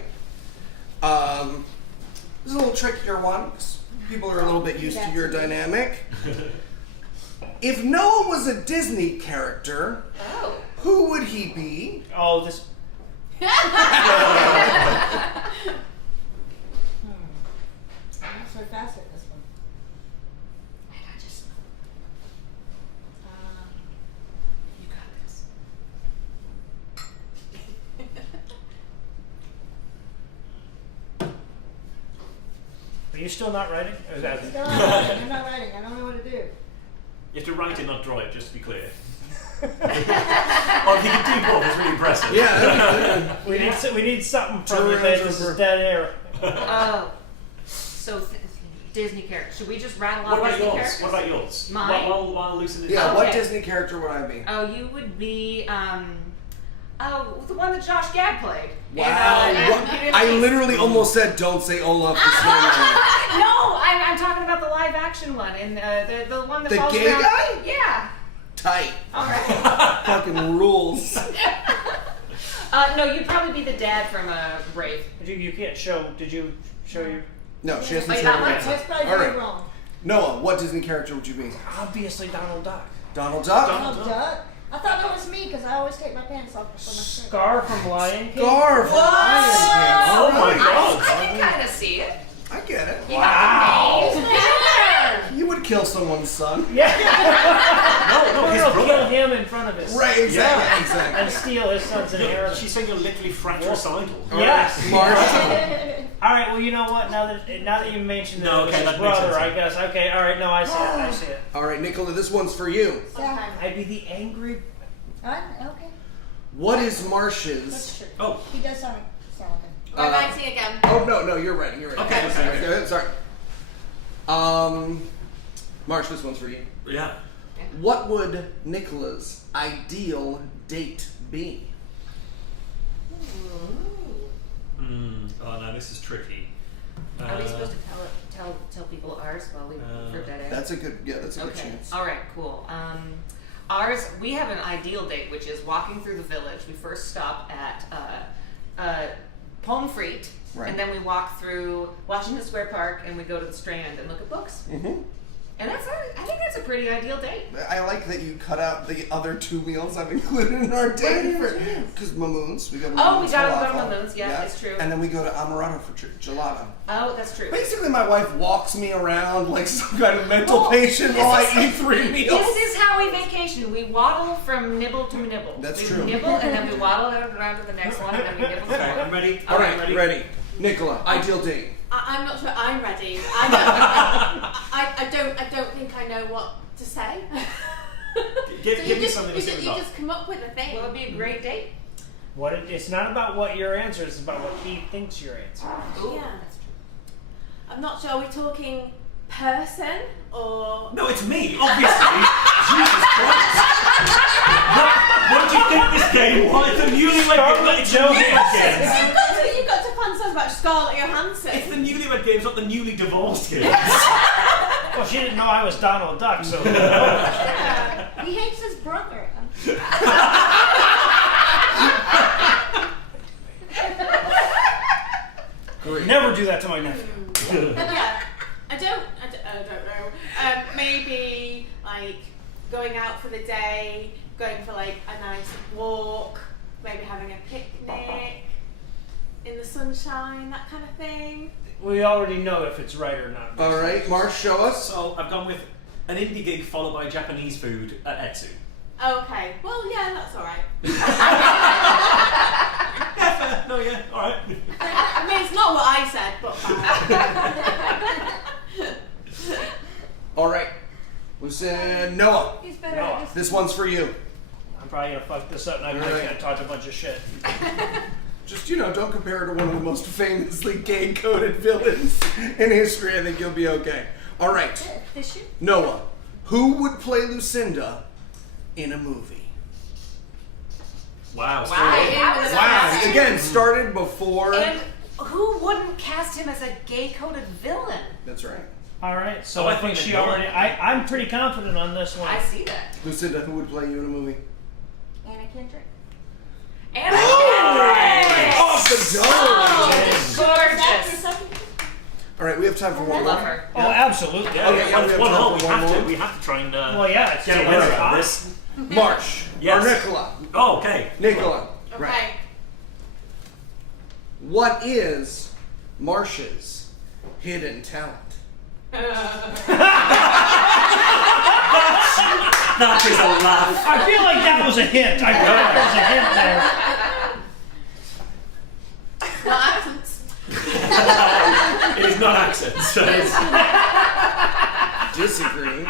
This is a little trickier one, 'cause people are a little bit used to your dynamic. If Noah was a Disney character, Oh. who would he be? Oh, this. I'm not so fast at this one. I just... You got this. Are you still not writing? Or is that- I'm not writing. I don't know what to do. You have to write it, not draw it, just to be clear. Or if you can do both, it's really impressive. Yeah. we need something from you, babe. This is dead air. Oh. So, Disney character. Should we just rattle What off about Disney yours? characters? What about yours? Mine? While Lucinda. Yeah, what Okay. Disney character would I be? Oh, you would be, the one that Josh Gad played. Wow. In, What- Beauty and I the Beast. literally almost said, don't say Olaf the Snowman. No, I'm talking about the live action one, and the one that The falls gay around. guy? Yeah. Tight. All right. Fucking rules. No, you'd probably be the dad from Brave. You can't show. Did you show your. No, she hasn't Oh, you shown got it one? yet. That's probably All very right. wrong. Noah, what Disney character would you be? Obviously, Donald Duck. Donald Duck? Oh, duh. I thought that was me because I always take my pants off before my shirt. Scar from Lion King. Scar from Lion King. Oh my Alright. God. I can kind of see it. I get it. You got the name. You would kill someone's son. Yeah. No, his We'll brother. kill him in front of his. Right, exactly. Yeah. Exactly. And steal his son's inheritance. She's saying you're literally fratricidal. Yes. Marshall. All right. Well, you know what? Now that you mentioned that No, it was okay, his that makes brother, sense. I guess. Okay. All right. No, I see it. I see it. All right, Nicola, this one's for you. Yeah. I'd be the angry. Okay. What is That's Marsh's? true. Oh, He does sound like We're writing again. Oh no, you're right. You're right. Okay, okay. Sorry. Marsh, this one's for you. yeah. What would Nicola's ideal date be? Oh no, this is tricky. Are we supposed to tell people ours while we for dead air? That's a good. Yeah, that's a good Okay. chance. All right. Cool. Ours, we have an ideal date, which is walking through the village. We first stop at Pomfried, Right. and then we walk through Washington Square Park, and we go to the Strand and look at books. Mm-hmm. And I think that's a pretty ideal date. I like that you cut out the other 2 meals I've included in our date because Mamoons. We go to Oh, we Mamoons gotta for go to waffle. Mamoons, yeah, it's true. And then we go to Amorato for gelato. Oh, that's true. Basically, my wife walks me around like some kind of mental Well, patient while this I is- eat 3 meals. This is how we vacation. We waddle from nibble to nibble. That's we true. nibble, and then we waddle around to the next one, and then we nibble some Okay, more. I'm ready. All right, ready. ready. Nicola, ideal date. I'm not sure I'm ready. I don't think I know what to say. Give you me just, something you to just, think you about. just come up with a thing. Will it be a great date? It's not about what your answer is, it's about what he thinks your answer is. Yeah. I'm not sure. Are we talking person or? No, it's me, obviously. Jesus Christ. What do you think this game was? It's a Newlywed Game. It's a Newlywed Game. You've got to fantasize about Scarlett Johansson. It's the Newlywed Game, it's not the newly divorced game. Well, she didn't know I was Donald Duck, so. Yeah. He hates his brother. Never do that to my nephew. Yeah. I don't know. Maybe like going out for the day, going for like a nice walk, maybe having a picnic in the sunshine, that kind of thing. We already know if it's right or not. All right, Marsh, show us. So I've gone with an indie gig followed by Japanese food at Etsu. Okay. Well, yeah, that's all right. No, yeah, all right. I mean, it's not what I said, but fine. All right, Lucinda, Noah. He's better No. at this. This one's for you. I'm probably gonna fuck this up and I'm All just right. gonna talk a bunch of shit. Just, don't compare her to one of the most famously gay-coded villains in history. I think you'll be okay. All right, Tissue? Noah, who would play Lucinda in a movie? Wow. Wow, again, started before. And who wouldn't cast him as a gay-coded villain? That's right. All right, so Oh, I I think thought she you meant already. I'm pretty confident on this one. I see that. Lucinda, who would play you in a movie? Anna Kendrick. Anna Kendrick! Off the dome! Oh, gorgeous. Second? All right, we have time for one Love more. her. Oh, absolutely. Yeah, Okay, yeah, we have time for one more. We have to try and Well, yeah, it's get a too winner hard. out of this. Marsh Yes. or Nicola? Oh, okay. Nicola. Okay. Right. What is Marsh's hidden talent? That is a laugh. I feel like that was a hint. I feel like there was a hint there. Not accents. It is not accents. So it's- Disagree.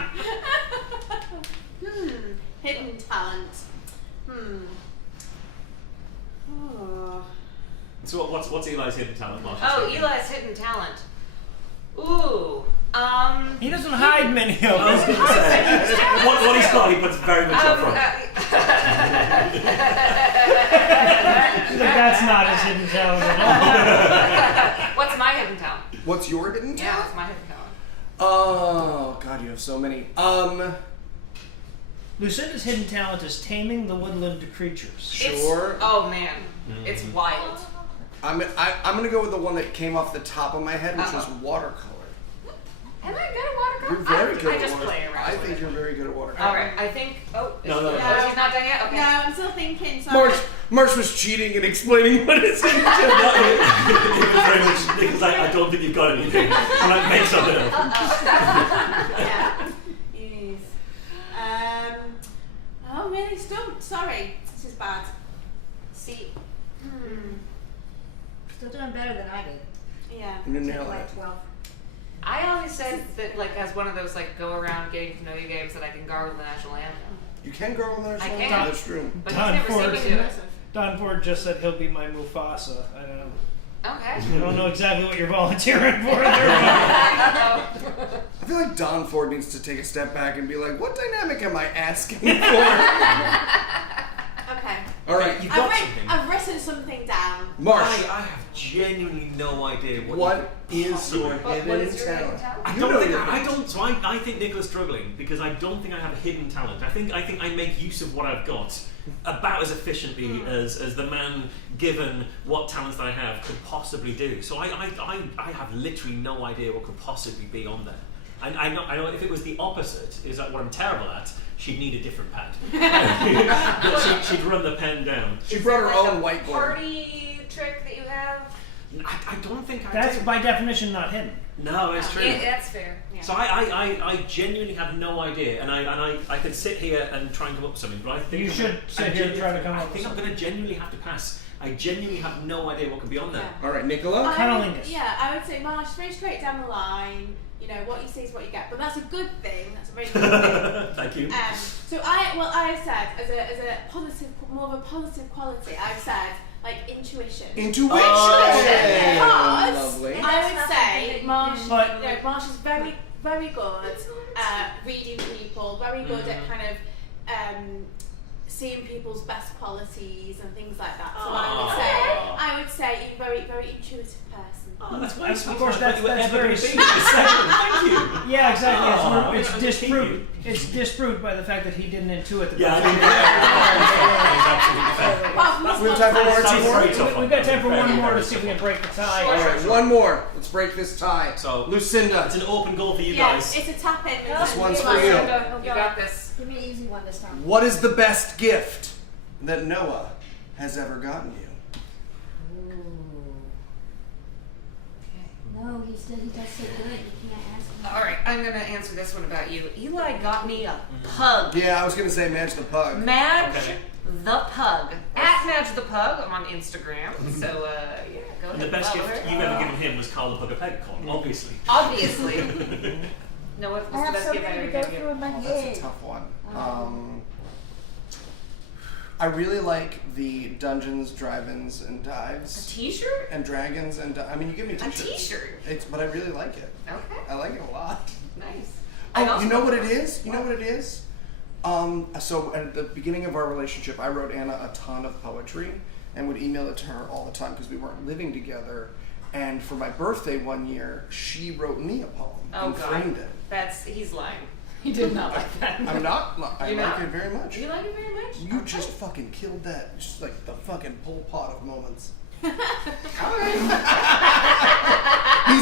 Hidden talent. Oh. So what's Eli's hidden talent, Marshall? Oh, Eli's hidden talent. Ooh. He doesn't hide many of I was them. going to say, what he's got, he puts very much up front. She's like, that's not his hidden talent at all. What's my hidden talent? What's your hidden Yeah, talent? what's my hidden talent? Oh God, you have so many. Lucinda's hidden talent is taming the woodland creatures. Sure. Oh man, it's wild. I'm gonna go with the one that came off the top of my head, which was watercolor. Am I good at watercolor? You're very good I at just watercolor. play around I with think it. you're very good at watercolor. All right, I think. Oh, No, no, no. Oh, she's not done yet. Okay. No, I'm still thinking. Sorry. Marsh was cheating and explaining what his hidden talent is. Very much, because I don't think you've got anything. And I make something up. Yeah. Yes. Oh, really stumped. Sorry. This is bad. See. Still doing better than I did. Yeah. You Took nailed it. like 12. I always said that, like, as one of those, like, go around getting to know you games that I can gargle the national anthem. You can gargle the national I anthem. can. That's true. But Don he's never Ford. seen me do it. Don Ford just said he'll be my Mufasa. I don't know. Okay. I don't know exactly what you're volunteering for there. I feel like Don Ford needs to take a step back and be like, what dynamic am I asking for? Okay. All right. You've got something. I've written something down. Marsh, I have genuinely no idea what is your What hidden is your hidden talent? talent? I You don't know think your I hidden don't. So I think Nicola's struggling because I don't think I have a hidden talent. I think I make use of what I've got about as efficiently as the man, given what talents that I have, could possibly do. So I have literally no idea what could possibly be on there. I know if it was the opposite, is that what I'm terrible at, she'd need a different pad. she'd run the pen down. She brought her Like own a whiteboard. party trick that you have? I don't think I That's do. by definition not hidden. No, it's true. Yeah, that's fair. Yeah. So I genuinely have no idea, and I could sit here and try and come up with something, but I think You should sit here and try to come up I with think I'm something. going to genuinely have to pass. I genuinely have no idea what could be on there. All right, Nicola. Cunnilingus. Yeah, I would say Marsh, very straight down the line. You know, what you see is what you get. But that's a good thing. That's a very good thing. Thank you. So I well, I said as a positive, more of a positive quality. I've said like intuition. Intuition. Because Lovely. I would say Marsh, But- Marsh is very, very good at reading people. Very good at kind of seeing people's best qualities and things like that. So I would say you're a very, very intuitive person. Oh, that's Of sweet. course, that's Whatever very it be. sweet. Thank you. Yeah, exactly. Oh, It's yeah, disproved. It's disproved by the fact that he didn't intuit the Yeah, I person. mean, Well, We have time for one or two more. We've got time for one more to see if we can break the tie. All right, one more. Let's break this tie. So, Lucinda. it's an open goal for you yeah, guys. it's a tap in. This one's for you. You got this. Give me an easy one this time. What is the best gift that Noah has ever gotten you? No, he said he does so good. You can't ask him. All right, I'm gonna answer this one about you. Eli got me a pug. Yeah, I was gonna say Madge the Pug. Madge Okay. the Pug. At Madge the Pug on Instagram. So yeah, go ahead. And the best follow gift her. you've ever given him was Carl the Pugger-Pegcorn, obviously. Obviously. No, what's I the have best so gift I many ever to go gave through you? in my That's head. a tough one. I really like the Dungeons, Drive-ins, and A Dives, T-shirt? and Dragons, and I mean, you give me A t-shirts. T-shirt. But I really like it. Okay. I like it a lot. Nice. Oh, you know what it is? You know what it is? So at the beginning of our relationship, I wrote Anna a ton of poetry and would email it to her all the time because we weren't living together. And for my birthday one year, she wrote me a poem Oh, and God. framed it. He's lying. He did not like that. I'm not. I You're like not? it very much. You like it very much? You just fucking killed that. Just like the fucking Pol Pot of moments. He's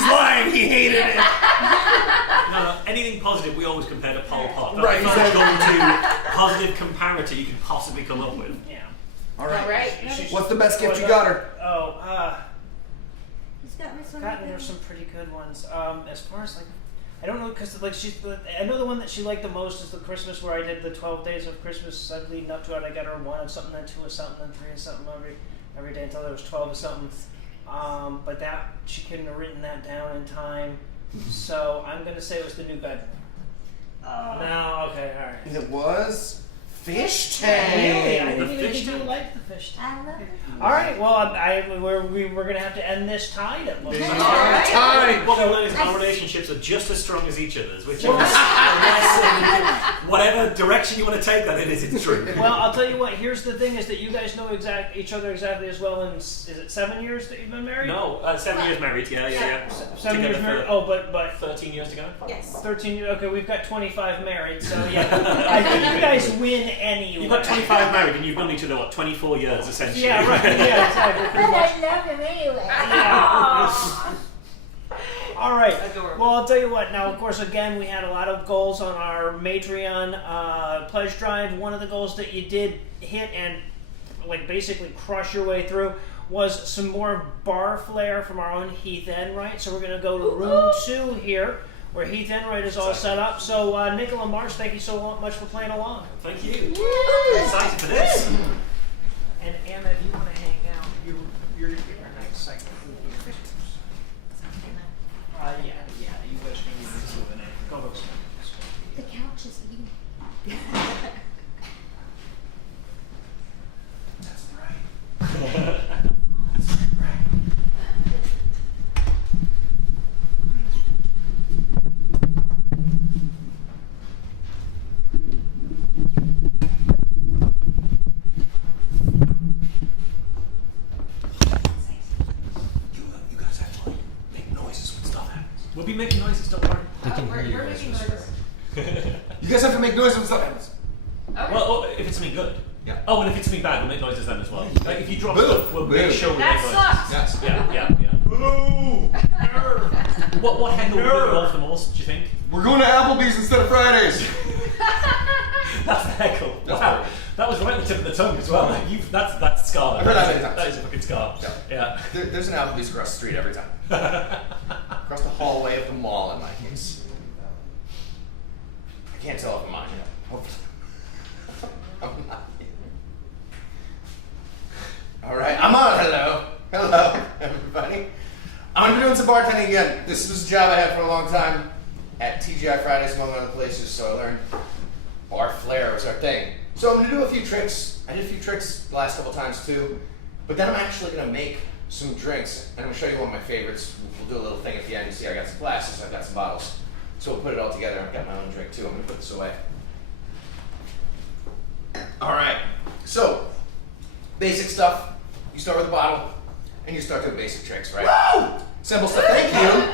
lying. He hated it. No, anything positive we always compare to Pol Pot. That's Right, the exactly. go-to positive comparator you can possibly come up with. Yeah. All right. All right. What's the best gift you got her? He's got me some. gotten her some pretty good ones. As far as like, I don't know because like I know the one that she liked the most is the Christmas where I did the 12 days of Christmas leading up to it. I got her 1 of something, then 2 of something, then 3 of something every day until there was 12 of something. But that she couldn't have written that down in time, so I'm gonna say it was the new bedroom. No, okay, all right. It was Fish Really? I Tank. didn't even fish think you tank. liked the fish tank. I love it. All right, well, we're gonna have to end this tied. It looks like. Time. What we learned is our relationships are just as strong as each other's, which is whatever direction you want to take that in is it's true. Well, I'll tell you what. Here's the thing: is that you guys know each other exactly as well. And is it 7 years that you've been married? No, 7 years married, yeah. 7 years Together married. for Oh, but 13 years to go. Yes. 13 years. Okay, we've got 25 married. So yeah, I think you guys win anyway. You've got 25 married and you've known each other, what, 24 years essentially? Yeah, right. Yeah, exactly. But I love him anyway. All right. Adorable. Well, I'll tell you what. Now, of course, again, we had a lot of goals on our Matreon pledge drive. One of the goals that you did hit and like basically crush your way through was some more bar flair from our own Heath Enright. So we're going to go to room 2 here, where Heath Enright is all set up. So, Nicola Marsh, thank you so much for playing along. Thank you. Excited for this. And Anna, if you want to hang out, you're our next segment. Yeah, you guys can use this with an A. Go to The couch is eating. That's right. You guys have to like make noises when stuff happens. We'll be making noises, don't worry. We're making noises. You guys have to make noises when stuff happens. Okay. Well, if it's something good. Yeah. Oh, and if it's something bad, we'll make noises then as well. Like if you drop Boo. stuff, we'll make Boo. sure we That make noises. sucks. Yes. Yeah. What heckle will put you off the most, do you think? We're going to Applebee's instead of Fridays. That's the heckle. That's Wow. right. That was right at the tip of the tongue as well. Like that's scar. I've heard that many times. That is a fucking scar. Yeah. There's an Applebee's across the street every time. Across the hallway of the mall, in my case. I can't tell if I'm on yet. I'm not. All right, I'm on. Hello, everybody. I'm gonna be doing some bartending again. This was a job I had for a long time at TGI Fridays, among other places. So I learned bar flair was our thing. So I'm gonna do a few tricks. I did a few tricks the last couple times too, but then I'm actually gonna make some drinks, and I'm gonna show you one of my favorites. We'll do a little thing at the end. You see, I got some glasses, I've got some bottles. So we'll put it all together. I've got my own drink too. I'm gonna put this away. All right. So basic stuff. You start with a bottle, and you start doing basic tricks, right? Woo! Simple stuff. Thank you.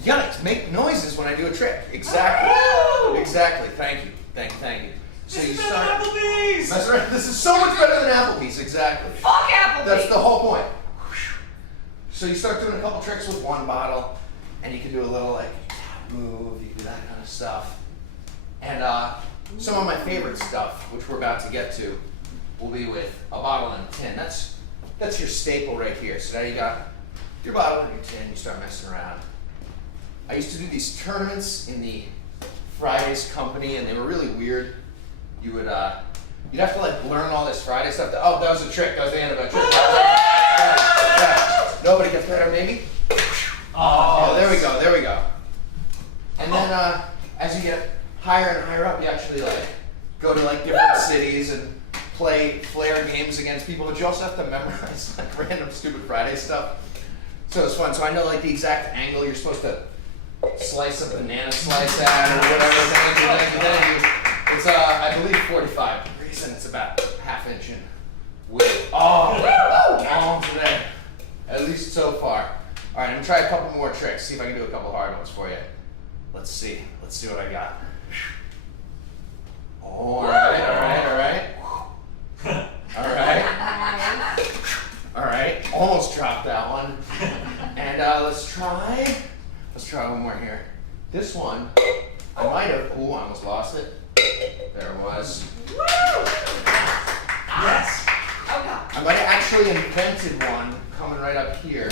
You gotta make noises when I do a trick. Exactly. Woo! Exactly. Thank you. Thank you. So This you is start. better than Applebee's! That's right. This is so much better than Applebee's. Exactly. Fuck Applebee's. That's the whole point. So you start doing a couple tricks with one bottle, and you can do a little like move. You can do that kind of stuff. And some of my favorite stuff, which we're about to get to, will be with a bottle and a tin. That's your staple right here. So now you got your bottle and your tin. You start messing around. I used to do these tournaments in the Fridays company, and they were really weird. You would you'd have to like learn all this Friday stuff. Oh, that was a trick. That was the end of a trick. Yeah. Nobody gets better, maybe. Oh, there we go. And then as you get higher and higher up, you actually like go to like different cities and play flair games against people, but you also have to memorize like random stupid Friday stuff. So it's fun. So I know like the exact angle you're supposed to slice a banana slice at or whatever. Thank you. It's I believe 45 degrees, and it's about half inch in width. Oh, today. At least so far. All right, I'm gonna try a couple more tricks. See if I can do a couple hard ones for you. Let's see what I got. All right. All right, almost dropped that one. And let's try one more here. This one, I might have, I almost lost it. There it was. Yes. I might have actually invented one coming right up here,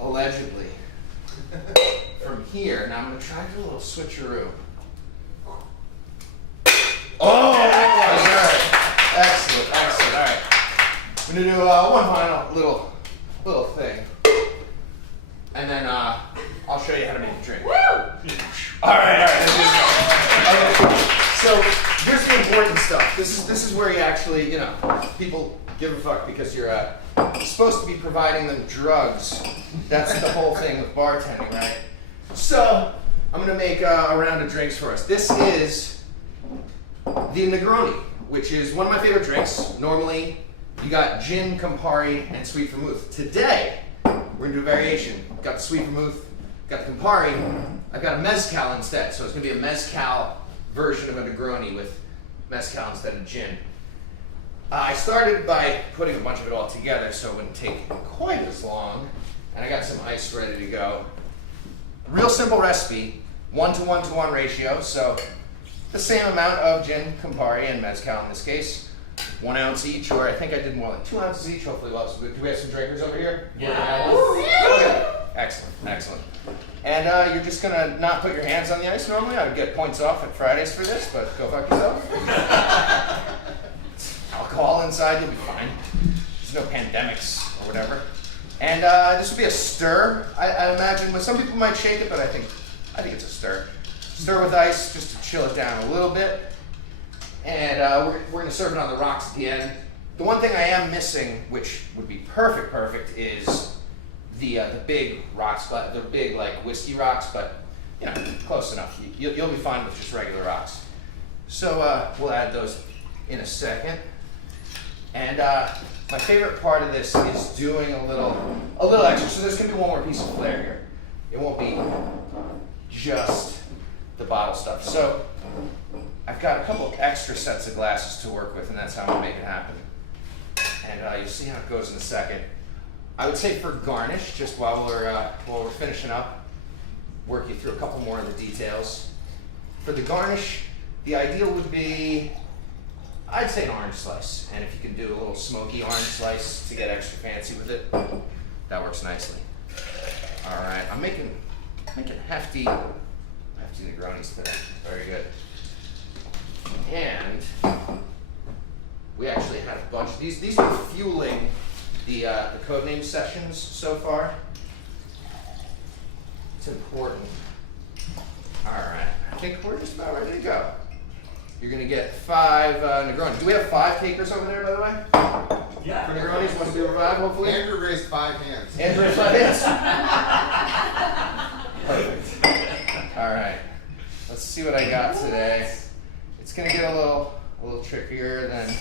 allegedly. From here, now I'm gonna try to do a little switcheroo. Oh, yes. Excellent. All right. I'm gonna do one final little thing, and then I'll show you how to make a drink. Woo! All right. Okay. So here's the important stuff. This is where you actually, people give a fuck because you're supposed to be providing them drugs. That's the whole thing with bartending, right? So I'm gonna make a round of drinks for us. This is the Negroni, which is one of my favorite drinks. Normally, you got gin, Campari, and sweet vermouth. Today, we're gonna do a variation. Got the sweet vermouth, got the Campari. I've got a mezcal instead, so it's gonna be a mezcal version of a Negroni with mezcal instead of gin. I started by putting a bunch of it all together so it wouldn't take quite as long, and I got some ice ready to go. Real simple recipe, 1:1:1 ratio, so the same amount of gin, Campari, and mezcal in this case. 1 ounce each, or I think I did more like 2 ounces each. Hopefully we'll have some good. Do we have some drinkers over here? Yeah. Okay. Excellent. And you're just gonna not put your hands on the ice normally. I would get points off at Fridays for this, but go fuck yourself. Alcohol inside, you'll be fine. There's no pandemics or whatever. And this would be a stir, I imagine. But some people might shake it, but I think it's a stir. Stir with ice just to chill it down a little bit. And we're gonna serve it on the rocks at the end. The one thing I am missing, which would be perfect, is the big rocks, the big like whiskey rocks, but close enough. You'll be fine with just regular rocks. So we'll add those in a second. And my favorite part of this is doing a little extra. So there's gonna be one more piece of flair here. It won't be just the bottle stuff. So I've got a couple of extra sets of glasses to work with, and that's how I'm gonna make it happen. And you'll see how it goes in a second. I would say for garnish, just while we're finishing up, work you through a couple more of the details. For the garnish, the ideal would be, I'd say an orange slice. And if you can do a little smoky orange slice to get extra fancy with it, that works nicely. All right, I'm making hefty Negronis today. Very good. And we actually had a bunch of these are fueling the codename sessions so far. It's important. All right, I think we're just about ready to go. you're gonna get 5 Negroni. Do we have 5 takers over there, by the way? Yeah. For Negronis, 1, 2, 5, hopefully. Andrew raised 5 hands. Andrew raised 5 hands. Perfect. All right. Let's see what I got today. It's gonna get a little trickier than.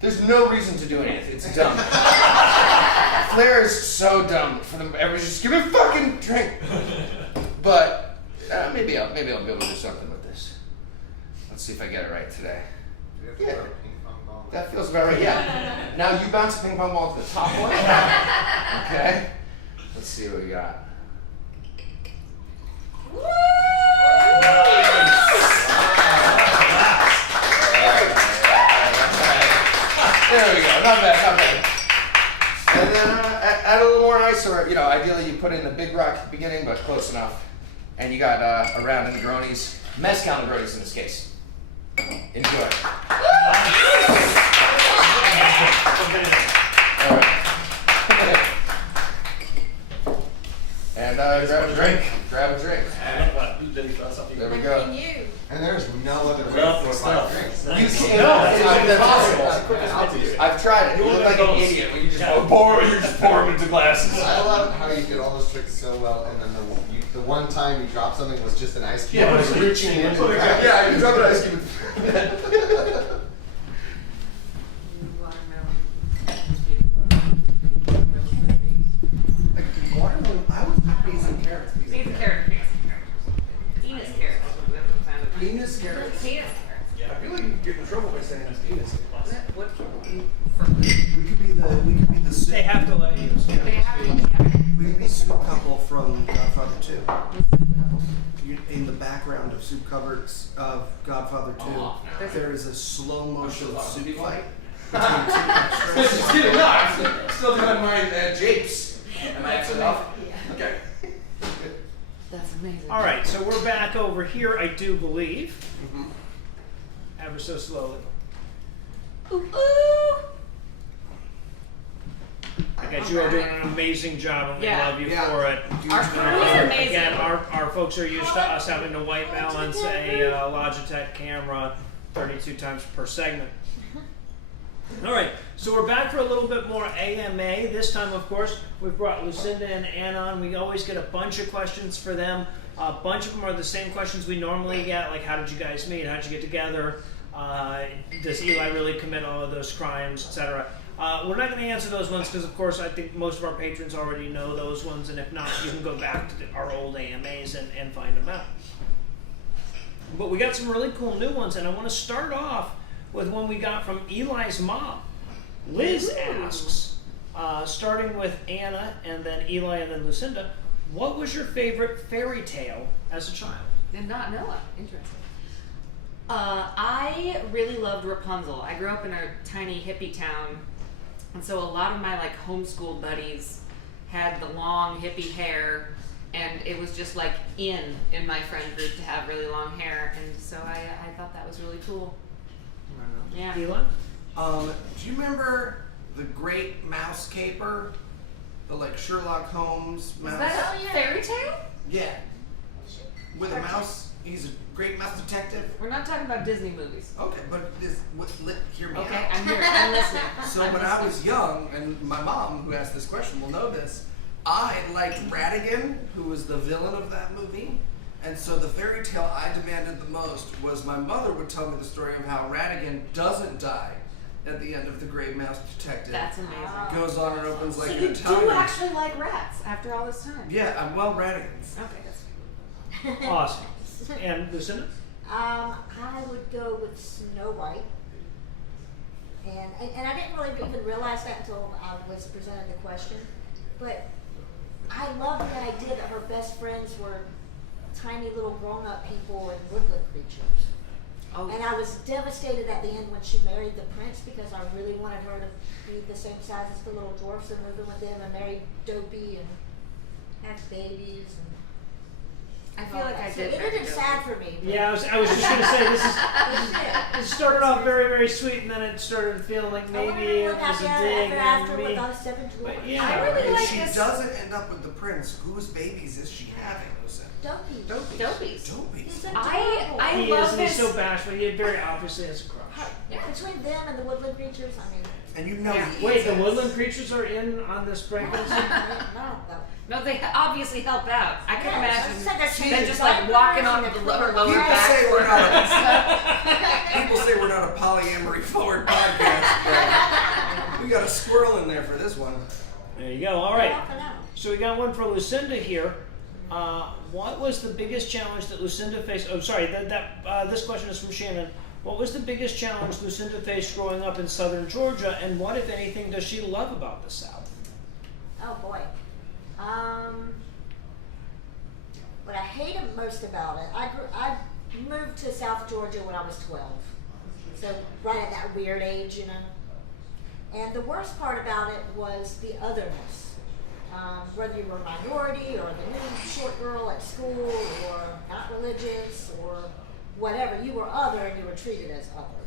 There's no reason to do anything. It's dumb. Flair is so dumb for them. Everybody's just give me a fucking drink. But maybe I'll be able to do something with this. Let's see if I get it right today. Yeah. That feels about right. Yeah. Now you bounce a ping pong ball to the top one. Okay. Let's see what we got. There we go. Not bad. And then add a little more ice, or ideally you put in the big rock at the beginning, but close enough. And you got a round of Negronis, mezcal Negronis in this case. Enjoy. All right. And grab a drink. There we go. And there's no other way Lovely to stuff. drinks. You can't. It's impossible. I've tried it. You look like an idiot when you just pour them into glasses. I love how you did all those tricks so well, and then the one time you dropped something was just an ice cube. Yeah, I was reaching in. Yeah, you dropped an ice cube. Watermelon, I was peas and carrots. Peas and carrots. Penis carrots. Penis carrots. Penis carrots. I feel like you could get in trouble by saying it's penis. What? We could be the soup. They have to let you. They have to, yeah. We could be soup couple from Godfather 2. In the background of soup covers of Godfather 2, there is a slow motion soup fight between 2 extras. Just kidding. No, I'm still doing my japes. Am I enough? Okay. That's amazing. All right, so we're back over here, I do believe. Ever so slowly. Ooh, ooh. I guess you are doing an amazing job, and we Yeah. love you for it. Our crew is amazing. Again, our folks are used to us having to white balance a Logitech camera 32 times per segment. All right, so we're back for a little bit more AMA. This time, of course, we've brought Lucinda and Ann on. We always get a bunch of questions for them. A bunch of them are the same questions we normally get, like how did you guys meet, how did you get together, does Eli really commit all of those crimes, etc. We're not going to answer those ones because, of course, I think most of our patrons already know those ones, and if not, you can go back to our old AMAs and find them out. But we got some really cool new ones, and I want to start off with one we got from Eli's mom. Liz asks, starting with Anna and then Eli and then Lucinda, what was your favorite fairy tale as a child? Did not know it. Interesting. I really loved Rapunzel. I grew up in a tiny hippie town, and so a lot of my homeschool buddies had the long hippie hair, and it was just in my friend group to have really long hair, and so I thought that was really cool. Yeah. Eli? Do you remember the Great Mouse Caper? The Sherlock Holmes mouse? Is that a fairy tale? Yeah. With a mouse, he's a great mouse detective. We're not talking about Disney movies. Okay, but hear me Okay, out. I'm here. I'm listening. So when I was young, and my mom, who asked this question, will know this, I liked Ratigan, who was the villain of that movie. And so the fairy tale I demanded the most was my mother would tell me the story of how Ratigan doesn't die at the end of The Great Mouse Detective. That's amazing. Goes on and opens like So an you Italian. do actually like rats after all this time? Yeah, I'm well Ratigans. Okay, that's Awesome. And Lucinda? I would go with Snow White. And I didn't really even realize that until I was presented the question. But I love the idea that her best friends were tiny little grown-up people and woodland creatures. Oh. And I was devastated at the end when she married the prince because I really wanted her to be the same size as the little dwarfs and live with them and marry Dopey and have babies. And I feel like I so did. it ended sad for me. Yeah, I was just going to say, it started off very, very sweet, and then it started feeling like maybe it was a dig after on me. with all 7 dwarfs. But yeah, I really If like she this. doesn't end up with the prince, whose babies is she having, Lucinda? Dopies. Dopies. He's I He love is, and he's this. so bashful. He very obviously has a crush. Between them and the Woodland Creatures, I mean, And you know he Wait, eats the it. Woodland Creatures are in on this pregnancy? No, they obviously help out. I can imagine they're they're just like walking on the lower People back. say we're not a, people say we're not a polyamory forward podcast, but we got a squirrel in there for this one. There you go. All right. So we got one for Lucinda here. What was the biggest challenge that Lucinda faced? Oh, sorry. This question is from Shannon. What was the biggest challenge Lucinda faced growing up in southern Georgia, and what, if anything, does she love about the South? Oh boy. What I hated most about it, I moved to South Georgia when I was 12. So right at that weird age, you know. And the worst part about it was the otherness. Whether you were a minority or the new short girl at school or not religious or whatever, you were other and you were treated as other.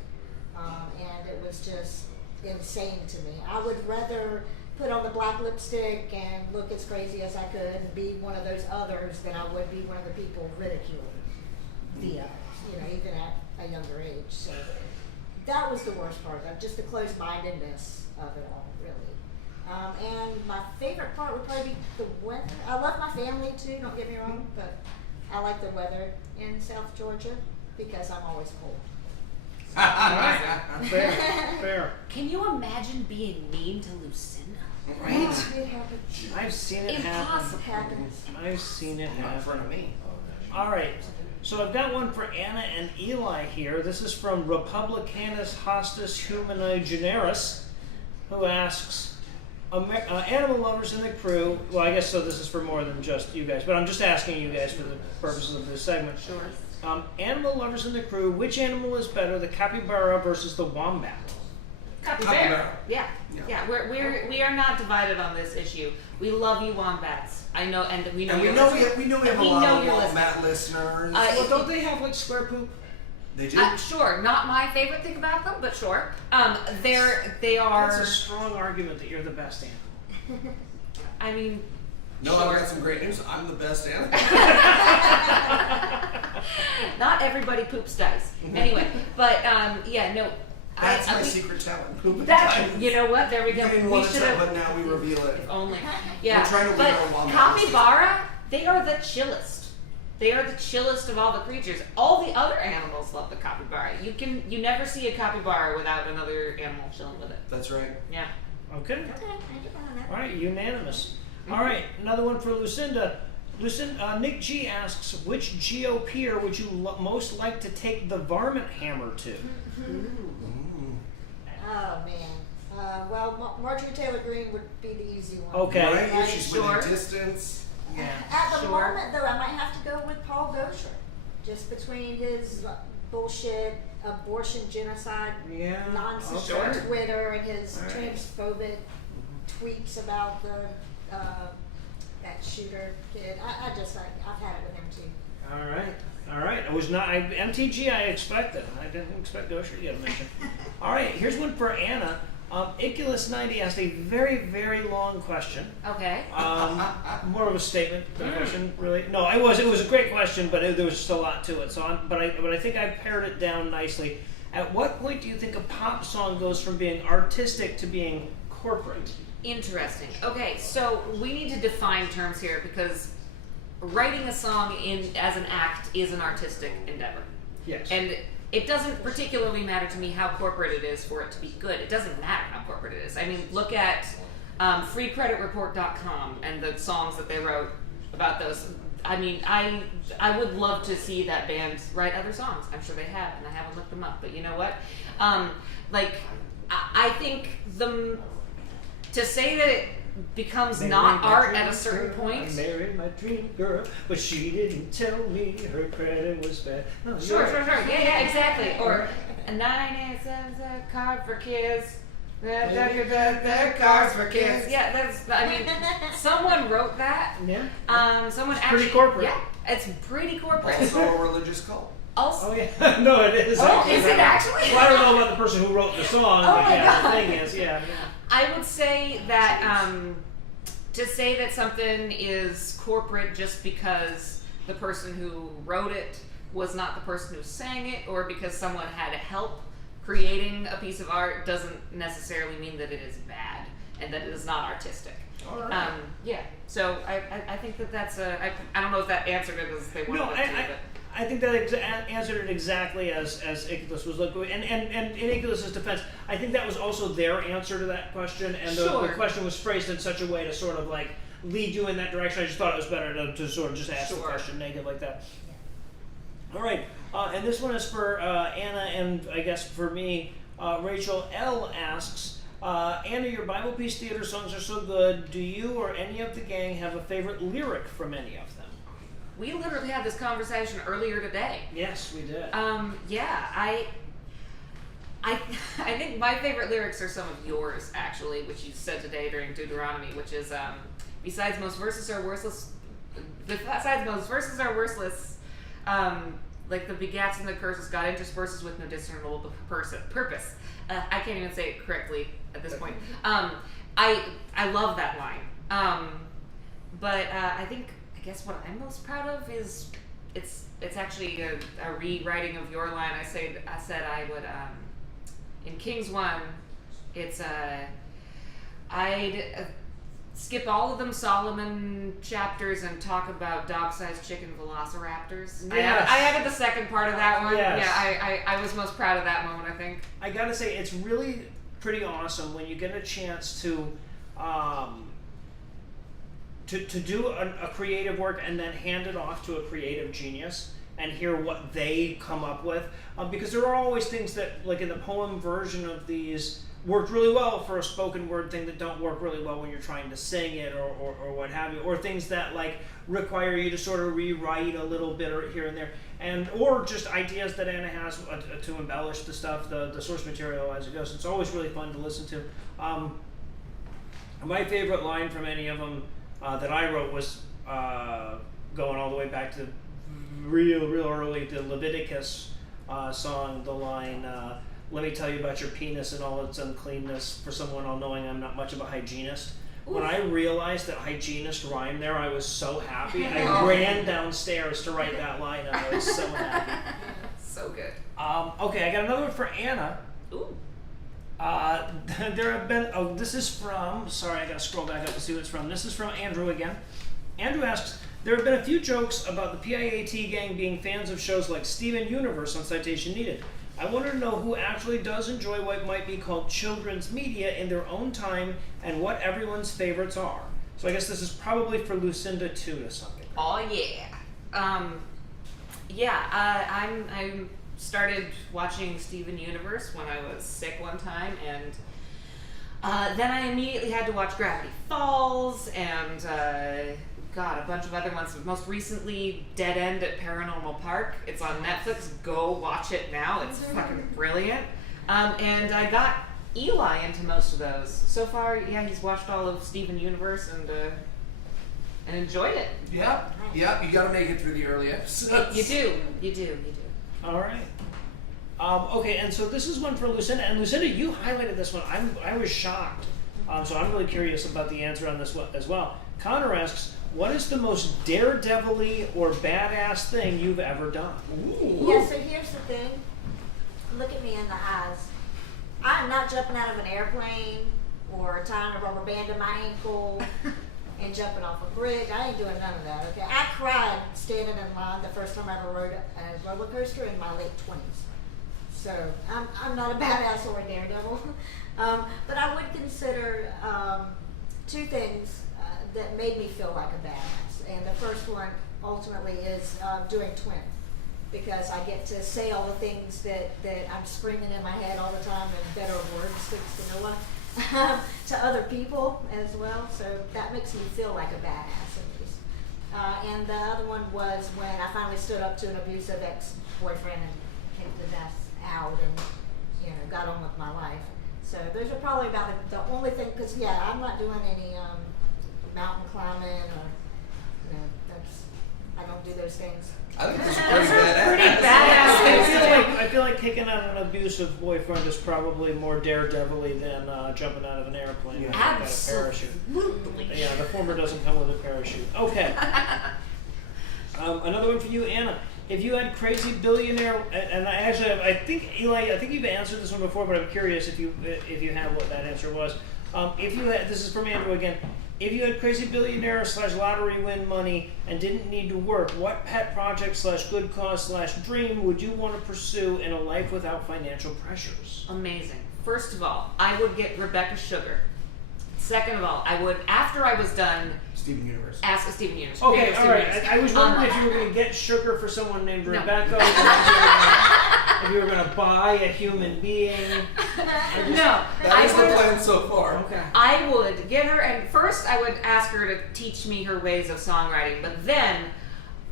And it was just insane to me. I would rather put on the black lipstick and look as crazy as I could and be one of those others than I would be one of the people ridiculing the others, you know, even at a younger age. So that was the worst part of it, just the closed-mindedness of it all, really. And my favorite part would probably be the weather. I love my family too, don't get me wrong, but I like the weather in South Georgia because I'm always cold. Fair. Can you imagine being mean to Lucinda? Right? It happens. I've seen it happen. It happens. I've seen it Not in happen. front of me. All right. So I've got one for Anna and Eli here. This is from Republicanus Hostis Humani Generis, who asks, animal lovers in the crew, well, I guess so this is for more than just you guys, but I'm just asking you guys for the purposes of this segment. Sure. Animal lovers in the crew, which animal is better, the capybara versus the wombat? Capybara. Yeah. We are not divided on this issue. We love you, wombats. I know, and we know. And you're we know listening. we have a We lot know of you're wombat listeners. Well, don't they have like square poop? They do. Sure, not my favorite thing about them, but sure. They are. That's a strong argument that you're the best animal. I mean. No, sure. I've got some great news. I'm the best animal. Not everybody poops dice. Anyway, but yeah, no. That's my secret talent. Poop and That dice. you know what? There we go. You didn't We want to should tell, have. but now we reveal it. If only. Yeah. We're trying to but win our wombat capybara, they are the chillest. They are the chillest of all the creatures. All the other animals love the capybara. You never see a capybara without another animal chilling with it. That's right. Yeah. Okay. Okay, I get on that. All right, unanimous. All right, another one for Lucinda. Nick G asks, which GOPer would you most like to take the varmint hammer to? Oh man. Well, Marjorie Taylor Greene would be the easy one. Okay. Right? Right, She's sure. within distance. Yeah. At the Sure. moment, though, I might have to go with Paul Gosher. Just between his bullshit, abortion, genocide, Yeah. nonsense okay. on Twitter and his All right. transphobic tweets about that shooter kid. I've had it with him too. All right. I was not. MTG. I expected. I didn't expect Gosher to get a mention. All right. Here's one for Anna. Iculus90 asked a very, very long question. Okay. More of a statement than a question, really. No, it was a great question, but there was just a lot to it. But I think I pared it down nicely. At what point do you think a pop song goes from being artistic to being corporate? Interesting. Okay, so we need to define terms here because writing a song as an act is an artistic endeavor. Yes. And it doesn't particularly matter to me how corporate it is for it to be good. It doesn't matter how corporate it is. I mean, look at freecreditreport.com and the songs that they wrote about those. I mean, I would love to see that band write other songs. I'm sure they have, and I haven't looked them up. But you know what? I think to say that it becomes not art at a certain point. I married my dream girl, but she didn't tell me her credit was bad. No, Sure. Yeah, exactly. Or a 987's a card for kids. They're cards for kids. Yeah, I mean, someone wrote that. Yeah. Someone It's actually. pretty corporate. Yeah, it's pretty corporate. Also a religious cult. Also, Oh yeah. No, it is. Oh, is it actually? Well, I don't know about the person who wrote the song, Oh but my yeah, God. the thing is, yeah. I would say that to say that something is corporate just because the person who wrote it was not the person who sang it, or because someone had help creating a piece of art doesn't necessarily mean that it is bad and that it is not artistic. All right. Yeah, so I think that's I don't know if that answered it as they wanted No, it to, but I think that answered it exactly as Icarus was looking. And in Icarus's defense, I think that was also their answer to that question. And the question was phrased in such a way to sort of like lead you in that direction. I just thought it was better to sort of just ask the question negative like that. All right. And this one is for Anna, and I guess for me, Rachel L. asks, Anna, your Bible Peace Theater songs are so good. Do you or any of the gang have a favorite lyric from any of them? we literally had this conversation earlier today. Yes, we did. Yeah, I think my favorite lyrics are some of yours, actually, which you said today during Deuteronomy, which is, besides most verses are worthless, like the begats and the curses, God intersperses with no discernible purpose. I can't even say it correctly at this point. I love that line. But I guess what I'm most proud of is it's actually a rewriting of your line. I said I would in Kings 1. It's I'd skip all of them Solomon chapters and talk about dog-sized chicken velociraptors. Yes. I added the second part of that one. Yes. Yeah, I was most proud of that moment, I think. I gotta say, it's really pretty awesome when you get a chance to do a creative work and then hand it off to a creative genius and hear what they come up with. Because there are always things that, like in the poem version of these, worked really well for a spoken word thing that don't work really well when you're trying to sing it or what have you, or things that like require you to sort of rewrite a little bit or here and there, or just ideas that Anna has to embellish the stuff, the source material as it goes. It's always really fun to listen to. My favorite line from any of them that I wrote was going all the way back to real early, the Leviticus song, the line, let me tell you about your penis and all its uncleanness. For someone all-knowing, I'm not much of a hygienist. Ooh. When I realized that hygienist rhymed there, I was so happy. I ran downstairs to write that line, and I was so happy. So good. Okay, I got another one for Anna. Ooh. There have been, this is from, sorry, I gotta scroll back up to see what it's from. This is from Andrew again. Andrew asks, there have been a few jokes about the PIAT gang being fans of shows like Steven Universe on Citation Needed. I wanted to know who actually does enjoy what might be called children's media in their own time and what everyone's favorites are. So I guess this is probably for Lucinda too, to some degree. Oh yeah. I started watching Steven Universe when I was sick one time, and then I immediately had to watch Gravity Falls and a bunch of other ones. Most recently, Dead End at Paranormal Park. It's on Netflix. Go watch it now. It's fucking brilliant. And I got Eli into most of those. So far, yeah, he's watched all of Steven Universe and enjoyed it. Yep. You gotta make it through the early episodes. You do. All right. Okay, and so this is one for Lucinda. And Lucinda, you highlighted this one. I was shocked. So I'm really curious about the answer on this one as well. Connor asks, what is the most daredevil-y or badass thing you've ever done? Ooh. Yeah, so here's the thing. Look at me in the eyes. I'm not jumping out of an airplane or tying a rubber band to my ankle and jumping off a bridge. I ain't doing none of that, okay? I cried standing in line the first time I ever rode a roller coaster in my late 20s. So I'm not a badass or a daredevil. But I would consider two things that made me feel like a badass. And the first one ultimately is doing Twin, because I get to say all the things that I'm screaming in my head all the time in better words to no one, to other people as well. So that makes me feel like a badass at least. And the other one was when I finally stood up to an abusive ex-boyfriend and kicked his ass out and got on with my life. So those are probably about the only thing, because I'm not doing any mountain climbing or I don't do those things. I think those are pretty badass. I feel like kicking out an abusive boyfriend is probably more daredevil-y than jumping out of an airplane with a parachute. Absolutely. Yeah, the former doesn't come with a parachute. Okay. Another one for you, Anna. If you had crazy billionaire, and I think Eli, I think you've answered this one before, but I'm curious if you have what that answer was. If you had, this is from Andrew again. If you had crazy billionaire / lottery win money and didn't need to work, what pet project / good cause / dream would you want to pursue in a life without financial pressures? Amazing. First of all, I would get Rebecca Sugar. Second of all, I would, after I was done, Steven Universe. ask a Steven Universe. Okay, Steven all right. Universe. I was wondering if you were going to get sugar for someone named No. Rebecca, or if you were going to buy a human being. No, That is the would, plan so far. Okay. I would get her, and first I would ask her to teach me her ways of songwriting, but then,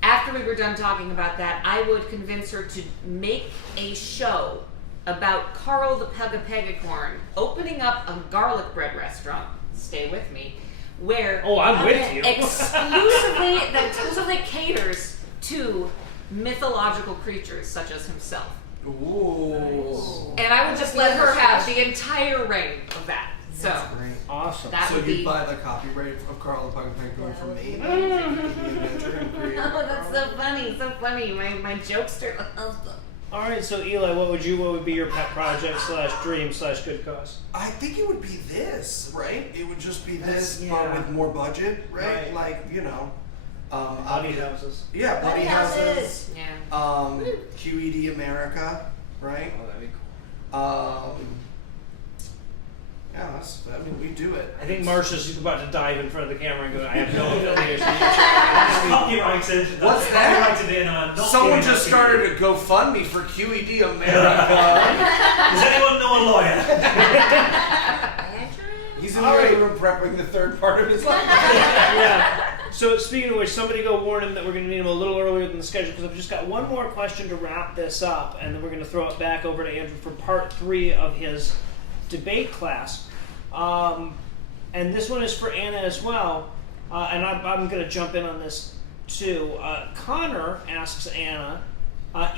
after we were done talking about that, I would convince her to make a show about Carl the Pegapegacorn opening up a garlic bread restaurant. Stay with me. Where Oh, I'm with you. that exclusively caters to mythological creatures such as himself. Ooh. And I would just let her have the entire reign of that. So That's great. Awesome. that So would you'd be. buy the copyright of Carl the Pegapegacorn from me? Oh, that's so funny, so funny. My jokester. All right, so Eli, what would be your pet project / dream / good cause? I think it would be this, right? It would just be this, Yeah. but with more budget, right? Right. Like, you know. Buddy houses. Yeah, Buddy houses. Yeah. QED America, right? Oh, that'd be cool. Yeah, we do it. I think Marsha's about to dive in front of the camera and go, I have no affiliation. Copyrighted. What's that? Copyrighted in, not Someone giving just that started to you. a GoFundMe for QED America. Does anyone know a lawyer? Andrew? He's in All the right. other room prepping the third part of his life. Yeah. So speaking of which, somebody go warn him that we're going to need him a little earlier than the schedule because I've just got one more question to wrap this up, and then we're going to throw it back over to Andrew for part 3 of his debate class. And this one is for Anna as well, and I'm going to jump in on this too. Connor asks Anna,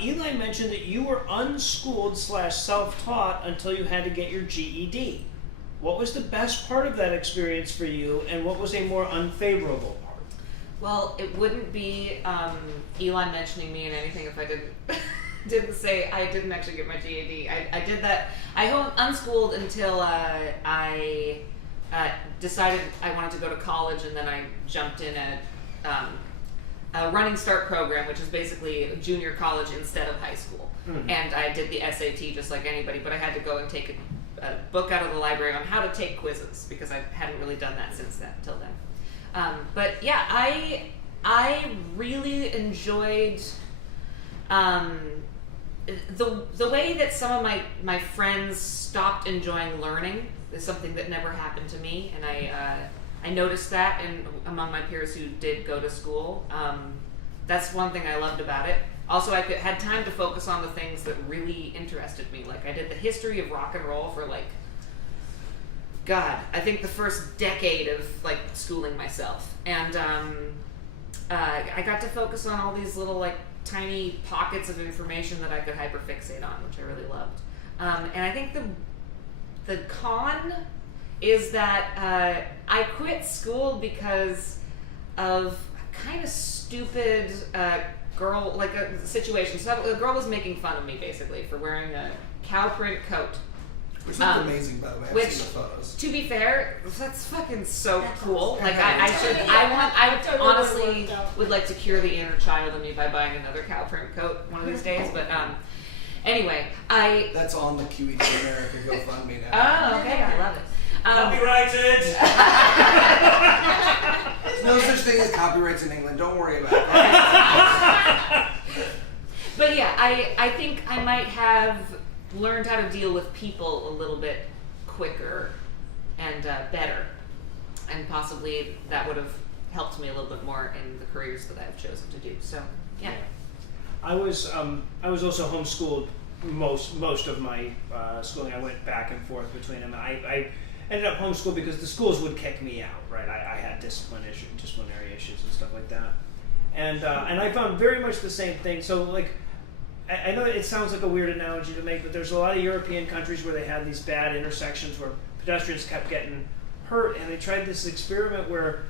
Eli mentioned that you were unschooled / self-taught until you had to get your GED. What was the best part of that experience for you, and what was a more unfavorable part? Well, it wouldn't be Eli mentioning me in anything if I didn't say I didn't actually get my GED. I did that. I unschooled until I decided I wanted to go to college, and then I jumped in a Running Start program, which is basically junior college instead of high school. Mm-hmm. And I did the SAT just like anybody, but I had to go and take a book out of the library on how to take quizzes because I hadn't really done that since then till then. But yeah, I really enjoyed the way that some of my friends stopped enjoying learning is something that never happened to me, and I noticed that among my peers who did go to school. That's one thing I loved about it. Also, I had time to focus on the things that really interested me. Like I did the history of rock and roll for I think the first decade of schooling myself, and I got to focus on all these little tiny pockets of information that I could hyperfixate on, which I really loved. And I think the con is that I quit school because of a kind of stupid girl, a situation. So a girl was making fun of me basically for wearing a cow print coat. Which looks amazing, by the way. I've seen the photos. To be fair, that's fucking so That's cool. awesome. I Totally honestly worked out. would like to cure the inner child in me by buying another cow print coat one of these days. But anyway, That's on the QED America GoFundMe now. Oh, okay, I love it. Copyrighted. There's no such thing as copyrights in England. Don't worry about it. But yeah, I think I might have learned how to deal with people a little bit quicker and better, and possibly that would have helped me a little bit more in the careers that I've chosen to do. So yeah. I was also homeschooled most of my schooling. I went back and forth between them. I ended up homeschooled because the schools would kick me out. Right, I had disciplinary issues and stuff like that, and I found very much the same thing. So I know it sounds like a weird analogy to make, but there's a lot of European countries where they had these bad intersections where pedestrians kept getting hurt, and they tried this experiment where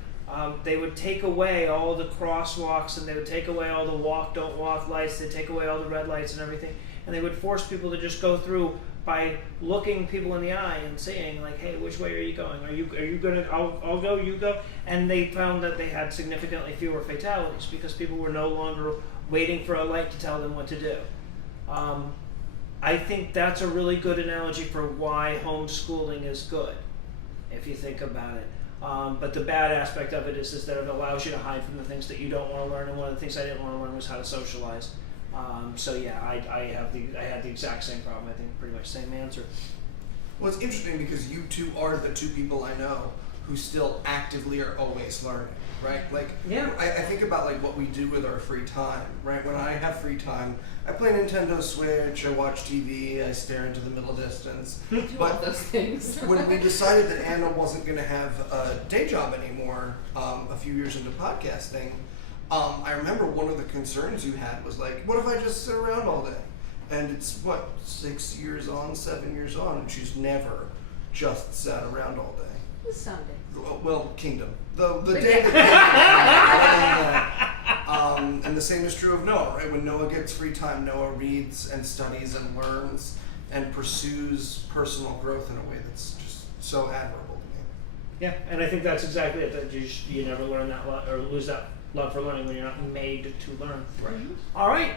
They would take away all the crosswalks, and they would take away all the walk, don't walk lights. They'd take away all the red lights and everything, and they would force people to just go through by looking people in the eye and saying, like, hey, which way are you going? Are you gonna? I'll go, you go. And they found that they had significantly fewer fatalities because people were no longer waiting for a light to tell them what to do. I think that's a really good analogy for why homeschooling is good, if you think about it. But the bad aspect of it is that it allows you to hide from the things that you don't want to learn, and one of the things I didn't want to learn was how to socialize. So yeah, I had the exact same problem. I think pretty much same answer. Well, it's interesting because you two are the two people I know who still actively are always learning, right? Like, yeah. I think about like what we do with our free time, right? When I have free time, I play Nintendo Switch, I watch TV, I stare into the middle distance. Do all those things. When we decided that Anna wasn't going to have a day job anymore, a few years into podcasting, I remember one of the concerns you had was like, what if I just sit around all day? And it's, 7 years on, and she's never just sat around all day. Someday. Well, Kingdom. The day that and the same is true of Noah, right? When Noah gets free time, Noah reads and studies and learns and pursues personal growth in a way that's just so admirable to me. Yeah, and I think that's exactly it. That you never learn that or lose that love for learning when you're not made to learn. Right. All right.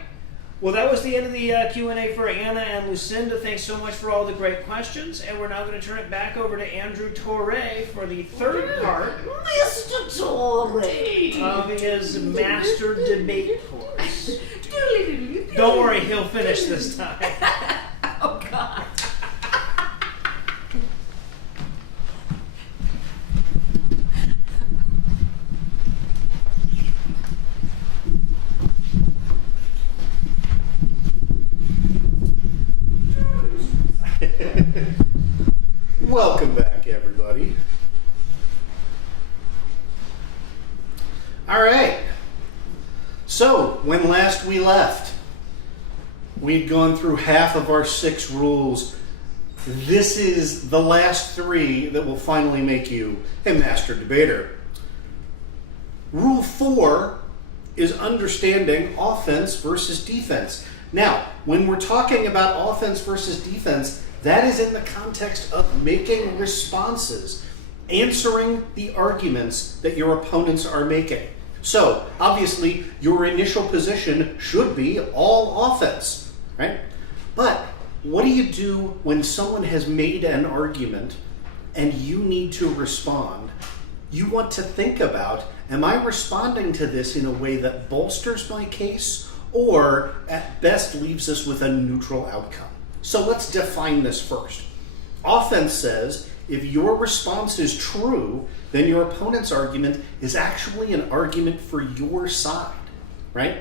Well, that was the end of the Q&A for Anna and Lucinda. Thanks so much for all the great questions. And we're now going to turn it back over to Andrew Torre for the third part Mr. Torre of his Master Debate course. Don't worry, he'll finish this time. Oh, God. Welcome back, everybody. All right. So, when last we left, we'd gone through half of our 6 rules. This is the last 3 that will finally make you a master debater. Rule 4 is understanding offense versus defense. Now, when we're talking about offense versus defense, that is in the context of making responses, answering the arguments that your opponents are making. So, obviously, your initial position should be all offense, right? But what do you do when someone has made an argument and you need to respond? You want to think about, am I responding to this in a way that bolsters my case or at best leaves us with a neutral outcome? So let's define this first. Offense says if your response is true, then your opponent's argument is actually an argument for your side, right?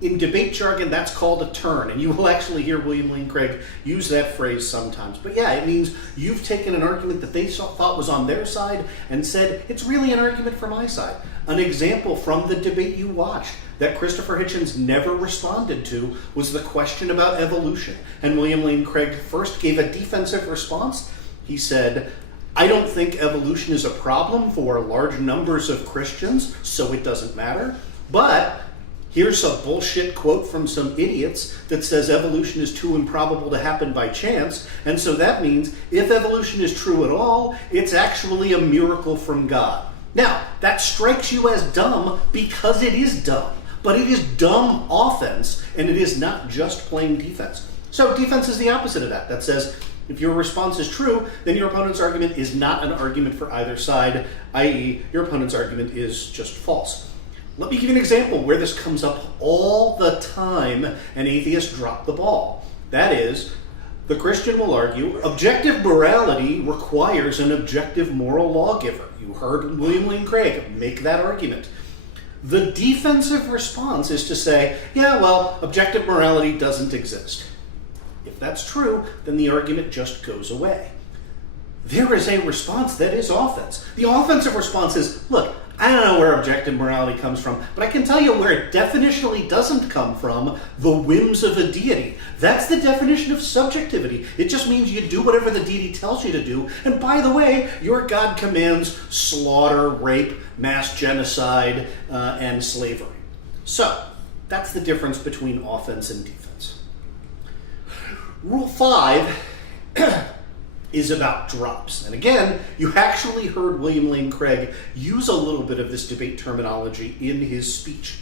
In debate jargon, that's called a turn, and you will actually hear William Lane Craig use that phrase sometimes. But yeah, it means you've taken an argument that they thought was on their side and said, it's really an argument for my side. An example from the debate you watched that Christopher Hitchens never responded to was the question about evolution. And William Lane Craig first gave a defensive response. He said, I don't think evolution is a problem for large numbers of Christians, so it doesn't matter. But here's a bullshit quote from some idiots that says evolution is too improbable to happen by chance, and so that means if evolution is true at all, it's actually a miracle from God. Now, that strikes you as dumb because it is dumb. But it is dumb offense, and it is not just plain defense. So defense is the opposite of that. That says, if your response is true, then your opponent's argument is not an argument for either side, i.e., your opponent's argument is just false. Let me give you an example where this comes up all the time, and atheists drop the ball. That is, the Christian will argue, objective morality requires an objective moral lawgiver. You heard William Lane Craig make that argument. The defensive response is to say, yeah, well, objective morality doesn't exist. If that's true, then the argument just goes away. there is a response that is offense. The offensive response is, look, I don't know where objective morality comes from, but I can tell you where it definitionally doesn't come from: the whims of a deity. That's the definition of subjectivity. It just means you do whatever the deity tells you to do. And by the way, your God commands slaughter, rape, mass genocide, and slavery. So, that's the difference between offense and defense. Rule 5 is about drops. And again, you actually heard William Lane Craig use a little bit of this debate terminology in his speech.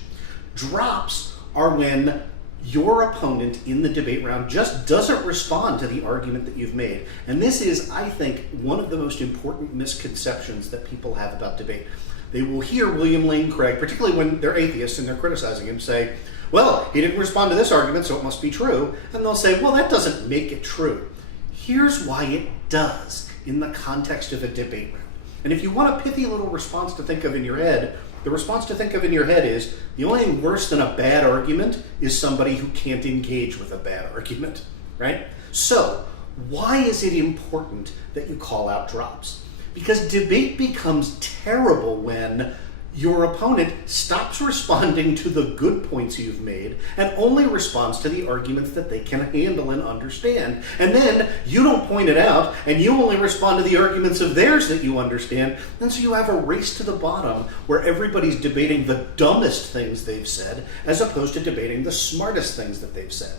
Drops are when your opponent in the debate round just doesn't respond to the argument that you've made. And this is, I think, one of the most important misconceptions that people have about debate. They will hear William Lane Craig, particularly when they're atheists and they're criticizing him, say, well, he didn't respond to this argument, so it must be true. And they'll say, well, that doesn't make it true. Here's why it does in the context of a debate round. And if you want a pithy little response to think of in your head, the response to think of in your head is, the only thing worse than a bad argument is somebody who can't engage with a bad argument, right? So, why is it important that you call out drops? Because debate becomes terrible when your opponent stops responding to the good points you've made and only responds to the arguments that they can handle and understand. And then you don't point it out, and you only respond to the arguments of theirs that you understand. And so you have a race to the bottom where everybody's debating the dumbest things they've said as opposed to debating the smartest things that they've said.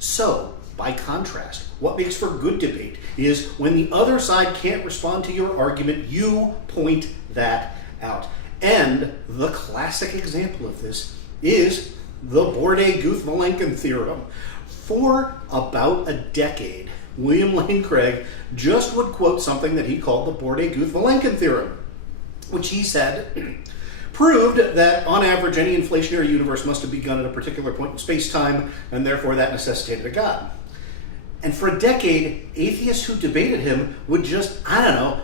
So, by contrast, what makes for good debate is when the other side can't respond to your argument, you point that out. And the classic example of this is the Bourdieu-Guth-Vilenkin theorem. For about a decade, William Lane Craig just would quote something that he called the Bourdieu-Guth-Vilenkin theorem, which he said proved that on average any inflationary universe must have begun at a particular point in space-time, and therefore that necessitated a god. And for a decade, atheists who debated him would just,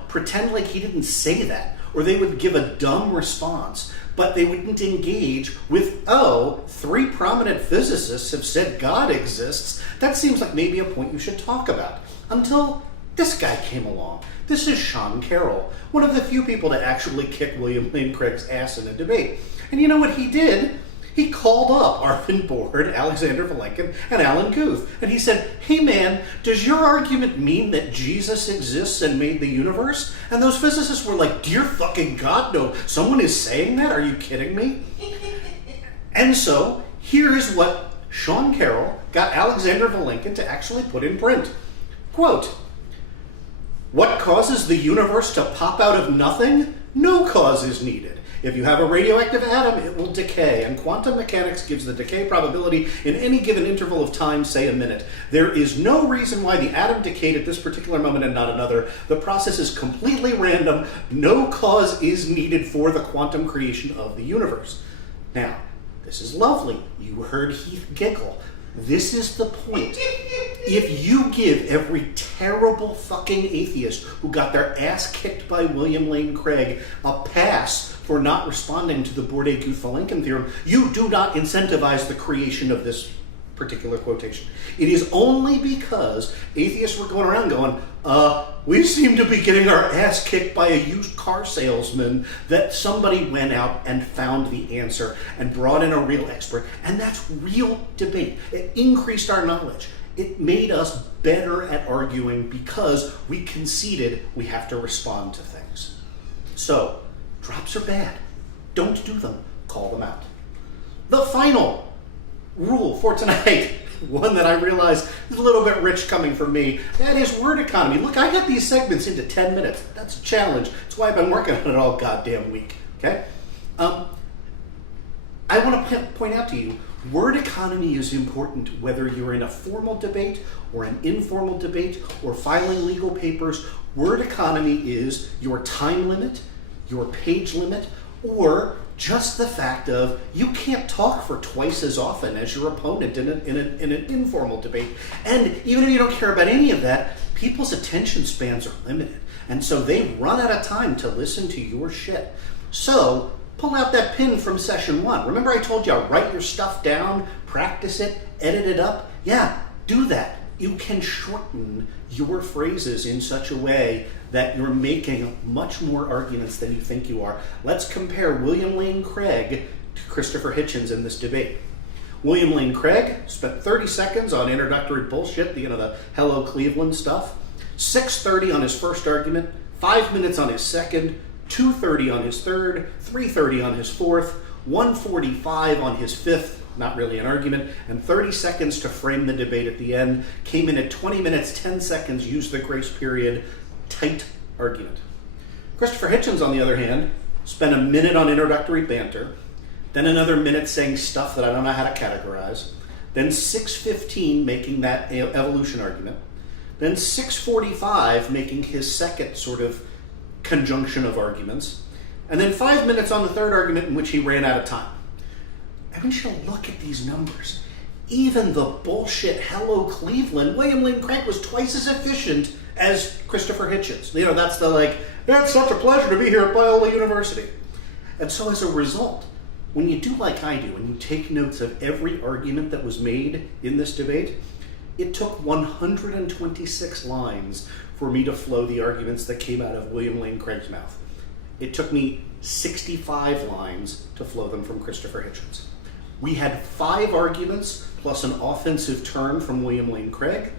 pretend like he didn't say that. Or they would give a dumb response, but they wouldn't engage with, 3 prominent physicists have said God exists. That seems like maybe a point you should talk about. Until this guy came along. This is Sean Carroll, one of the few people to actually kick William Lane Craig's ass in a debate. And you know what he did? He called up Arvin Board, Alexander Vilenkin, and Alan Guth. And he said, hey man, does your argument mean that Jesus exists and made the universe? And those physicists were like, dear fucking God, no. Someone is saying that? Are you kidding me? And so, here's what Sean Carroll got Alexander Vilenkin to actually put in print. Quote, what causes the universe to pop out of nothing? No cause is needed. If you have a radioactive atom, it will decay, and quantum mechanics gives the decay probability in any given interval of time, say a minute. There is no reason why the atom decayed at this particular moment and not another. The process is completely random. No cause is needed for the quantum creation of the universe. Now, this is lovely. You heard Heath giggle. This is the point. If you give every terrible fucking atheist who got their ass kicked by William Lane Craig a pass for not responding to the Bourdieu-Guth-Vilenkin theorem, you do not incentivize the creation of this particular quotation. It is only because atheists were going around going, we seem to be getting our ass kicked by a used car salesman, that somebody went out and found the answer and brought in a real expert. And that's real debate. It increased our knowledge. It made us better at arguing because we conceded we have to respond to things. So, drops are bad. Don't do them. Call them out. The final rule for tonight, one that I realize is a little bit rich coming from me, that is word economy. Look, I got these segments into 10 minutes. That's a challenge. That's why I've been working on it all goddamn week. Okay? I want to point out to you, word economy is important whether you're in a formal debate or an informal debate or filing legal papers. Word economy is your time limit, your page limit, or just the fact of you can't talk for twice as often as your opponent in an informal debate. And even if you don't care about any of that, people's attention spans are limited. And so they run out of time to listen to your shit. So pull out that pin from session 1. Remember I told you, write your stuff down, practice it, edit it up? Yeah, do that. you can shorten your phrases in such a way that you're making much more arguments than you think you are. Let's compare William Lane Craig to Christopher Hitchens in this debate. William Lane Craig spent 30 seconds on introductory bullshit, the Hello Cleveland stuff, 6:30 on his first argument, 5 minutes on his second, 2:30 on his third, 3:30 on his fourth, 1:45 on his fifth, not really an argument, and 30 seconds to frame the debate at the end. Came in at 20 minutes, 10 seconds, used the grace period, tight argument. Christopher Hitchens, on the other hand, spent a minute on introductory banter, then another minute saying stuff that I don't know how to categorize, then 6:15 making that evolution argument, then 6:45 making his second sort of conjunction of arguments, and then 5 minutes on the third argument in which he ran out of time. I want you to look at these numbers. Even the bullshit Hello Cleveland, William Lane Craig was twice as efficient as Christopher Hitchens. That's that's such a pleasure to be here at Biola University. And so as a result, when you do like I do, and you take notes of every argument that was made in this debate, it took 126 lines for me to flow the arguments that came out of William Lane Craig's mouth. It took me 65 lines to flow them from Christopher Hitchens. We had 5 arguments plus an offensive turn from William Lane Craig.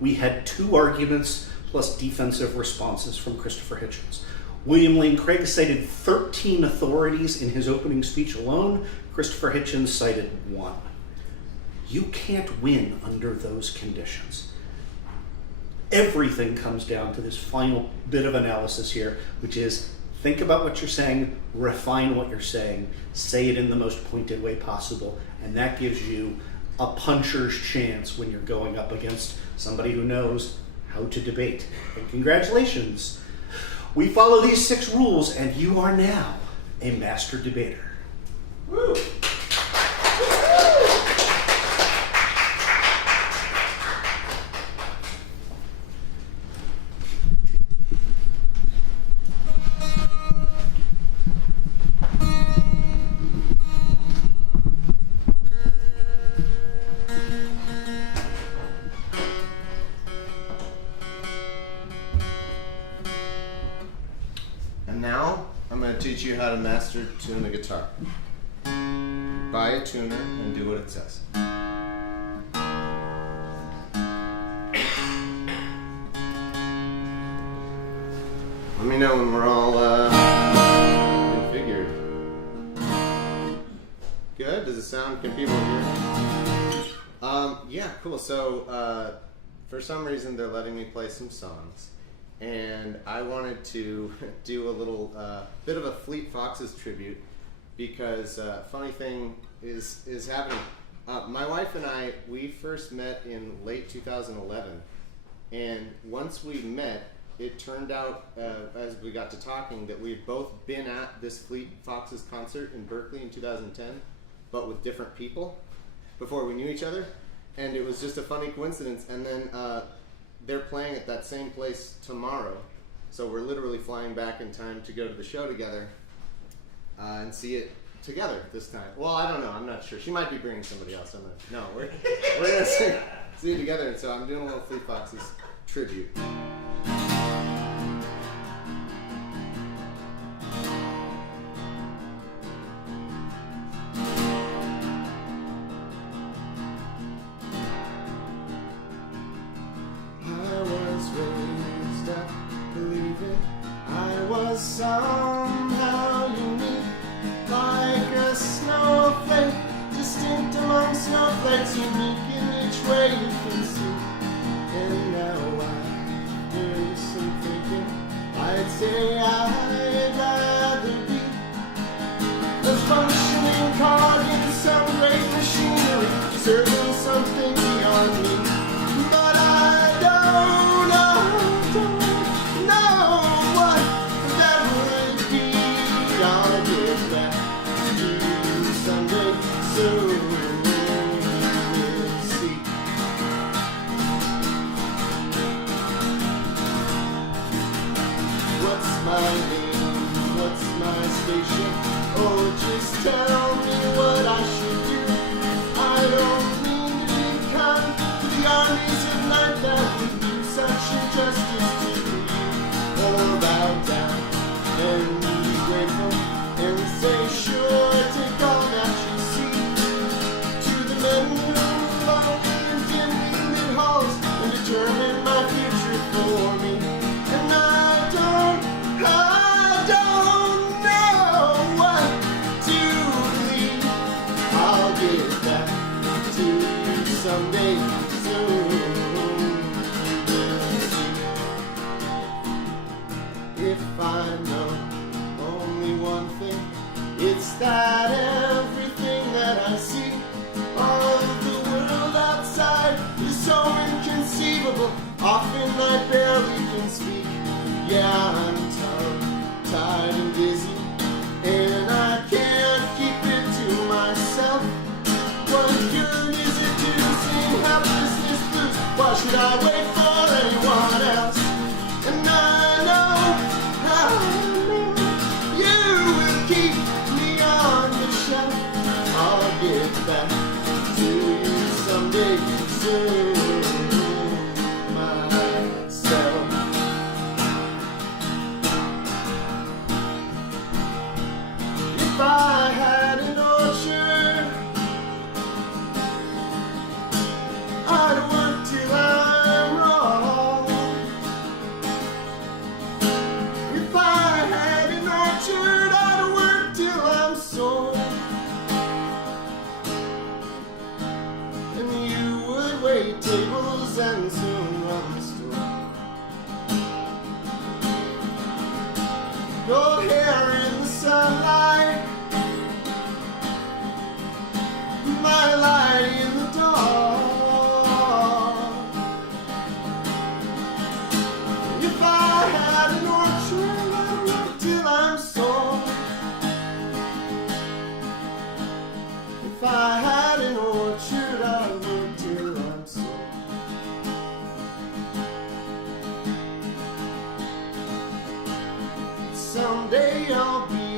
We had 2 arguments plus defensive responses from Christopher Hitchens. William Lane Craig cited 13 authorities in his opening speech alone. Christopher Hitchens cited 1. You can't win under those conditions. Everything comes down to this final bit of analysis here, which is think about what you're saying, refine what you're saying, say it in the most pointed way possible, and that gives you a puncher's chance when you're going up against somebody who knows how to debate. And congratulations. We follow these 6 rules, and you are now a master debater. Woo! And now I'm going to teach you how to master tune a guitar. Buy a tuner and do what it says. Let me know when we're all configured. Good? Does it sound? Can people hear me? Yeah, cool. So for some reason they're letting me play some songs. And I wanted to do a little bit of a Fleet Foxes tribute because funny thing is happening. My wife and I, we first met in late 2011, and once we met, it turned out as we got to talking that we had both been at this Fleet Foxes concert in Berkeley in 2010, but with different people before we knew each other, and it was just a funny coincidence. And then they're playing at that same place tomorrow, so we're literally flying back in time to go to the show together and see it together this time. Well, I don't know. I'm not sure. She might be bringing somebody else. No, we're gonna see it together, and so I'm doing a little Fleet Foxes tribute. Somehow unique, like a snowflake, distinct among snowflakes, unique in each way you can see. And now I'm doing some thinking. I'd say I'd rather be a functioning cog in some great machinery, serving something beyond me. But I don't know what that would be. Gonna get back to you someday, so we'll see. What's my name? What's my station? Oh, just tell me what I should do. I don't mean to become the armies of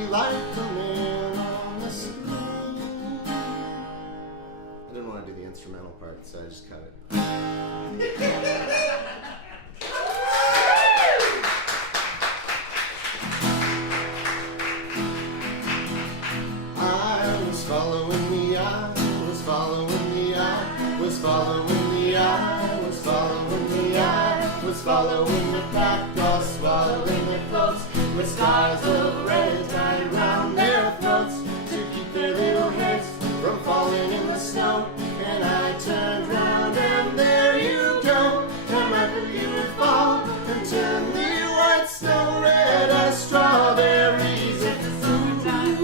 like a man on the screen. I didn't want to do the instrumental part, so I just cut it. I was following the eye, was following the eye, was following the eye, was following the eye, was following the pack, was swallowing the clothes, with stars of red tied round their throats to keep their little heads from falling in the snow. And I turned round and there you go, and I knew you would fall and turn the white snow red as strawberries. It's the summertime.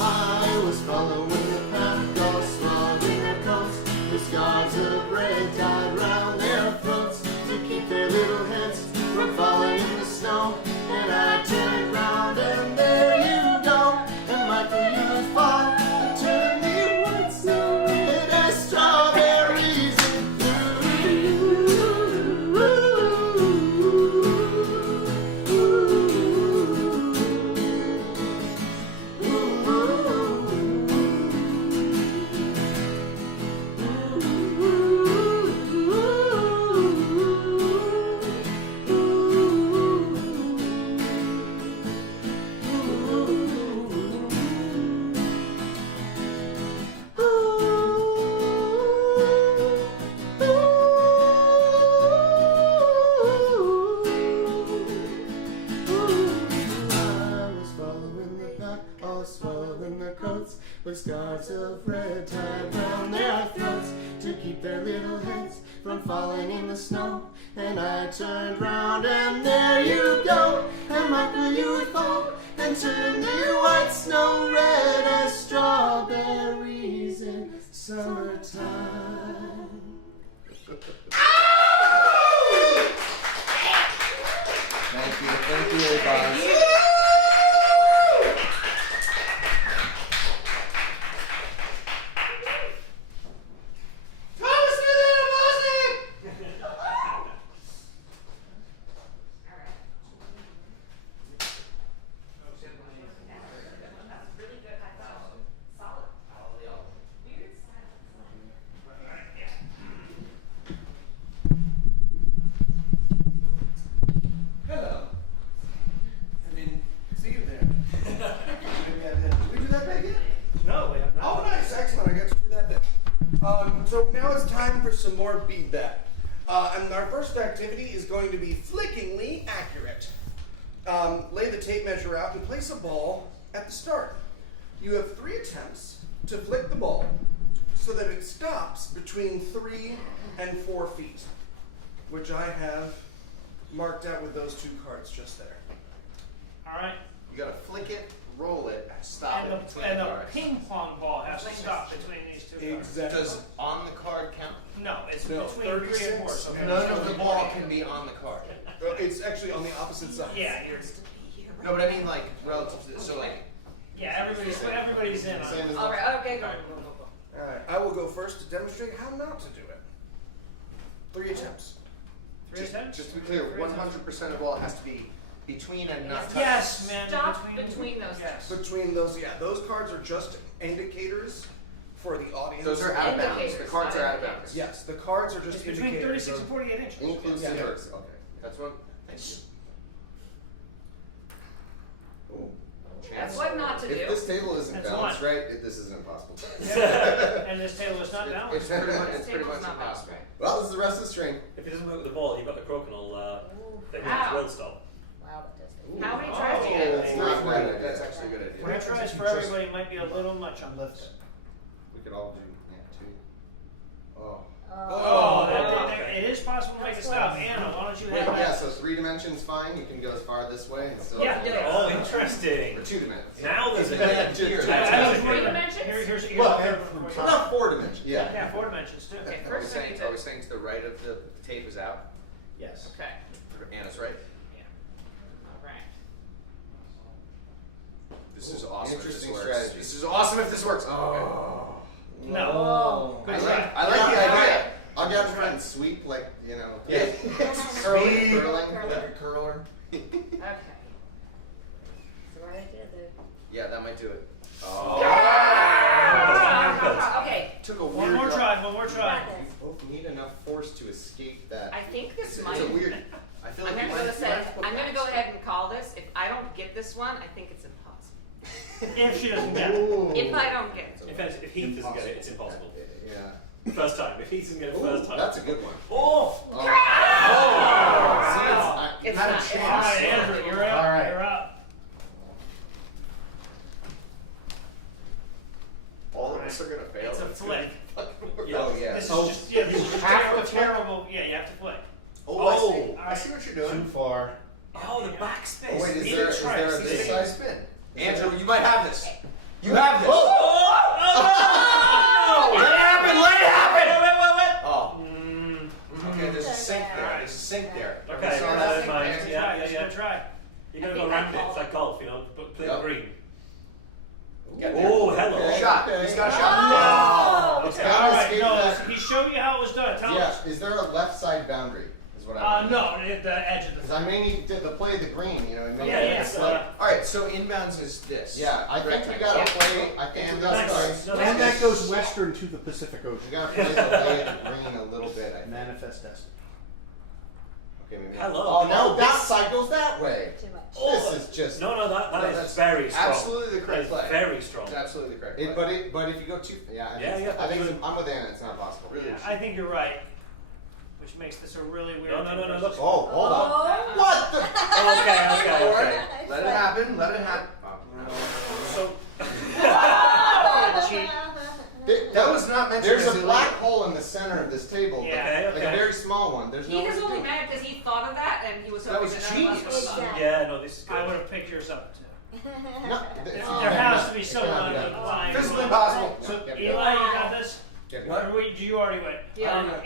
I was following the path, all small in their coats, with scarves of red tied round their throats to keep their little heads from falling in the snow. And I turned round and there you go, and Michael, you would fall and turn the white snow red as strawberries. I was following the pack, all swallowing their coats, with scarves of red tied round their throats to keep their little heads from falling in the snow. And I turned round and there you go, and Michael, you would fall and turn the white snow red as strawberries in summertime. Thank you, everybody. Hello. I didn't see you there. Did we do that bit yet? No, we have not. Oh, nice. Excellent. I got to do that bit. So now it's time for some more Beat That. And our first activity is going to be flickingly accurate. Lay the tape measure out and place a ball at the start. You have 3 attempts to flick the ball so that it stops between 3 and 4 feet, which I have marked out with those 2 cards just there. All right. You gotta flick it, roll it, stop And it between the cards. ping pong ball has to stop between these 2 cards. Exactly. Does on the card count? No, it's No, between 3 and 4. 36. So None of the ball can be on the card. It's actually on the opposite side. Yeah, you're. No, but I mean like relative to so like Yeah, everybody's in on Same it. as All right, okay, go. All right, I will go first to demonstrate how not to do it. 3 attempts. 3 attempts? just to be clear, 100% of all has to be between and not touching. Yes, man. Stop between those. Yes. Between those, yeah, those cards are just indicators for the audience. Those are out of bounds. The Indicators, cards not are out of indicators. bounds. Yes, the cards are just It's between indicators. 36 and 48 inches. Inclusive. Yeah. Okay, that's one. Thank you. Cool. That's what not to do. If this table isn't That's balanced one. right, this isn't impossible. And this table is not balanced. It's pretty much, This it's pretty table's much not balanced, impossible. Well, this is the rest of the string. If it doesn't work with the ball, you've got the crokinole thing Ow. will stop. Wow, that does How many tries do you get? That's not a bad idea. That's actually a good idea. 3 tries for everybody might be a little much on this. We could all do 2. Oh. Oh, it is possible to make it stop. Anna, why don't you Wait, have yeah, that? so 3 dimensions fine. You can go as far this way and still. Yeah. Oh, interesting. Or 2 dimensions. Now there's a Yeah, here. just- That's I was okay. worried. dimensions? Here's Well, here- not 4 dimensions. Yeah. Yeah, 4 dimensions too. Okay, Are we first I need saying, to. are we saying to the right of the tape is out? Yes. Okay. Anna's right? All right. This is awesome. awesome if this Interesting works. strategy. This is awesome if this works. Oh. No. I Good like try. the idea. I'll get try and sweep like Yeah. curling. Like a curler. Okay. So what I did there. Yeah, that might do it. Oh. Okay, Took a One weird more drop. try. One more You try. got You this. both need enough force to escape that. I think this It's might. a weird. I feel like I'm you gonna might, go you say. might have to put I'm gonna back go stuff. ahead and call this. If I don't get this one, I think it's impossible. If she doesn't get it. Ooh. If I don't get it. In fact, if Heath doesn't get it, it's impossible. Yeah. First time. If Heath doesn't get it Ooh, first time. that's a good one. Oh! Oh. See, It's you had not- a it's All chance. right, Andrew, you're up. All right. You're up. All of us are gonna fail. It's a flick. Oh yeah. This is Oh, just this is just half terrible, the flick? terrible. Yeah, you have to flick. Oh, I see. Oh. I see what you're doing. Too far. Oh, the backspace. Oh, wait, is Need there a is try. there a See, this Taking a size? spin. Andrew, you might have this. You have this. Oh! Let it happen. Let it happen. Wait. Oh. Okay, there's a sink there. There's a sink there. Okay, Sorry. never Good mind. try. Yeah. Good try. You're gonna I go think around I it. It's like golf, but play the Yep. green. Get there. Oh, hello. Okay. Shot. He's got a shot. It's Okay. gotta All right, escape no, that. he showed you how it was done. Tell Yeah. us. Is there a left side boundary? Is what I. No, at the edge of the Because I may need to play the green. It may Yeah, yeah. it's, All right, so inbounds is this. Yeah, I think you gotta play. I think you gotta play. Nice. No, And that's that goes western to the Pacific You Ocean. gotta play the green a little bit. I think. Manifest destiny. Okay, maybe. Hello. Oh, now Oh, that this- side goes that way. Too much. Oh, This is just. No, that No, is that's very strong. absolutely the correct That is play. very strong. It's absolutely the correct. play. But if you go too. Yeah. I mean, Yeah. I think I'm with Anna. It's not possible. Really. I think you're right. Which makes this a really weird. No, thing. look. Oh, hold on. Oh. What the? Okay. Let it happen. Let it happen. So, Cheat. That was not meant to There's be a illegal. black hole in the center of this table. Yeah. Like a very small one. There's no He way was to only do it. mad because he thought of that and he was That hoping was that none of us genius. would have thought. Exactly. yeah, no, this is good. I would have picked yours up too. No, There it's has to be it someone cannot be on the done. line. Physically impossible. Eli, you got this? Yeah. Or do you already win? Yeah.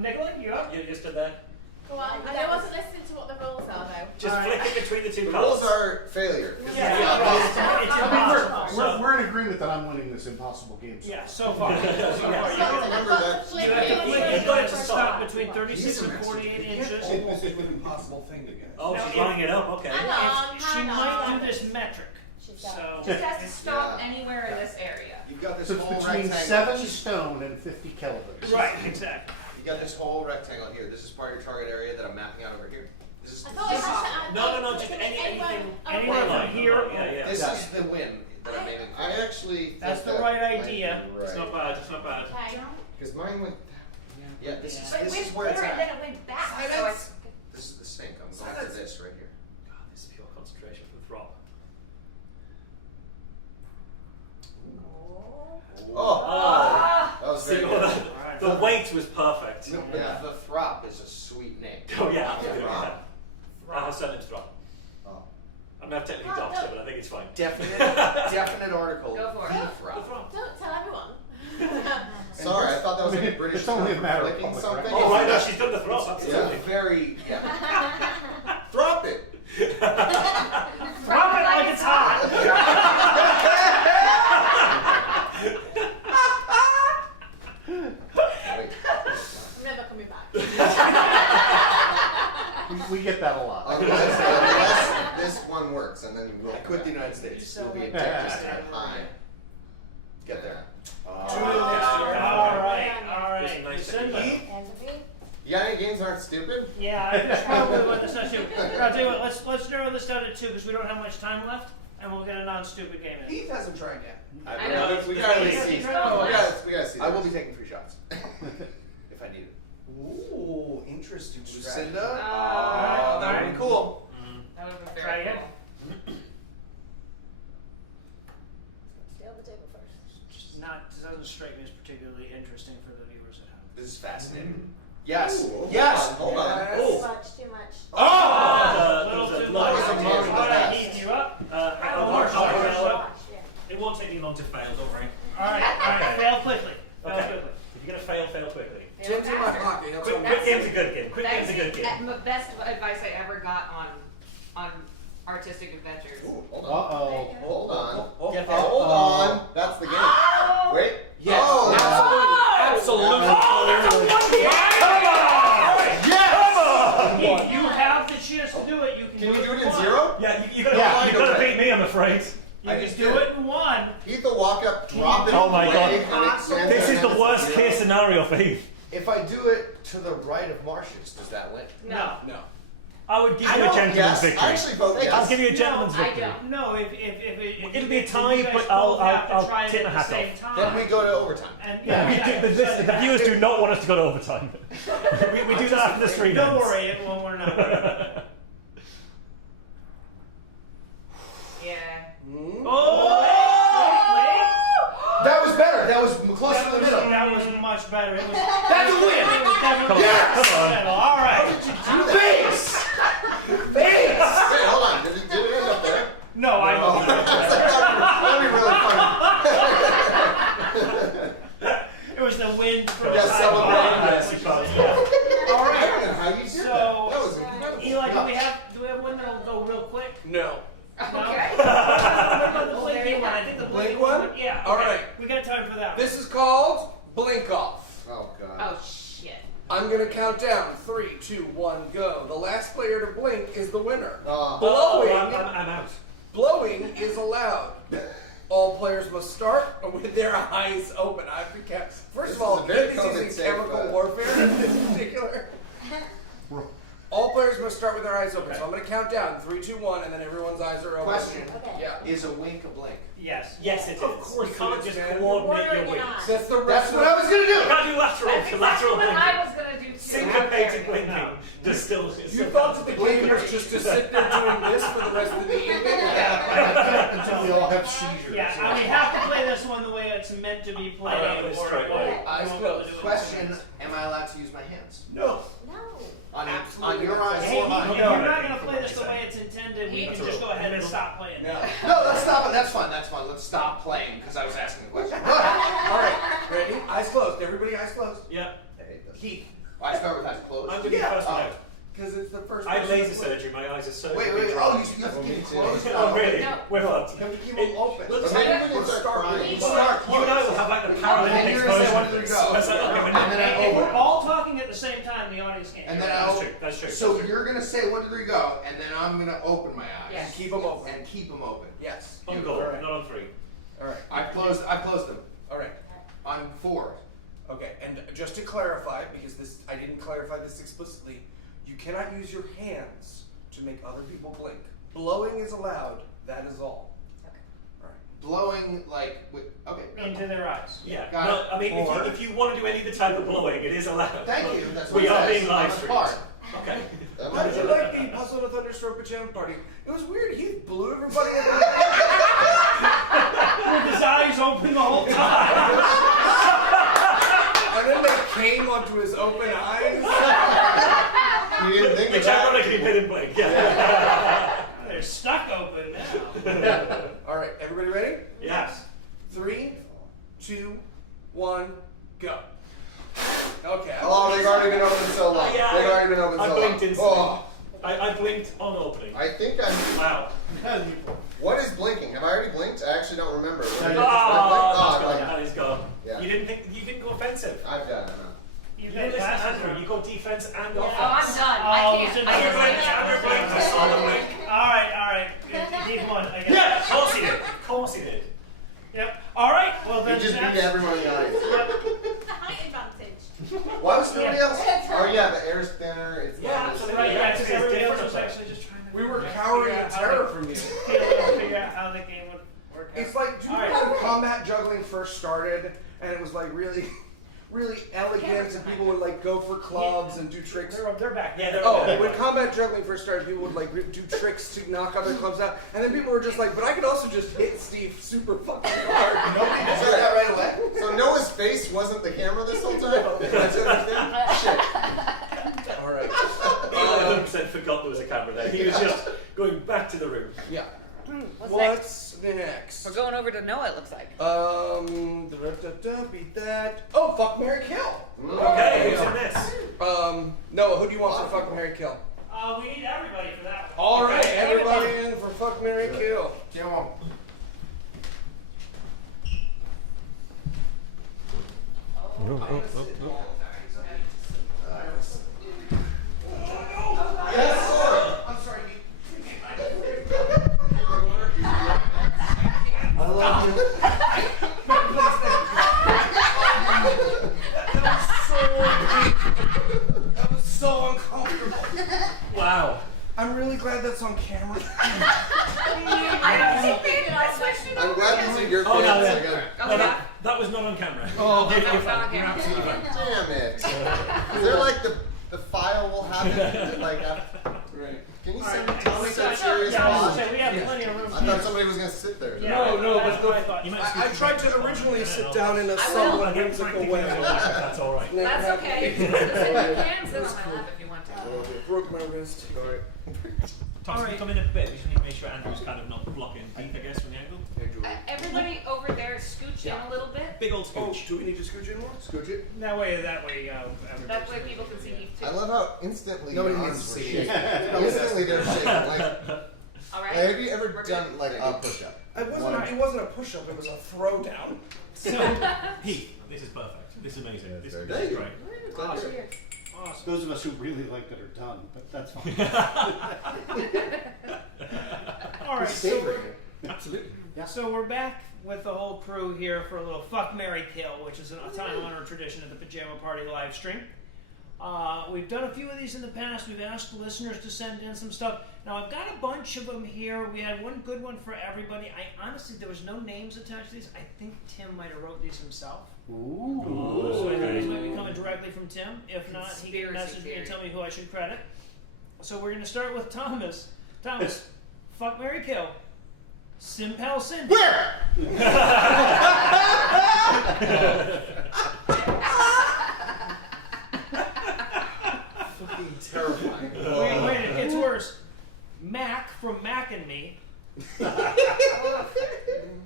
Nicola, you up? You just did that. Go on. I wasn't listening to what the rules are though. Just Alright. flick it between the two The cards. rules are failure. Yeah. It's impossible. We're in agreement that I'm winning this impossible game. Yeah, so far. So far. Yeah. Remember that. You have to flick it Yeah. to stop between 36 and 48 inches. Almost do an impossible thing to get. Oh, Now, she's if- lining it up. Okay. Hang on, She hang might on. do this metric. She's got So Just has to stop Yeah. anywhere in this area. You've got this So it's whole between rectangle. 7 stone and 50 kelvins. right, exactly. You got this whole rectangle here. This is part of your target area that I'm mapping out over here. This is I thought it had to. No, just anything. Anywhere Line. from here. Yeah. this is the win that I'm aiming for. I actually. That's think the that right might idea. be It's right. not bad. It's not bad. Okay. Because mine went. Yeah, this Yeah. is But this went is where it's there and then at. it went back. So it's, This is the sink. I'm going to this right here. God, this is pure concentration for the throb. Oh, that was See, very well, good. Alright. the weight was perfect. Yeah. The throp is a sweet name. Oh yeah, absolutely. Yeah. I have surname throb. Oh. I'm not technically doctor, but I think it's fine. Definite article. Go for it. The throp. Don't tell everyone. Sorry, I thought that was like a It's British only a term for matter of flicking public something. record. Oh right, no, she's done the throb. It's Absolutely. a very Drop it. Drop it like it's hot. Wait. I'm never coming back. We get that a lot. Unless this one works, and then you will. I quit the United States. So You'll be a much dick better. just to Hi. get there. Alright, There's a nice Lucinda. technique. And the beat. You got any games that aren't stupid? Yeah, I just probably want this not to. I'll tell you what, let's narrow this down to 2 because we don't have much time left, and we'll get a non-stupid game in. Heath hasn't tried yet. I know. We gotta Yeah, see. yeah, We gotta see. I will be taking 3 shots if I need it. Ooh, interesting strategy. Lucinda. Alright, That would be cool. That would have been Try very again. cool. Stay on the table first. Doesn't strike me as particularly interesting for the viewers at home. This is fascinating. Yes. Ooh, Yes. Hold on. Too Oh. much, too much. Oh! Little There was too a much. lot of That was a Alright, moment. Heath, you up? I'll Mark, mark Mark, it. Mark. Watch, yeah. It won't take you long to fail, don't worry. Alright, fail quickly. Fail Okay. quickly. If you're gonna fail, fail quickly. Tim's in my pocket. He'll tell Quick me. That's- game's a good game. Quick That's game's a good game. the best advice I ever got on artistic adventures. Ooh, hold on. Uh-oh. Hold on. Oh, Get that. Hold on. That's the game. Wait. Yes. Oh, Absolutely. If you have the chance to do it, you can, Can do you do it it in one. 0? Yeah, you Yeah, gotta okay. beat me, I'm afraid. You I can just do did. it in 1. Heath will walk up, drop it. Oh my God. and it lands This is on the it's worst 0. case scenario for Heath. If I do it to the right of Marcia's, does that win? No. No. I would give I you a don't gentleman's yes. victory. I actually vote yes. I'll give you a gentleman's I victory. don't. No, if It'll be a if tie, you guys but both have to I'll try it tip at my the hat same off. time. Then we go to overtime. And Yeah, the viewers do not want us to go to overtime. we do that after the stream. Don't ends. worry, it won't. We're not. Yeah. Oh! That was better. That was closer to the middle. That was much better. It was. That's a win. It was definitely Yes! the middle. All right. Face! Face! Wait, hold on. Did it end up there? No, I Oh. won't. That'd be really funny. It was the wind from Yes, the celebrate. side. Yes, Which you was- can't. yeah. All I right. don't know how you did So, that. That was incredible. Eli, do we have one that'll go real quick? No. No? Okay. What about the Well, there blinky you one? I have think it. the Blink blinky one? Yeah. All okay. right. We got time for that. This is called Blink Off. Oh, God. Oh shit. I'm gonna count down. 3, 2, 1, go. The last player to blink is the winner. Oh. Blowing. I'm out. Blowing is allowed. All players must start with their eyes open. I forget. First This of all, is a very Keith is using COVID-safe, chemical warfare in this particular. All players must start with their eyes open. So I'm going to count down 3, 2, 1, and then everyone's eyes are open. Question. Okay. Yeah. Is a wink a blink? Yes. Yes, it is. Of course You can't it is, just man. coordinate Watering your it wings. on. That's the That's rest what I was gonna You do. can't do lateral, That's lateral exactly what blinking. I was gonna do too. Syncopated No. blinking. Just still. You thought that the game was just to sit there doing this for the rest of the evening? Until we all have seizures. Yeah, and we have to play this one the way it's meant to be played. I know, it's straight away. Eyes won't be able to closed. do it. Question: am I allowed to use my hands? No. No. On Absolutely your not. eyes Hey, or mine? if you're not going to play this the way it's intended, we can That's just all go right. ahead and stop playing. No. No, let's stop it. That's fine. That's fine. Let's stop playing because I was asking a question. All right. Ready? Eyes closed. Everybody, eyes closed. Yeah. Keith. I start with eyes closed. I'm going to be Yeah. first one Oh. out. Because it's the first I have person laser to play. surgery. My eyes are so Wait. dry. Oh, you have to keep it closed. Oh, really? No. We're fucked. You have to keep them open. Let's But maybe start. we can start crying. You and I will have like the And Paralympics then you're gonna say version one, of two, this. go. That's like, okay, we're And not- then I If we're open. all talking at the same time, the audience can't. And hear then us. I'll. That's true. So you're gonna say 1, 2, 3, go, and then I'm gonna open my eyes Yes. Keep them open. and keep them open. Yes. On goal, not on 3. All right. I closed them. All right. On 4. Okay. And just to clarify, because this I didn't clarify this explicitly, you cannot use your hands to make other people blink. Blowing is allowed. That is all. All right. Blowing okay. Into their eyes. Yeah. Got No, it. I mean, Or- if you want to do any of the type of blowing, it is allowed. Thank But you. That's what we it are says being live on the streamed. card. Okay. How did you like the Puzzle in a Thunderstorm Pajama Party? It was weird. He blew everybody up. With his eyes open the whole time. And then they came onto his open eyes. You didn't think of Which that. ironically made him blink. Yeah. They're stuck open now. All right. Everybody ready? Yes. 3, 2, 1, go. Okay. Oh, they've already been open so long. Yeah, They've already been open I so long. blinked instantly. Oh, I blinked on opening. I think I'm. Wow. What is blinking? Have I already blinked? I actually don't remember. Oh, I blinked? that is gone. Yeah. You didn't go offensive. I've done it. You You didn't listen to glasses Andrew. on. You go defense and Oh, I'm offense. done. Oh, I can't. Lucinda, I Andrew can't blinked. Andrew blinked. I saw the blink. All right. Keep one. I guess. Yeah, of course he did. Of course he did. Yep. All right. Well, You then just beat that's- everyone in the audience. The height advantage. Why was nobody else? Oh yeah, the air's thinner. It's Yeah, not as- absolutely. Right, yeah, It's because everybody else different was up actually just trying to. We were cowering in terror from you. Figure out how the game would work out. It's like, do you All know right. when combat juggling first started, and it was like really, really elegant, and people would like go for clubs and do tricks. They're back. Yeah, they're Oh, back. when combat juggling first started, people would like do tricks to knock other clubs out, and then people were just like, "But I could also just hit Steve super fucking hard." Nobody did that right away. So Noah's face wasn't the camera this whole time. That's interesting. Shit. All right. Eli 100% forgot there was a camera there. He was just going back to the room. Yeah. What's next? What's next? We're going over to Noah, it looks like. Beat that. Oh, fuck, Mary, kill. Okay, who's in this? Noah, who do you want for fuck, Mary, kill? We need everybody for that one. All right, Okay, everybody in for fuck, marry, kill. Come on. I'm sorry. I love you. That was so uncomfortable. Wow. I'm really glad that's on camera. I don't see it. I switched it I'm over. glad to see your Oh, no, face yeah. again. No, that was not on camera. Oh, you're that was fine. not on You're camera. absolutely fine. Damn it. Is there like the file will have it? Like, Right. can you All send right. me tell me some serious Yeah, I was pause? gonna say, we have plenty of room. I thought somebody was gonna sit there. Yeah, No, that's but what I thought. You might I tried to originally sit down in a will. somewhat I'll get whimsical Frankie way. to go back, if that's all right. That's okay. You can sit on my lap if you want to. Broke my wrist. Sorry. Tom, can you come in a bit? We just need to make sure Andrew's kind of not blocking Heath, I guess, from the angle. Everybody over there, scooch in a little bit. Big old Oh, scooch. do we need to scooch in more? Scooch it. That way, That way people can see Heath too. I love how instantly Nobody your needs arms to were see shaking. it. Instantly they're shaking. Like, All right. have you ever We're good. done like a push-up? It wasn't a push-up. It was a throwdown. So, Heath, this is perfect. This is amazing. Yeah, This very is good. great. Awesome. Awesome. Those of us who really like that are done, but that's fine. All right, so Absolutely. so we're back with the whole crew here for a little fuck, marry, kill, which is a time-honored tradition of the Pajama Party live stream. We've done a few of these in the past. We've asked the listeners to send in some stuff. Now, I've got a bunch of them here. We had one good one for everybody. Honestly, there was no names attached to these. I think Tim might have wrote these himself. Ooh. So I think these might be coming directly from Tim. If not, he can Conspiracy message me and theory. tell me who I should credit. So we're going to start with Thomas. Thomas, fuck, marry, kill. Simpel Cindy. Where? Fucking terrifying. Wait, it gets worse. Mac from Mac and Me.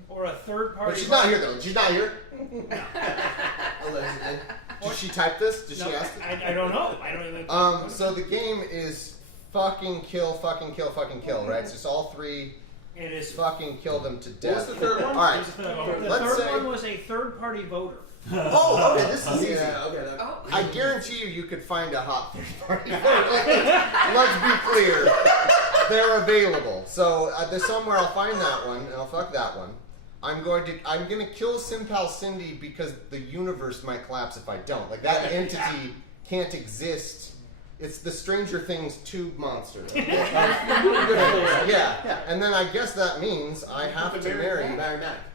Or a third party. But she's not here though. She's not here. Allegedly. Did she type this? Did she ask it? I don't know. I don't even. So the game is fucking kill, fucking kill, fucking kill, right? So it's all three. It is. Fucking kill them to death. What's the third one? All right. The Let's third say- one was a third party voter. Oh, okay. This is easy. Yeah, okay. Oh. I guarantee you could find a hot third party. Let's be clear. They're available. So there's somewhere I'll find that one, and I'll fuck that one. I'm gonna kill Simpal Cindy because the universe might collapse if I don't. Like that entity can't exist. It's the Stranger Things 2 monster. Yeah. And then I guess that means I have to marry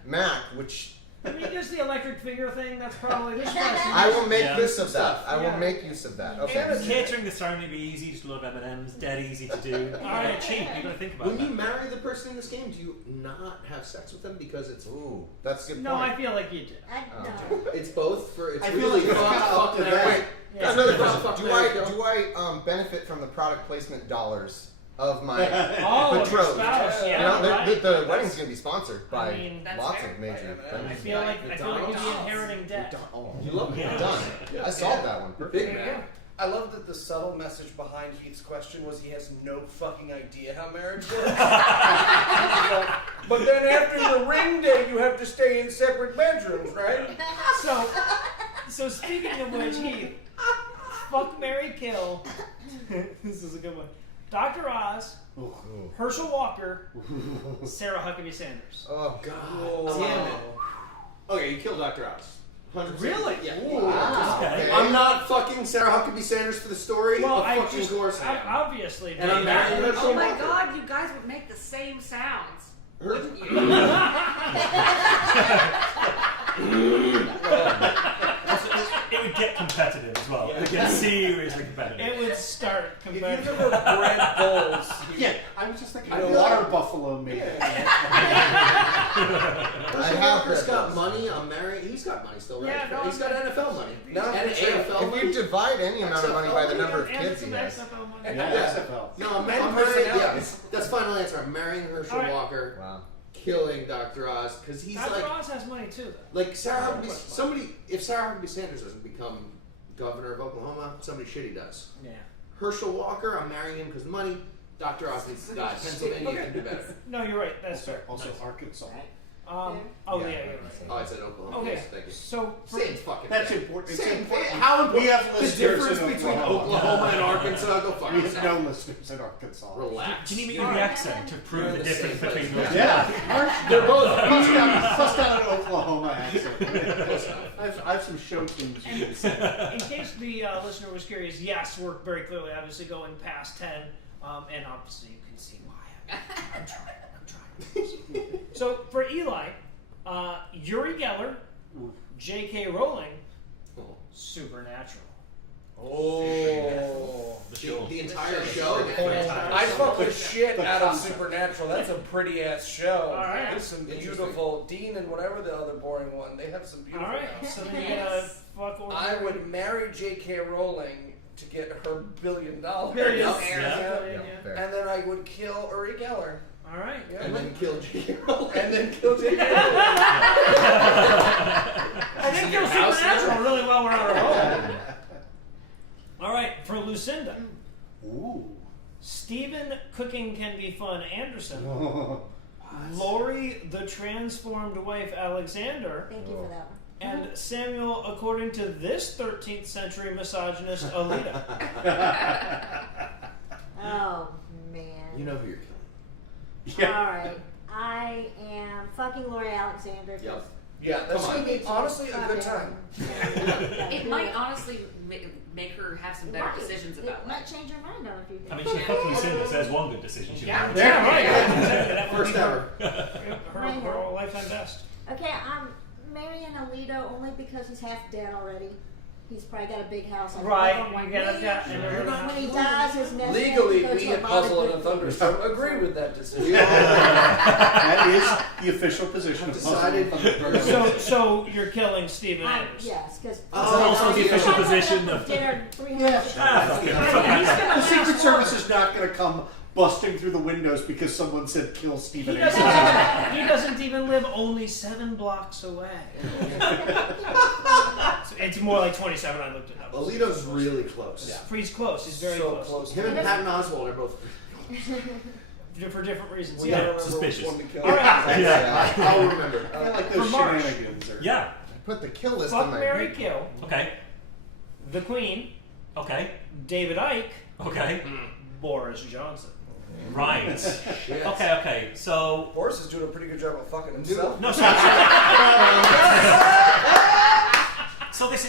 Mac, which I mean, just the electric finger thing. That's probably this one. I will make Yeah. use of that. I Yeah. will make use of that. And Okay. catering the ceremony be easy, just a lot of M&Ms, dead easy to do. Alright, cheap, you gotta think about When that. you marry the person in this game, do you not have sex with them because it's Ooh, that's a good No, point. I feel like you did. No. it's both for it's I feel really like it's fuck, kinda fuck, up to marry. them. Wait, Yeah. another Fuck, question. marry, kill. Do I benefit from the product placement dollars of my Oh, your betrothed? spouse. You Yeah, know, right. the wedding's gonna be sponsored by I mean, that's lots fair. of major. Right, I things. feel like you'd be McDonald's. inheriting debt. Oh, You love Yeah. it. done. I solved that one. Big Perfect. man. I love that the subtle message behind Heath's question was he has no fucking idea how marriage works. But then after the ring day, you have to stay in separate bedrooms, right? So speaking of which, Heath, fuck, marry, kill. This is a good one. Dr. Oz, Herschel Walker, Sarah Huckabee Sanders. Oh, God damn it. Okay, you killed Dr. Oz. 100%. Really? Yeah. Okay. I'm not fucking Sarah Huckabee Sanders for the story. Well, of I fucking just course I am. obviously. And I'm did marrying that. Herschel Oh my Walker. God, you guys would make the same sounds. Wouldn't you? It would get competitive as well. It would get seriously competitive. It would start If you've competitive. ever bred bulls, Yeah, I was just thinking I know water that. buffalo maybe. I Herschel have Walker's read got those. money. I'm married. He's got money still, right? Yeah, no, He's got NFL money. No, and for sure. AFL If you money. divide any amount of money by the number of And kids some he has. XFL money. Yeah, XFL. No, I'm And marrying. personality. Yeah, that's final answer. I'm marrying Herschel All right. Walker, Wow. killing Dr. Oz because he's Dr. like Oz has money too, though. Like Sarah Huckabee, somebody. If Sarah Huckabee Sanders doesn't become governor of Oklahoma, somebody shitty does. Yeah. Herschel Walker, I'm marrying him because money. Dr. Oz Pennsylvania can do better. No, you're right. That's fair. Also Arkansas. Oh yeah, you're right. Oh, I said Oklahoma. Okay, Yes, thank you. so Same fucking That's thing. important. It's Same important. thing. How important? We have The listeners difference in between Oklahoma. Oklahoma and Arkansas. Go fuck We have yourself. no listeners in Arkansas. Relax. Do you need me to do the accent to prove the difference between those two? Yeah. They're both. Bust out an Oklahoma accent. I have some show tunes. you can say. in case the listener was curious, yes, we're very clearly obviously going past 10, and obviously you can see why. I'm trying. So for Eli, Uri Geller, J.K. Rowling, Supernatural. Oh. The entire show. I fuck the shit out of Supernatural. That's a pretty ass show. All right. There's some beautiful Dean and whatever the other boring one. They have some beautiful. All right, houses. so then you're gonna fuck over. I would marry J.K. Rowling to get her $1 billion. Billion. Yeah. Fair. And then I would kill Uri Geller. All right. Yeah. And then kill J.K. Rowling. And then kill J.K. Rowling. I think you're Supernatural really well. We're on our roll. All right, for Lucinda, Ooh. Stephen Cooking Can Be Fun Anderson, Lori the Transformed Wife Alexander, Thank you for that one. and Samuel, according to this 13th century misogynist, Alita. Oh man. You know who you're killing. Yeah. All right. I am fucking Lori Alexander. Yep. Yeah, that's She gonna be needs to honestly a fuck good him. time. Yeah, It do might honestly make her have some better Right. decisions It about might life. change your mind on a few things. I mean, she fucked Lucinda, so there's one good decision she made. Yeah, right. That would First be ever. her lifetime best. Okay, I'm marrying Alito only because he's half dead already. He's probably got a big house. I can Right, live on one you gotta knee. get- and You're not When he dies, his next Legally, name goes we to at a lot Puzzle of and a good Thunderstorm things. agree with that decision. That is the official position of Decided. So you're killing Stephen Anderson. Yes, because also the official position of- dinner 300 The Secret Service is not going to come busting through the windows because someone said kill Stephen He Anderson. doesn't even live only 7 blocks away. It's more like 27. I looked it up. Alito's really close. He's close. He's very So close. Him and Patton Oswalt are both. For different reasons. We Yeah. gotta remember suspicious. which one to kill. All right. Yeah. I'll remember. I feel like For those March. shenanigans are... Yeah. Put the kill list Fuck, on my Mary, kill. Okay. The Queen, Okay. David Icke, Okay. Boris Johnson. Right. Shit. Okay. So Boris is doing a pretty good job of fucking himself. no. So this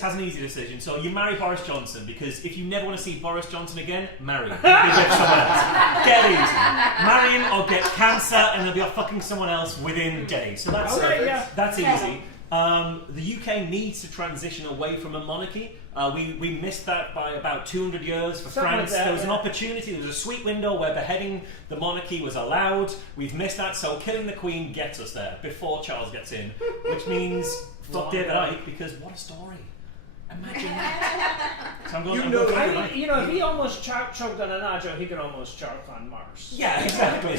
has an easy decision. So you marry Boris Johnson because if you never want to see Boris Johnson again, marry him. You can get someone else. Get easy. Marry him or get cancer and they'll be fucking someone else within days. So that's Okay, yeah. that's easy. The UK needs to transition away from a monarchy. We missed that by about 200 years for Something like France. that, There was an yeah. opportunity, there was a sweet window where beheading the monarchy was allowed. We've missed that, so killing the Queen gets us there before Charles gets in, which means fuck David Icke because what a story. Imagine that. So I'm going, I'm going for David Icke. If he almost choked on a nacho, he could almost choke on Mars. Yeah, exactly.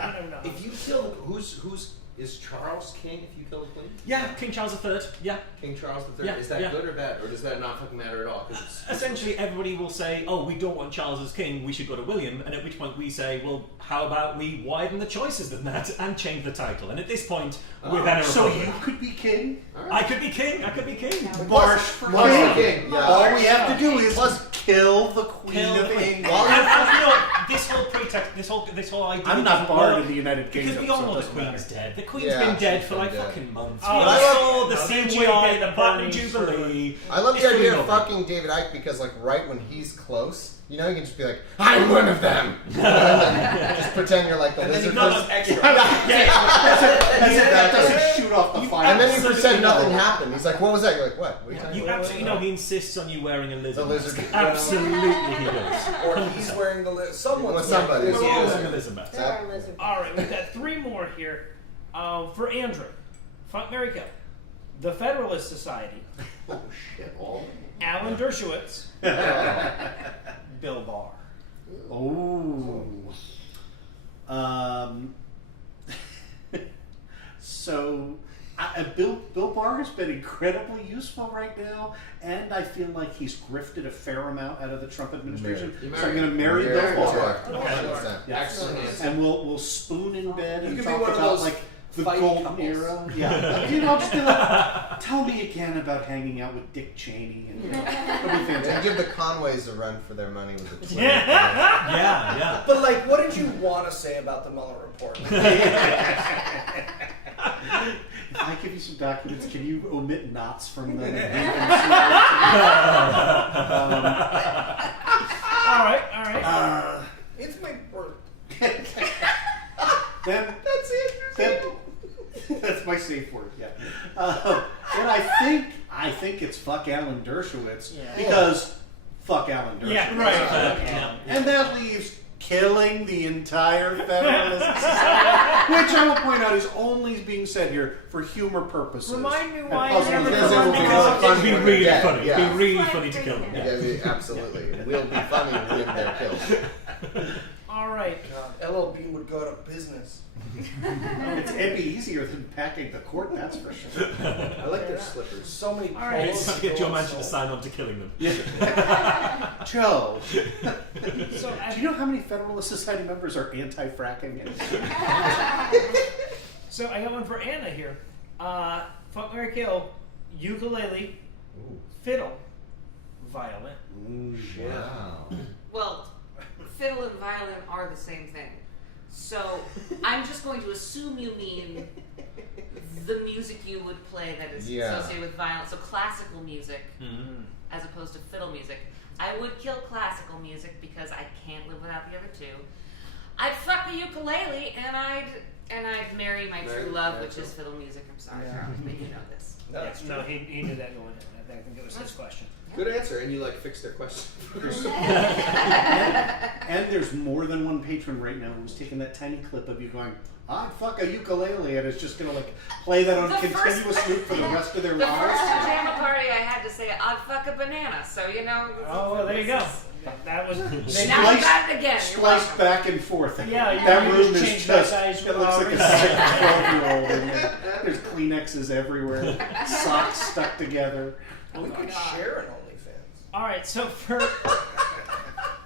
I don't know. If you kill who's is Charles king if you kill the Queen? Yeah, King Charles III. Yeah. King Charles III. Yeah, Is that yeah. good or bad, or does that not fucking matter at all? 'Cause it's Essentially, everybody will say, "Oh, we don't want Charles as king. We should go to William." And at which point we say, "Well, how about we widen the choices than that and change the title?" And at this point, we're then a So republic. you could be king? I could be king. I could be king. Marsh for Marsh king. for king. Yeah. All we have to do is kill the Queen Kill the of Queen. England. And you know, this whole pretext, this whole idea. I'm not doesn't bard work in the United Kingdom. because we all so it know the doesn't Queen's matter. dead. The Queen's Yeah, been dead she's for been like dead. fucking months. Oh, We I saw the love- CGI, the Platinum Bernie's Jubilee. I love It's the idea really of lovely. fucking David Icke because, like, right when he's close, you know, you can just be like, "I'm one of them," and then just pretend you're like the And then he lizard goes person. extra. That doesn't shoot off the fire. And then you pretend nothing happened. He's like, "What was that?" You're like, "What? What are you talking You about?" absolutely know he insists on you wearing a lizard. The lizard. mask. Absolutely, he does. Or he's wearing the someone's Well, somebody. wearing the We're all lizard. wearing a lizard mask. There are lizard. All right, we've got 3 more here. For Andrew, Fuck, Mary, Kill, the Federalist Society, oh shit, all. Alan Dershowitz, Bill Barr. Oh. So, Bill Barr has been incredibly useful right now, and I feel like he's grifted a fair amount out of the Trump administration. So I'm going to marry Bill Barr. 100%. Yeah. Excellent. And we'll spoon in bed and You could be talk one of about those like the fight golden couples. era. Yeah. You know, just be like, tell me again about hanging out with Dick Cheney. And it'll be And fantastic. give the Conways a run for their money with the Twitter. Yeah. But like, what did you want to say about the Mueller report? If I give you some documents, can you omit knots from them? All right. It's my birthday. Then That's it. that's my safe word. Yeah. And I think it's fuck Alan Dershowitz because fuck Alan Dershowitz. Yeah, right. And that leaves killing the entire Federalist Society, which I will point out is only being said here for humor purposes. Remind me And why puzzle you never because it will be because really It'd be when really they're dead, funny. yeah. It'd be really funny to kill them. Yeah, absolutely. It will be funny when they're killed. All right. God, LL Bean would go to business. It'd be easier than packing the court, that's for sure. I like their slippers. So many. All right. clothes Get Joe go Manchin to so- sign on to killing them. Joe, So do you know how many Federalist Society members are anti-fracking? So I got one for Anna here. Fuck, marry, kill. Ukulele, fiddle, violin. Wow. Well, fiddle and violin are the same thing. So I'm just going to assume you mean the music you would play that is Yeah. associated with violin. So classical music as opposed to fiddle music. I would kill classical music because I can't live without the other two. I'd fuck the ukulele and I'd marry my true love, which is fiddle music. I'm sorry, Charles, but you know this. That's No, he knew that going in. I think it was his question. Good answer, and you like fix their question. And there's more than one patron right now who's taking that tiny clip of you going, I'd fuck a ukulele, and it's just going to like play that on The continuous first- loop for the rest of their The first lives. pajama party I had to say I'd fuck a banana, so you know. Oh, well, there you go. That was. Now you Spliced- got it again. You're Spliced welcome. back and forth. Yeah, you that just room is changed that just, guy's it looks like a already. sick 12-year-old in there. There's Kleenexes everywhere, socks stuck together. We could share an OnlyFans. All right. So for.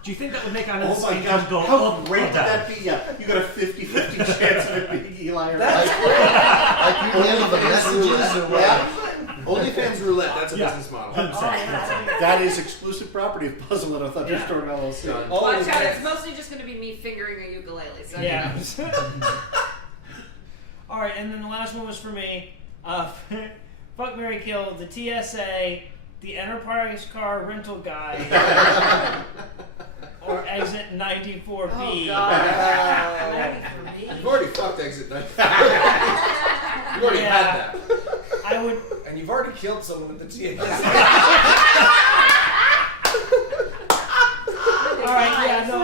Do you think that would make Anna's Oh my income gosh, go how up great or would down? that be? Yeah, you got a 50-50 chance of it being Eli or Like you handle the messages or what? Yeah. OnlyFans roulette, that's a Yeah. business model. That is exclusive property of Puzzle and a Thunderstorm LLC. Done. Watch out, it's mostly just going to be me fingering a ukulele. So Yeah. All right, and then the last one was for me. Fuck, marry, kill. The TSA, the Enterprise car rental guy, or Exit 94B. Oh, God. Maybe for me. You've already fucked Exit 9. You've already Yeah. had that. I would. And you've already killed someone with the TSA. All right, yeah, no,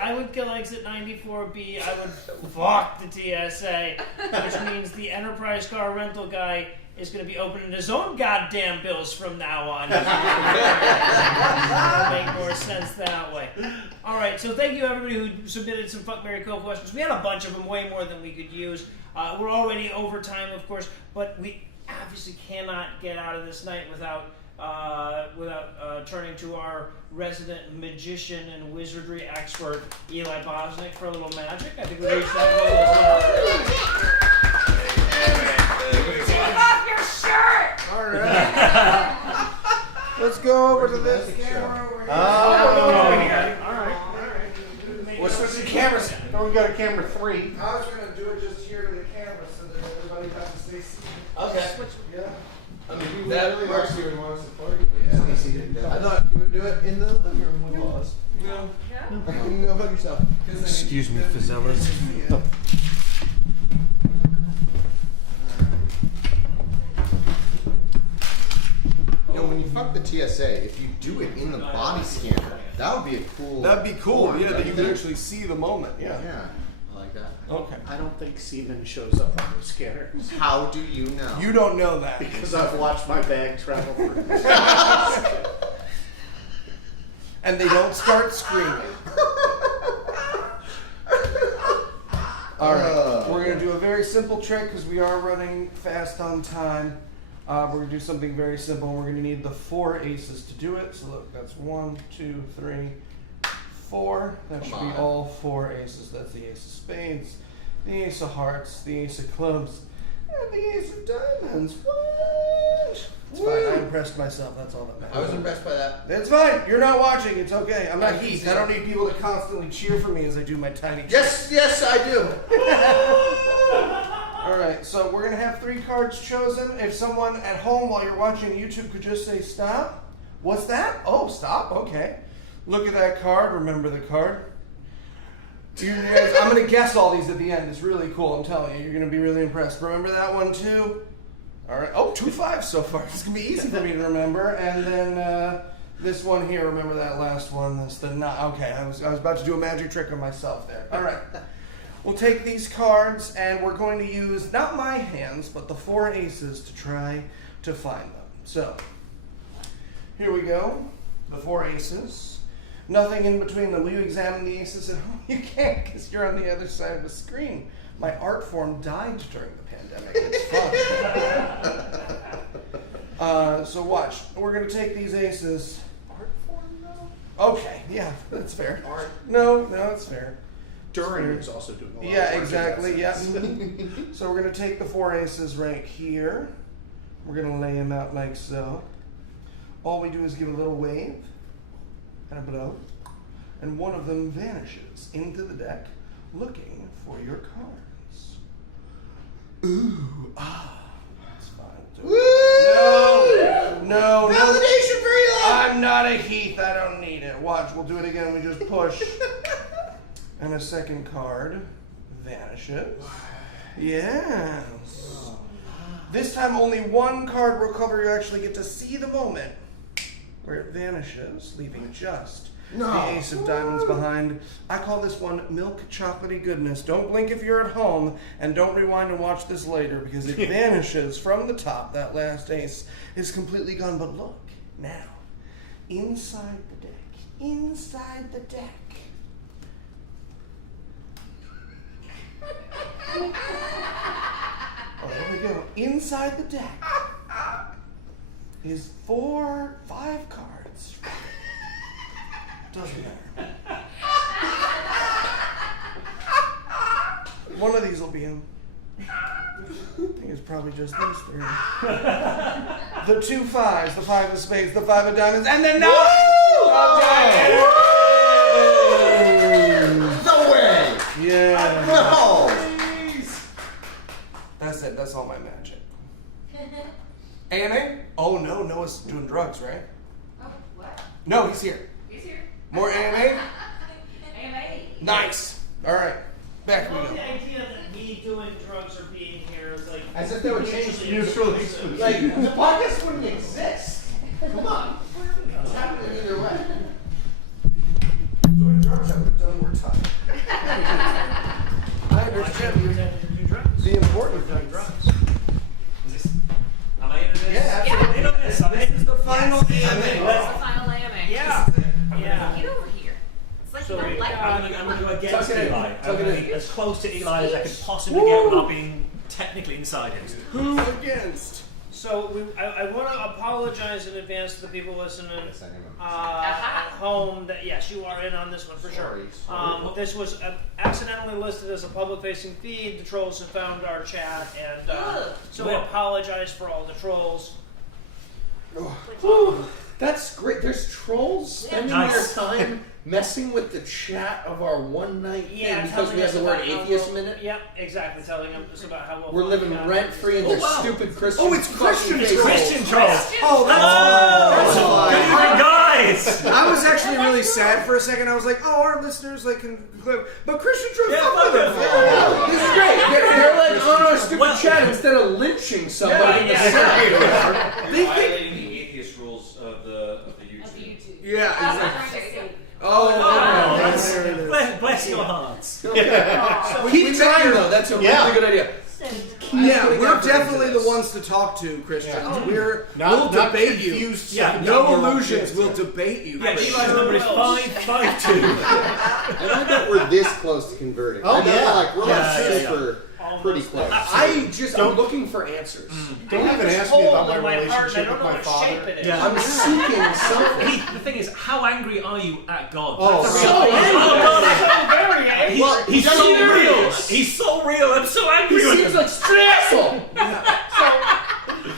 I would kill Exit 94B. I would fuck the TSA, which means the Enterprise car rental guy is going to be opening his own goddamn bills from now on. It'll make more sense that way. All right, so thank you everybody who submitted some Fuck, Marry, Kill questions. We had a bunch of them, way more than we could use. We're already over time, of course, but we obviously cannot get out of this night without turning to our resident magician and wizardry expert, Eli Bosnick, for a little magic. I think we reached that Take off your shirt! All right. Let's go over to this camera over here. goal. All right. We're switching cameras. Oh, we got a camera 3. I was going to do it just here to the camera so that everybody has to stay seated. Okay. Yeah. I mean, That really works. works here. We want to support you. I thought you would do it in the living room with us. No. You can go fuck yourself. Excuse me, Fazellas. You know, when you fuck the TSA, if you do it in the body scanner, that would be a cool. That'd be cool. form, Yeah, that don't you you could think? actually see the moment. Yeah. Yeah, I like that. Okay. I don't think semen shows up on those scanners. How do you know? You don't know that. Because I've watched my bag travel through. And they don't start screaming. All right. We're we're going to do a very simple trick because we are running fast on time. We're going to do something very simple. We're going to need the 4 aces to do it. So look, that's 1, 2, 3, 4. That should be all 4 aces. That's the ace of spades, the ace of hearts, the ace of clubs, and the ace of diamonds. What? It's fine. I impressed myself. That's all that matters. I was impressed by that. It's fine. You're not watching. It's okay. I'm not Heath. I don't need people to constantly cheer for me as I do my tiny tricks. Yes, I do. All right, so we're going to have 3 cards chosen. If someone at home while you're watching YouTube could just say stop. What's that? Oh, stop. Okay. Look at that card. Remember the card. You guys, I'm going to guess all these at the end. It's really cool. I'm telling you. You're going to be really impressed. Remember that one too? All right. Oh, 2 5s so far. It's going to be easy for me to remember. And then this one here. Remember that last one? That's the not. Okay, I was about to do a magic trick on myself there. All right. We'll take these cards and we're going to use not my hands, but the 4 aces to try to find them. So here we go. The 4 aces. Nothing in between them. Will you examine the aces at home? You can't because you're on the other side of the screen. My art form died during the pandemic. It's fun. So watch. We're going to take these aces. Art form, no? Okay, yeah, that's fair. Art. No, it's fair. During is also doing a lot Yeah, of work. exactly. Yeah. So we're going to take the 4 aces right here. We're going to lay them out like so. All we do is give a little wave and a blow, and one of them vanishes into the deck looking for your cards. Ooh, that's fine. No. Validation for Eli. I'm not a Heath. I don't need it. Watch. We'll do it again. We just push. And a second card vanishes. Yes. This time only 1 card will cover. You actually get to see the moment where it vanishes, leaving just the ace of diamonds behind. I call this one milk chocolatey goodness. Don't blink if you're at home, and don't rewind and watch this later because it vanishes from the top. That last ace is completely gone. But look now, inside the deck. Inside the deck. Oh, there we go. Inside the deck is 5 cards. Doesn't matter. One of these will be in. I think it's probably just these 3. The 2 5s, the 5 of spades, the 5 of diamonds, and the 9 of diamonds. No way. Yeah. No. That's it. That's all my magic. AMA? Oh, no. Noah's doing drugs, right? Oh, what? No, he's here. He's here. More AMA? AMA. Nice. All right. Back we I go. love the idea that me doing drugs or being here is like As if they would change mutually Mutually exclusive. Like, the podcast wouldn't exist. Come on. It's happening either way. Doing drugs, I would have done more time. I understand the important things. Am I in this? Yeah, absolutely. This This is the final That's the AMA. final AMA. Yeah. Yeah. Get over here. It's like So you don't we- like I'm me. going to go against Tuck it in. Eli. Tuck I'm it going in. to be as close to Eli as I could possibly get without being technically inside him. Who against? So I want to apologize in advance to the people listening at home that yes, you are in on this one for sure. This was accidentally listed as a public-facing feed. The trolls have found our chat, and so I apologize for all the trolls. That's great. There's trolls spending Nice. their time messing with the chat of our one night thing because we have the word atheist in it. Yep, exactly. Telling them just about how We're living rent free in their stupid Christian. Oh, it's Christian fucking trolls. faces. Christian trolls. Oh, that's Good evening, guys. I was actually really sad for a second. I was like, oh, our listeners like can clip. But Christian trolls, Yeah, fuck with fuck them. them. This is great. They're like on our stupid chat instead of lynching somebody in the chat. They think, Violating the atheist rules of the YouTube. yeah, exactly. Oh, Oh, that's, there it is. bless your hearts. Keep trying though. That's a really good idea. Yeah, we're definitely the ones to talk to, Christians. We'll debate you. Yeah, No illusions. We'll debate you. Yeah, Eli's number is 552. And I bet we're this close to converting. Oh, I bet yeah. like we're Yeah, like yeah, super. pretty close. I'm looking for answers. Don't even ask me about my relationship with my father. Yeah. I'm seeking something. Heath, the thing is, how angry are you at God? Oh, That's so a real- very angry. He's so real. He's so real. I'm so angry He with seems him. like stressful.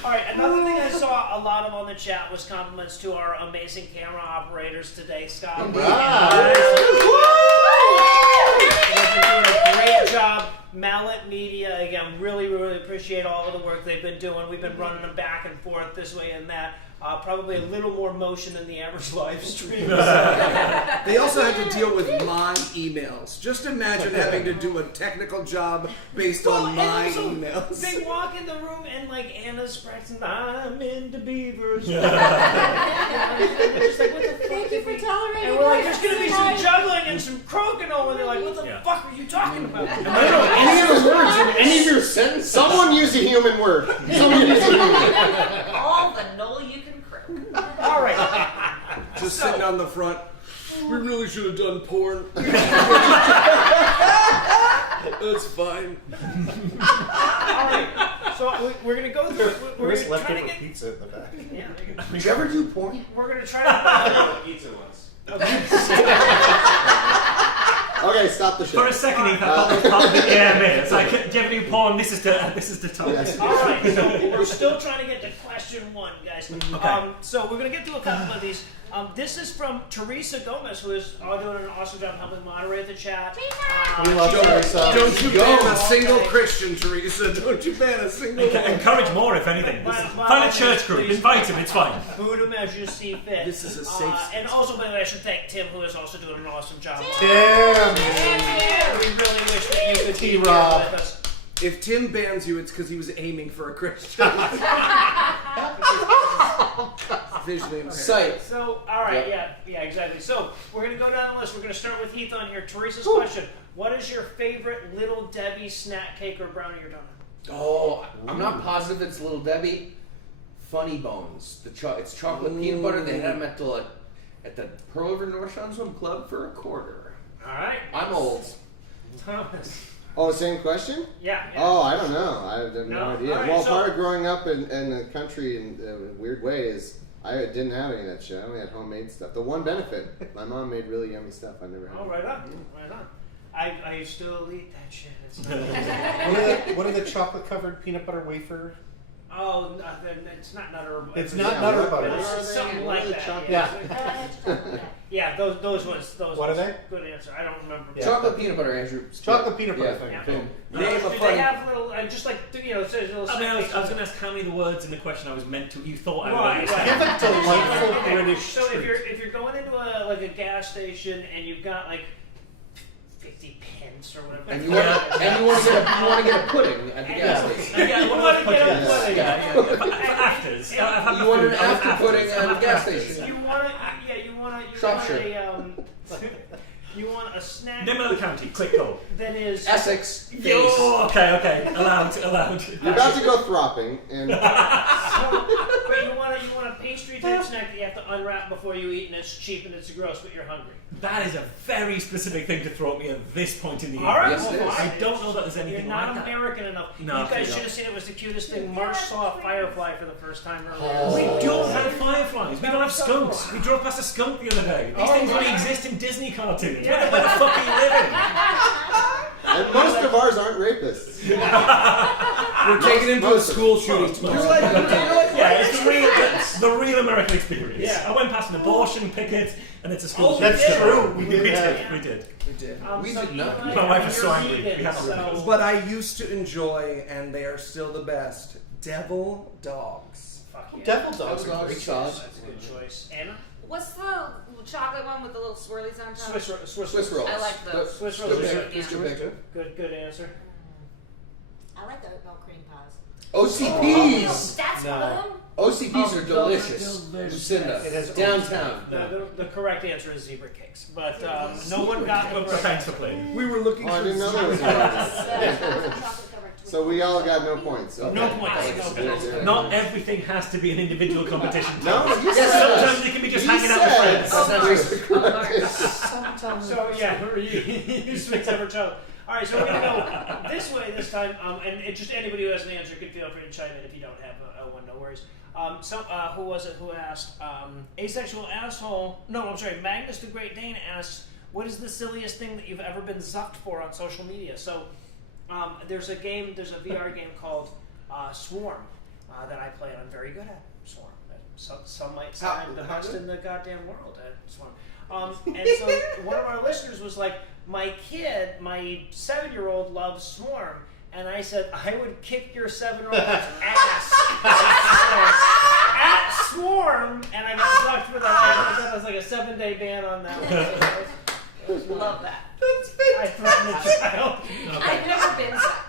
All right, another thing I saw a lot of on the chat was compliments to our amazing camera operators today, Scott. Indeed. They've been doing a great job. Mallet Media, again, really, really appreciate all of the work they've been doing. We've been running them back and forth this way and that. Probably a little more motion than the average live stream. They also had to deal with my emails. Just imagine having to do a technical job based on my emails. They walk in the room and like Anna's practicing, I'm into beavers. Just like, what the fuck? Thank you for tolerating And we're like, there's us. gonna be some juggling and some crokinole, and they're like, what the fuck are you talking about? I don't know any of the words in any of your sentences. Someone use a human word. Someone use a human word. All the knoll you can croak. All right. Just sitting on the front. We really should have done porn. That's fine. All right. So we're gonna go through. We're Where's gonna try to leftover get. pizza in the back? Yeah. Did you ever do porn? We're gonna try to. Pizza once. Okay, stop the show. For a second, Heath, I thought that was part of the game. It's like, do you ever do porn? This is the time. All right. So we're still trying to get to question one, guys. Okay. So we're gonna get to a couple of these. This is from Teresa Gomez, who is doing an awesome job helping moderate the chat. We love Teresa. Don't you ban a single Christian, Teresa. Don't you ban a single one. Encourage more, if anything. Find a church group. Invite him. It's fine. Buddha as you see fit. This is a safe And also, by the way, I should thank Tim, who is also doing an awesome job. Tim. We really wish that you could be here with T-Rob. us. If Tim bans you, it's because he was aiming for a Christian. Visually impaired. Sight. So, all right, yeah, exactly. So, we're going to go down the list. We're going to start with Heath on here. Teresa's question: what is your favorite Little Debbie snack cake or brownie or donut? Oh, I'm not positive it's Little Debbie. Funny Bones. It's chocolate peanut butter. They had them at the Pearl River North Shore Swim Club for $0.25. All right. I'm old. Thomas. Oh, same question? Yeah. Oh, I don't know. I have no No? idea. All right, Well, so- part of growing up in the country in a weird way is I didn't have any of that shit. I only had homemade stuff. The one benefit, my mom made really yummy stuff I never had. Oh, right on. Right on. I still eat that shit. It's What are the chocolate-covered peanut butter wafer? Oh, no, it's not Nutter. It's not Nutter Butter. It's something like that. Yeah. Yeah, those ones. Those What are ones. they? Good answer. I don't remember. Yeah. Chocolate peanut butter, Andrew. Chocolate peanut butter Yeah. thing. Yeah. Name a Do funny. they have little, just like, it says little. I mean, I was going to ask how many of the words in the question I was meant to. You thought I would Right, understand. Give a delightful Okay, British so if you're going into a gas station and you've got like 50 pence or whatever, And you want to get a pudding at the gas station. Yeah, You what wanna was get a pudding? pudding. Yeah. For afters. I've had You my want food. an I want after afters. pudding at I'm a at gas afters. station. Sharpshooter. You want a snack Name another county. Quick go. that is Essex. Yo, okay. Allowed. You're about to go thropping, and but you want a pastry type snack that you have to unwrap before you eat, and it's cheap and it's gross, but you're hungry. That is a very specific thing to throw at me at this point in the evening. All right, Yes, it well, is. fine. I don't know that there's anything You're not like that. American enough. No, you guys no. should have seen it. Was the cutest thing. Marsh saw a firefly for the first time earlier. We don't have fireflies. We don't have skunks. We drove past a skunk the other day. These things only exist in Disney cartoons. Where the fuck are you living? and most of ours aren't rapists. We're taking him to a school shooting tomorrow. Yeah, it's the real American experience. Yeah. I went past an abortion picket, and it's a school. Oh, shooting. That's true. We did have. We did. We so did you not. guys- My wife was you're so angry. vegan, We had to so- But I used to enjoy, and they are still the best, devil dogs. Fuck yeah. Devil dogs are Devil great dogs. sauce. That's a good choice. Anna? What's the chocolate one with the little swirlies on top? Swiss rolls. I like those. Swiss Good rolls. pick. are Good pick. Good answer. I like the oatmeal cream pies. OCPs. That's No. one of them? OCPs are delicious. Lucinda. It has Downtown. The correct answer is zebra cakes, but no one got the But correct thanks for answer. playing. We were looking Oh, I for didn't know there was So we all got no points. Okay. No points. Yeah. Not everything has to be an individual competition. No, you Yes, said Sometimes it can be just You hanging out with said- friends. So yeah, you switch every child. All right, so we're gonna go this way. this time, and just anybody who has an answer can feel free to chime in if you don't have one. No worries. Who was it who asked? Asexual asshole. No, I'm sorry. Magnus the Great Dane asks, "What is the silliest thing that you've ever been zucked for on social media?" So, there's a VR game called Swarm that I play, and I'm very good at Swarm. Some might say I'm the best in the goddamn world at Swarm. And so one of our listeners was like, my 7-year-old loves Swarm. And I said, I would kick your 7-year-old's ass at Swarm. And I got zucked for that. That was like a 7-day ban on that one. Love that. I threatened a child. I've never been zucked.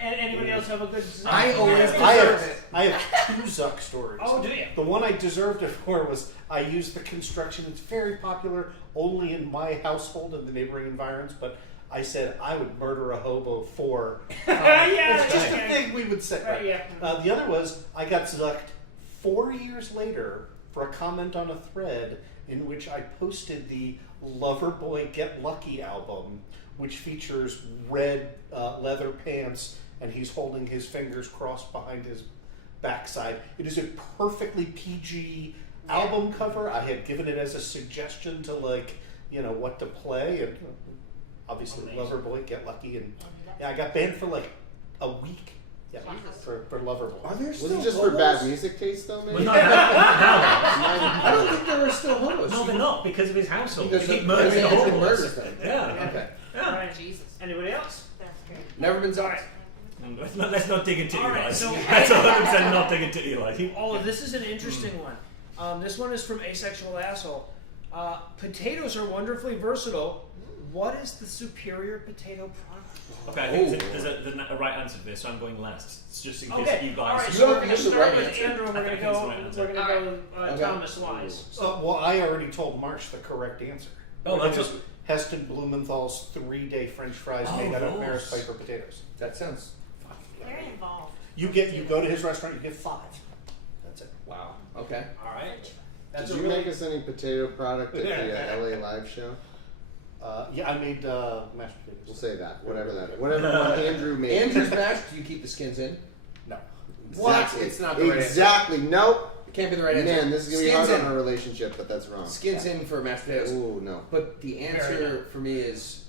And anybody else have a good zuck? I always I deserve it. have 2 Zuck stories. Oh, do you? The one I deserved it for was I used the construction. It's very popular only in my household and the neighboring environs, but I said I would murder a hobo for. It's just a thing we would say. Right, yeah. The other was I got zucked 4 years later for a comment on a thread in which I posted the Loverboy Get Lucky album, which features red leather pants, and he's holding his fingers crossed behind his backside. It is a perfectly PG album cover. I had given it as a suggestion to what to play, and obviously Loverboy Get Lucky, and I got banned for like a week. Yeah, for Loverboy. Are there Was still it just for bad music taste, though, maybe? I don't think there are still homos. No, they're not, because of his household. Because He of- murders the I mean, whole he murders them. Yeah. Okay. All right, Jesus. Anybody else? That's great. Never been zucked. Let's not dig into All right, Eli's. so- That's 100% not dig into Eli. Oh, this is an interesting one. This one is from Asexual Asshole. Potatoes are wonderfully versatile. What is the superior potato product? Okay, I think there's a right answer to this, so I'm going last. It's just in case Okay. you All guys. right, You so don't we're going to use the start right with answer. Andrew, and we're going to go. We're going to go Thomas wise. Well, I already told March the correct answer. Oh, that's just Heston Blumenthal's 3-day French fries made out of those. Paris Piper potatoes. That sounds. Very involved. You go to his restaurant, you get 5. That's it. Wow. Okay. All right. That's Did a you really make us any potato product at the LA live show? Yeah, I made mashed potatoes. We'll say that. Whatever one Andrew made. Andrew's mashed. Do you keep the skins in? No. What? Exactly. It's not the right answer. Exactly. Nope. It can't be the right answer. Man, this is gonna be Skins hard in. on our relationship, but that's wrong. Skins in for mashed potatoes. Ooh, no. But the answer for me is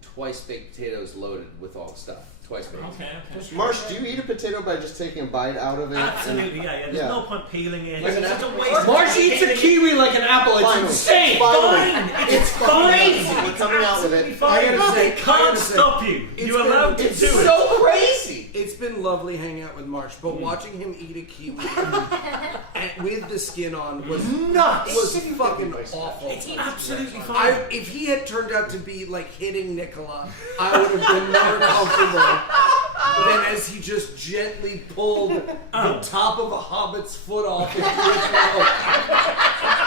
twice baked potatoes loaded with all the stuff. Twice baked. Okay. Marsh, do you eat a potato by just taking a bite out of it? Absolutely, yeah. There's no point peeling it. Like It's an such a apple. waste. Marsh eats a kiwi like an apple. It's Finally. insane. Finally. It's Crazy. fine. We're coming out with it. I gotta say, They can't stop you. You're allowed to do it's it. so crazy. It's been lovely hanging out with Marsh, but watching him eat a kiwi and with the skin on was nuts. Was fucking awful. It's absolutely fine. If he had turned out to be like hitting Nicola, I would have been more comfortable than as he just gently pulled the top of a hobbit's foot off into his mouth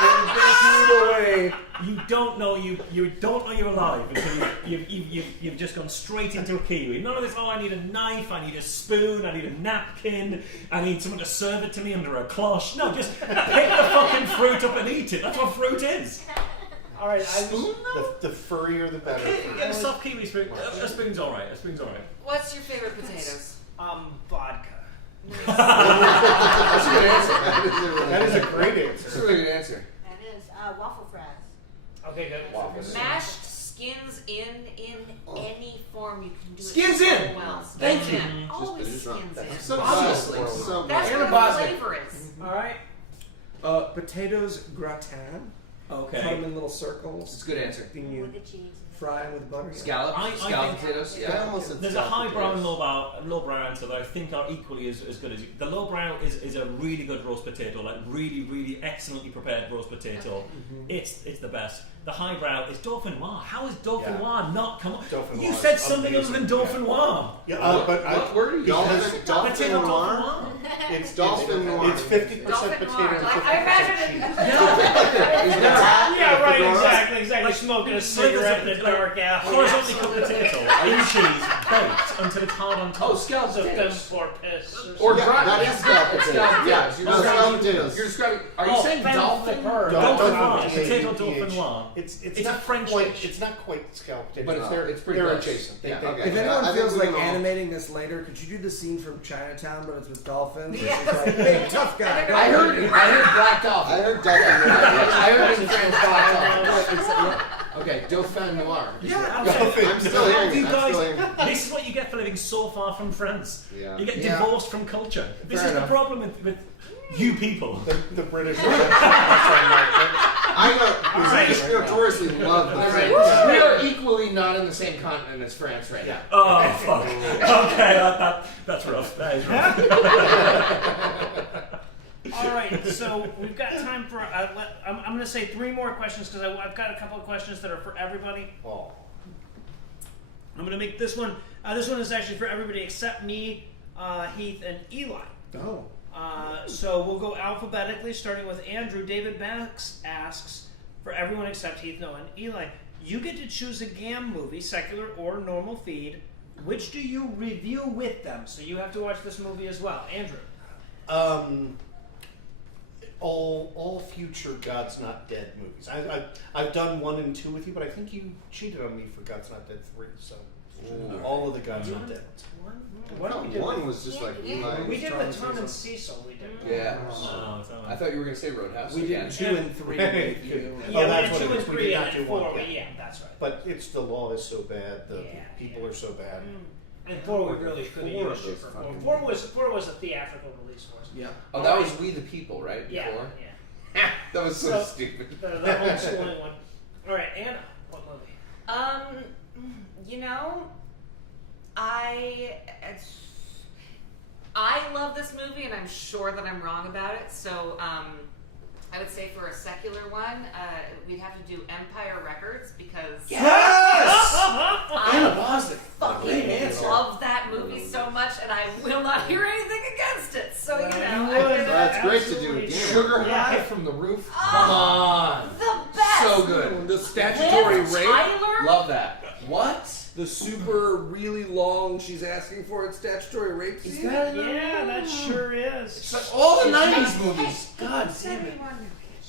and threw it away. You don't know you're alive until you've just gone straight into a kiwi. None of this. Oh, I need a knife. I need a spoon. I need a napkin. I need someone to serve it to me under a cloche. No, just pick the fucking fruit up and eat it. That's what fruit is. All right. The furrier, the better. Get a soft kiwi spoon. A spoon's all right. What's your favorite potatoes? Vodka. That's a good answer. That is a great That's answer. a really good answer. That is waffle fries. Okay, good. Waffles. Mashed skins in any form you can do. Skins it so in. well. Thank Skins you. in. Always Just wrong. skins in. So Obviously. so That's And where a the basket. flavor is. All right. Potatoes gratin. Cut them in little circles. It's a good answer. Then you With the cheese. fry them with butter. Scallop? I Scallop think- potatoes? I Yeah. almost said There's a scalloped highbrow and potatoes. lowbrow answer that I think are equally as good as you. The lowbrow is a really good roast potato, like really excellently prepared roast potato. It's the best. The highbrow is dauphinoise. How is dauphinoise not come on? Dauphinoise You is said something other amazing. than dauphinoise. Yeah, but What were you? Dolphin, Potato dolphin noir? dauphinoise. It's Dolphin Noir. It's 50% Dolphin potato Noir. and Like, 50% I imagine cheese. Yeah, right, exactly. Smoking a cigarette in the dark alley. Horizontally cooked potato in cheese, baked until it's hard on top. Oh, scalloped So potatoes. or piss. Or Yeah, dry. that is scalloped potatoes. Yeah, you're No, describing. scalloped potatoes. You're describing. Are you saying dolphin? or Dolphin Noir. Dolphin Potato Noir. Dolphin Noir. It's It's not a French quite. dish. It's not quite scalloped potatoes. But it's pretty they're close. adjacent. Yeah, okay. If I anyone think feels we like can all- animating this later, could you do the scene from Chinatown, but it's with dolphins? Yes. It's like, big tough guy. I heard Black Dolphin. I heard Dolphin Noir. I heard in French Black Dolphin. Okay, Dauphin Noir. Yeah, I'm still hearing you it. I'm guys, still hearing it. this is what you get for living so far from friends. Yeah. You get Yeah. divorced from culture. This Fair is enough. the problem with you people. The British. Are that's I know. Notoriously love All this. right, we are equally not in the same continent as France right now. Oh, fuck. Okay, that's rough. That is rough. All right, so we've got time for. I'm going to say 3 more questions because I've got a couple of questions that are for everybody. Oh. I'm going to make this one. This one is actually for everybody except me, Heath, and Eli. Oh. So we'll go alphabetically, starting with Andrew. David Bax asks, for everyone except Heath, Noah, and Eli, you get to choose a GAM movie, secular or normal feed. Which do you review with them? So you have to watch this movie as well. Andrew. All future God's Not Dead movies. I've done 1 and 2 with you, but I think you cheated on me for God's Not Dead 3. So all of the God's Not Dead. What did we do? One was just like Eli. We did with Tom and Cecil. We did. Yeah. Oh, I thought you were going to say Roadhouse. We did 2 and 3 with you. Yeah, that's we what did 2 it and is. We 3 did and not then do 1, 4. yeah. Yeah, that's right. But it's the law is so bad. The people are so bad. And 4 we really could have used it for 4. 4 was a theatrical release for us. Yeah. Oh, that was We the People, right? Yeah. Before? Yeah. That was so stupid. The homeschooling one. All right, Anna, what movie? You know, I love this movie, and I'm sure that I'm wrong about it. So I would say for a secular one, we'd have to do Empire Records because I fucking love that movie so much, and I will not hear anything against it. So you know, That's great to do again. Sugar High from the Roof. Oh, Come on. the best. So good. The statutory Liv rape. Tyler? Love that. What? The super really long she's asking for it statutory rape scene. Yeah, that sure is. It's like all the 90s movies. God damn it.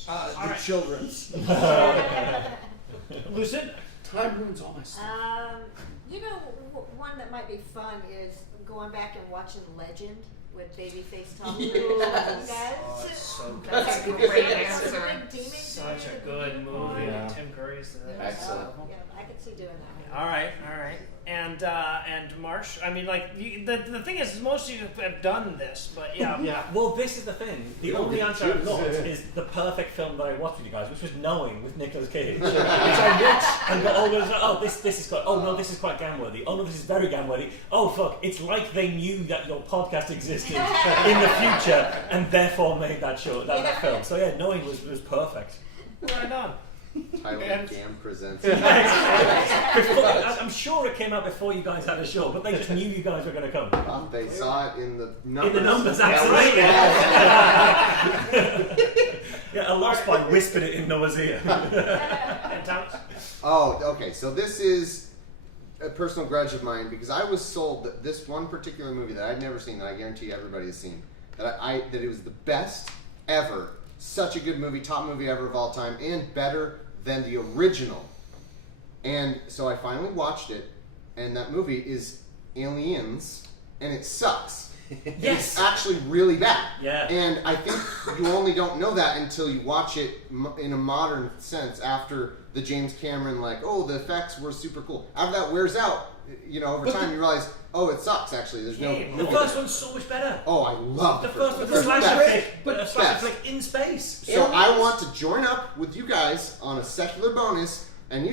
The children's. Lucinda. Time ruins all my stuff. You know, one that might be fun is going back and watching Legend with Babyface Tom Cruise. Oh, it's so good. That's a great answer. Such a good movie. Yeah. Tim Curry's the Excellent. Yeah, I could see doing that. All right. And Marsh, I mean, like, the thing is, most of you have done this, but yeah. Yeah, well, this is the thing. The only answer I've got is the perfect film that I watched with you guys, which was Knowing with Nicolas Cage. Which I watched and got all those, oh, this is quite, oh no, this is quite gam-worthy. Oh no, this is very gam-worthy. Oh fuck, it's like they knew that your podcast existed in the future and therefore made that show, that film. So yeah, Knowing was perfect. Right on. Tyler Gam presents. I'm sure it came out before you guys had a show, but they just knew you guys were going to come. They saw it in the numbers. In the numbers, absolutely. Yeah, a lost boy whispered it in Noah's ear. And Thomas? Oh, okay. So this is a personal grudge of mine because I was sold that this one particular movie that I'd never seen, that I guarantee everybody has seen, that that it was the best ever. Such a good movie, top movie ever of all time, and better than the original. And so I finally watched it, and that movie is Aliens, and it sucks. Yes. It's actually really bad. Yeah. And I think you only don't know that until you watch it in a modern sense after the James Cameron, like, oh, the effects were super cool. After that wears out, you know, over time you realize, oh, it sucks actually. There's no The movie first there. one's so much better. Oh, I love The first one's a one's slasher best. flick, but a slasher Best. flick in space. So I want to join up with you guys on a secular bonus, and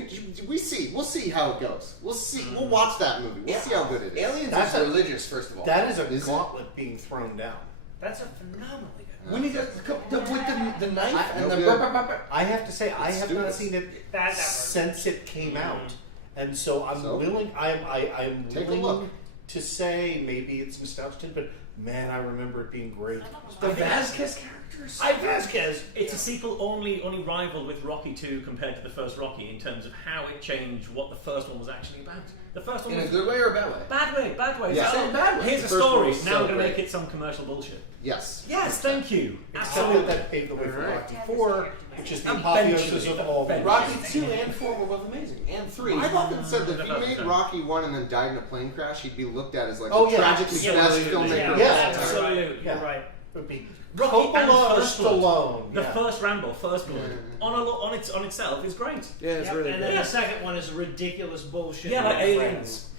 we'll see how it goes. We'll see. We'll watch that movie. We'll see how good it is. Aliens That's is a- religious, first of all. That is a Is it? gauntlet being thrown down. That's a phenomenally good. We need to with the knife and no the good. I have to say, I Let's have do not it. seen it That since it came out, and so I'm So? willing. I'm Take a willing look. to say maybe it's nostalgia, but man, I remember it being great. The Vasquez characters. Vasquez. It's a sequel only rivaled with Rocky 2 compared to the first Rocky in terms of how it changed what the first one was actually about. The first one In a was good way or a bad way? bad way. Yeah. So, Bad way. here's a The first one story. was Now so we're going to great. make it some commercial bullshit. Yes. Yes, thank you. Except Absolutely. that paved the way for Alright. Rocky 4, which is the apotheosis of all. Eventually. Rocky 2 and 4 were both amazing, and 3. I've often said that if he made Rocky 1 and then died in a plane crash, he'd be looked at as like Oh, the yeah. tragically Yeah, best absolutely. filmmaker of Yeah. all time. Absolutely. Yeah. You're right. It would be Rocky and Coppola or First Blood. Stallone. The yeah. first Rambo, First Blood, on itself is great. Yeah, it's Yep, really and good. then the second one is ridiculous bullshit. Yeah, like with Aliens.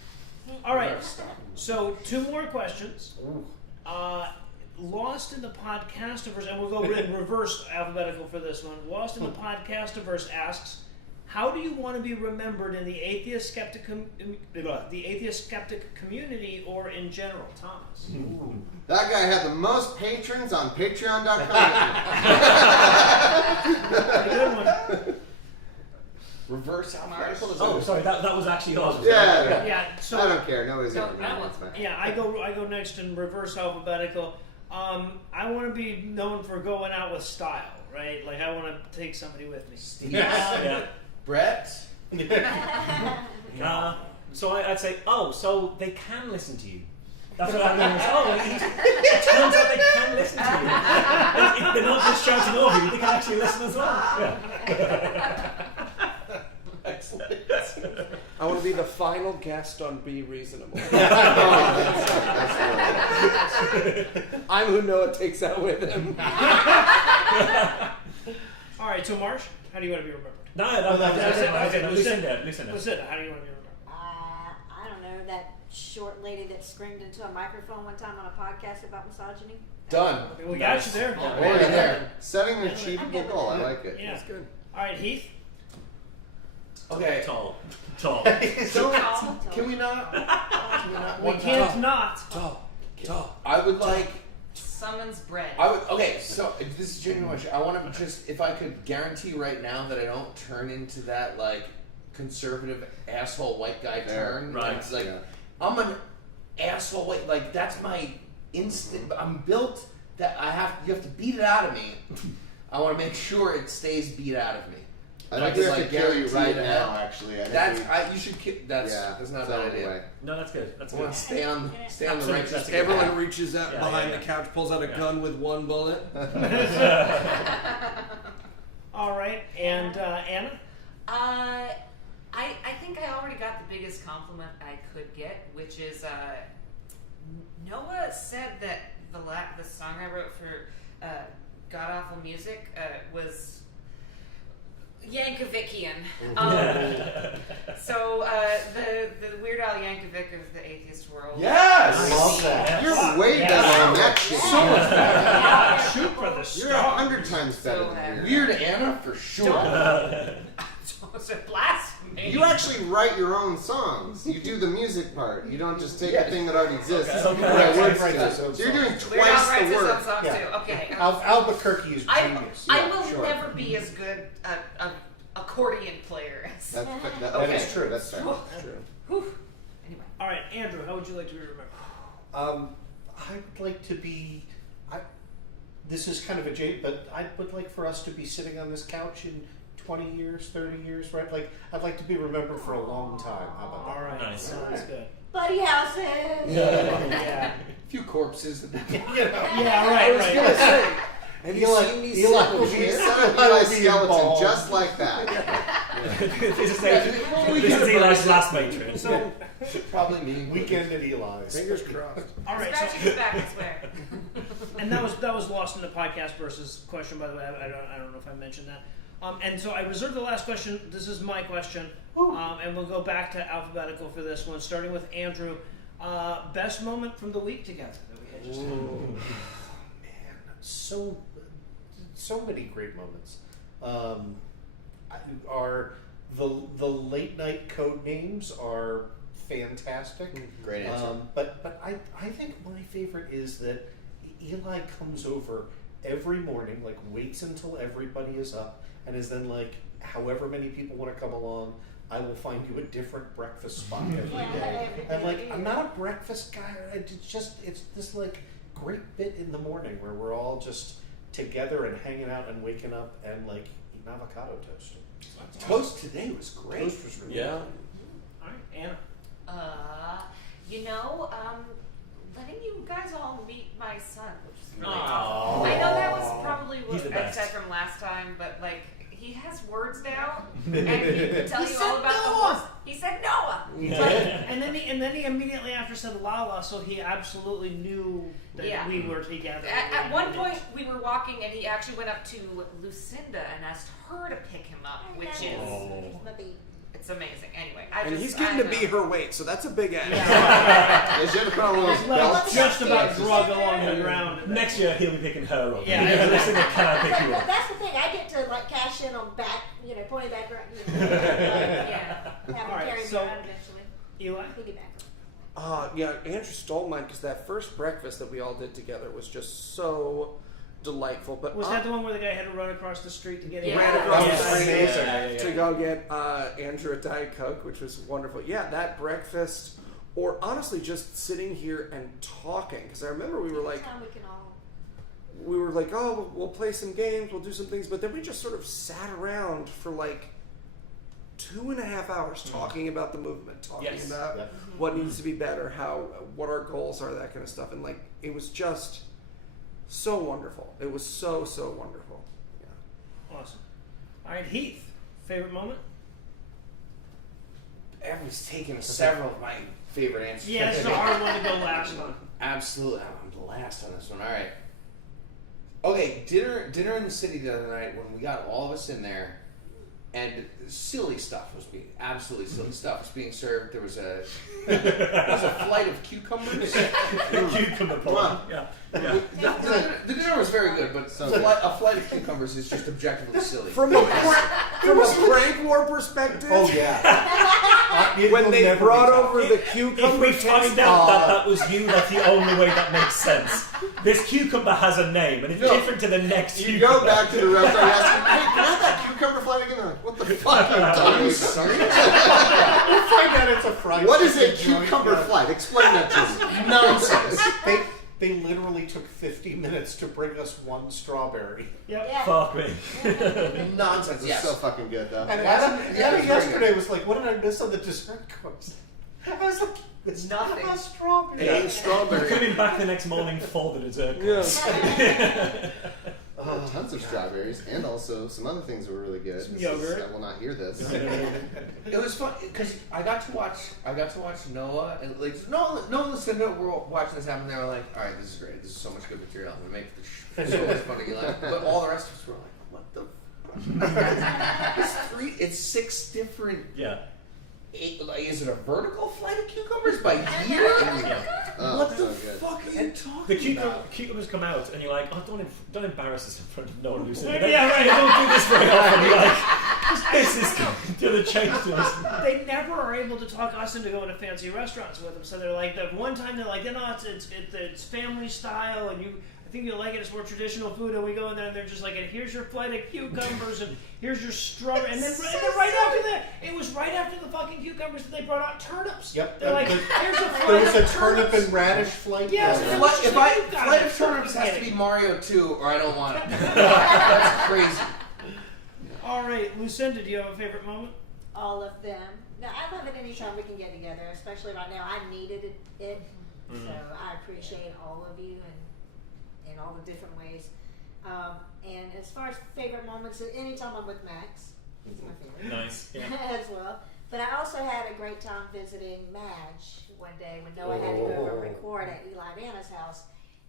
All right. So 2 more questions. Lost in the Podcastiverse, and we'll go in reverse alphabetical for this one. Lost in the Podcastiverse asks, how do you want to be remembered in the atheist skeptic community or in general, Thomas? That guy had the most patrons on Patreon.com. Good one. Reverse alphabetical. Oh, sorry, that was actually yours. yeah. Yeah. So I don't care. Nobody's So gonna that know. one's It's fine. yeah, I go next in reverse alphabetical. I want to be known for going out with style, right? Like I want to take somebody with me. Steve. Yeah. Brett. So I'd say, so they can listen to you. That's what I mean. It turns out they can listen to you. They're not just shouting over you, they can actually listen as well. Yeah. Excellent. I want to be the final guest on Be Reasonable. I'm who Noah takes out with him. All right, so Marsh, how do you want to be remembered? No, Lucinda. Lucinda, how do you want to be remembered? I don't know, that short lady that screamed into a microphone one time on a podcast about misogyny. Done. We got you there. Already there. Setting an achievable goal. I like it. Yeah. That's good. All right, Heath. Okay. Tall. So can we not? We can't not. I would like. Summons bread. I would. Okay. So this is a genuine question. I want to just, if I could guarantee right now that I don't turn into that like conservative asshole white guy turn. Right. It's like Yeah. I'm an asshole white. Like that's my instinct. I'm built that you have to beat it out of me. I want to make sure it stays beat out of me. I think we have to kill you right now. Actually, I think You should kill. That's not a bad idea. No, that's good. That's I good. want to stay on the Absolutely, righteous that's path. Everyone reaches out Yeah, behind yeah. the couch, pulls out a gun with one bullet. All right, and Anna. I think I already got the biggest compliment I could get, which is Noah said that the song I wrote for God Awful Music was Yankovician. So the Weird Al Yankovic of the atheist world. Yes! Love that. you're way better on that shit. So much better. Shoot for the You're 100 times better So than me. Weird Anna for sure. It's a blasphemy. You actually write your own songs. You do the music part. You don't just take Yeah. a thing that already exists. Okay. and write words Write to it. his own So you're doing songs. Weird Al twice writes the his own work. songs Yeah. too. Okay. Albuquerque is genius. I will sure. never be as good a accordion player as. That That is true. That's fair. Whew. Anyway. All right, Andrew, how would you like to be remembered? I would like to be. This is kind of a jade, but I would like for us to be sitting on this couch in 20 years, 30 years, right? Like I'd like to be remembered for a long time. How about that? All right, Nice. sounds good. Buddy houses. Yeah. A few corpses. Yeah, right. Have you Eli- seen these Eli- sandwiches? Set up I Eli's will be skeleton involved. just like that. This is Eli's last patron. So, Probably me. Weekend at Eli's. Fingers crossed. all right, Scratching his back, I swear. and that was lost in the podcast versus question. By the way, I don't know if I mentioned that. And so I reserved the last question. This is my question, and we'll go back to alphabetical for this one, starting with Andrew. Best moment from the week together that we had just had. Man, so many great moments. Are the late night code names are fantastic. Great answer. But I think my favorite is that Eli comes over every morning, like waits until everybody is up, and is then like, however many people want to come along, I will find you a different breakfast spot every day. And like, I'm not a breakfast guy. It's this like great bit in the morning where we're all just together and hanging out and waking up and like eating avocado toast. Toast today was great. Toast was really Yeah. good. All right, Anna. Letting you guys all meet my son, which is really Aww. tough. I know that was probably He's what the I best. said from last time, but like he has words now, and he can tell He you said all about the Noah. horse. He said Noah. and then he immediately after said Lala, so he absolutely knew that Yeah. we were together. At one point, we were walking, and he actually went up to Lucinda and asked her to pick him up, which is it's amazing. Anyway, And he's getting to be her weight, so that's a big ass. Yeah, she had to put on one of those Well, belts. just about drug along the ground. Next year he'll be picking her up. Yeah. Can I pick you up? That's the thing. I get to like cash in on back, pointing back around. Yeah. Have him All right, carry me so- around eventually. Eli? Piggyback. Yeah, Andrew stole mine because that first breakfast that we all did together was just so delightful. But Was that the one where the guy had to run across the street to get in? ran across Yeah. the street Yeah. to go get Andrew a Diet Coke, which was wonderful. Yeah, that breakfast, or honestly just sitting here and talking. Because I remember we were like, Anytime we can all. oh, we'll play some games, we'll do some things, but then we just sort of sat around for like 2.5 hours talking about the movement, talking Yes. about Yeah. what needs to be better, what our goals are, that kind of stuff, and like it was just so wonderful. It was so wonderful. Yeah. Awesome. All right, Heath. Favorite moment? Everyone's taken several of my favorite answers. Yeah, it's a hard one to go last on. Absolutely. I'm the last on this one. All right. Okay, dinner in the city the other night when we got all of us in there, and silly stuff was being served. There was a flight of cucumbers. Cucumber pie. Yeah. The dinner was very good, but a flight of cucumbers is just objectively silly. From a prank war perspective, Oh yeah. It when will they never brought be over topped. the If cucumber we find out that was you, that's the only way that makes sense. This cucumber has a name, and it's No. different to the next You cucumber. go back to the restaurant and ask them, hey, can I have that cucumber flight again? They're like, what the fuck are you talking about? We'll find out it's a fried What is a chicken joint. cucumber Yeah. flight? Explain that to me. Nonsense. They literally took 50 minutes to bring us one strawberry. Yep. Yeah. Fuck me. Nonsense. It's Yes. so fucking good, though. And That's- Adam yeah, it's very yesterday was like, what did I miss on the dessert course? I was like, it's Nothing. not a strawberry. and strawberry. Coming back the next morning for the dessert Yeah. course. Tons of strawberries, and also some other things that were really good. This is- yogurt. I will not hear this. It was fun because I got to watch Noah and like Noah and Lucinda were watching this happen. They were like, "All right, this is great. This is so much good material. I'm gonna make this so much fun to Eli." But all the rest of us were like, "What the?" It's 6 different. Yeah. Is it a vertical flight of cucumbers by year? Yeah. Oh, What the so good. fuck are you talking The about? cucumbers come out, and you're like, oh, don't embarrass us in front of Noah and Lucinda. Yeah, right. They don't do this very often. You're like, this is going to change to us. They never are able to talk us into going to fancy restaurants with them. So they're like, the one time they're like, no, it's family style, and I think you'll like it. It's more traditional food. And we go in there, and they're just like, and here's your flight of cucumbers, and here's your strawberry. And then right after that, it was right after the fucking cucumbers that they brought out turnips. Yep. They're like, here's a flight There was a of turnip turnips. and radish flight. Yes, Yeah. it was just like, you gotta Flight be of turnips fucking has to be kidding. Mario 2, or I don't want it. That's crazy. All right, Lucinda, do you have a favorite moment? All of them. No, I love it anytime we can get together, especially right now. I needed it. So I appreciate all of you and in all the different ways. And as far as favorite moments, anytime I'm with Max, he's my favorite. Nice. Yeah. As well. But I also had a great time visiting Madge one day when Noah had to go over and record at Eli and Anna's house.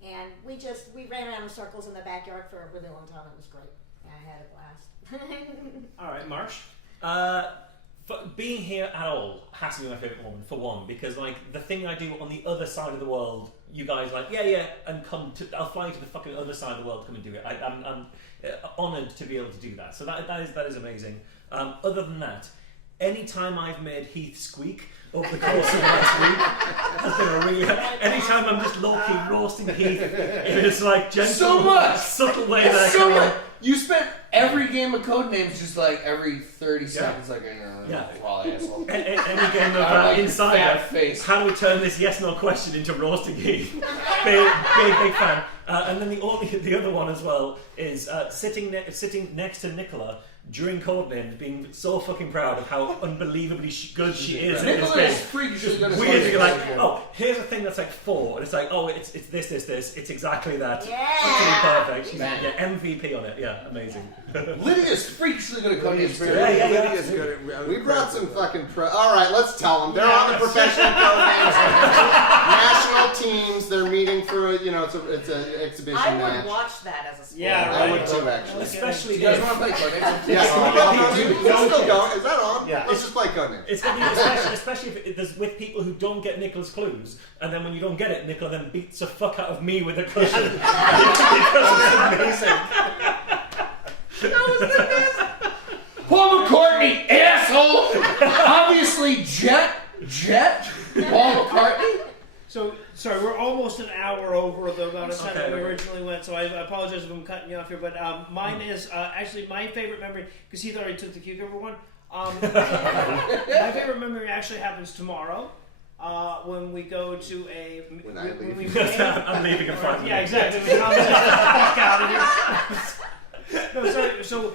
And we ran around in circles in the backyard for a really long time. It was great. I had a blast. All right, Marsh. Being here at all has to be my favourite moment, for one, because like the thing I do on the other side of the world, you guys like, yeah, and I'll fly to the fucking other side of the world, come and do it. I'm honoured to be able to do that. So that is amazing. Other than that, any time I've made Heath squeak over the course of the last week has been a really. Anytime I'm just low-key roasting Heath, it's like gentle, So much! subtle way It's that I so can. much. You spent every game of Codenames, just like every 30 seconds, like, asshole. Any game of like Insider. fat face. How do we turn this yes/no question into roasting game? big fan. And then the other one as well is sitting next to Nicola during Codenames, being so fucking proud of how unbelievably good she is. Nicola is freakishly good. Weird to be like, oh, here's a thing that's like 4, and it's like, oh, it's this. It's exactly that. Yeah. Absolutely perfect. She's MVP on it. Yeah, amazing. Lydia's freakishly good at Codenames. Lydia's good at We brought some fucking All right, let's tell them. They're on the professional Codenames national teams. They're meeting for it's an exhibition I match. would watch that as a sport. Yeah, I would too, actually. Especially You guys if- want to play Codenames? Yeah, can we go? It's still going. Is that on? Yeah. Let's just play Codenames. It's gonna be especially if there's with people who don't get Nicola's clues, and then when you don't get it, Nicola then beats the fuck out of me with the clue. Because it's amazing. Paul McCartney, asshole! Obviously, Jet, Paul McCartney. So, sorry, we're almost an hour over the amount of time that we Okay. originally went, so I apologize if I'm cutting you off here, but mine is actually my favorite memory, because Heath already took the cucumber one. My favorite memory actually happens tomorrow, when we go to a... When I leave. I'm leaving in 5 minutes. Yeah, exactly. We come the fuck out of here. No, so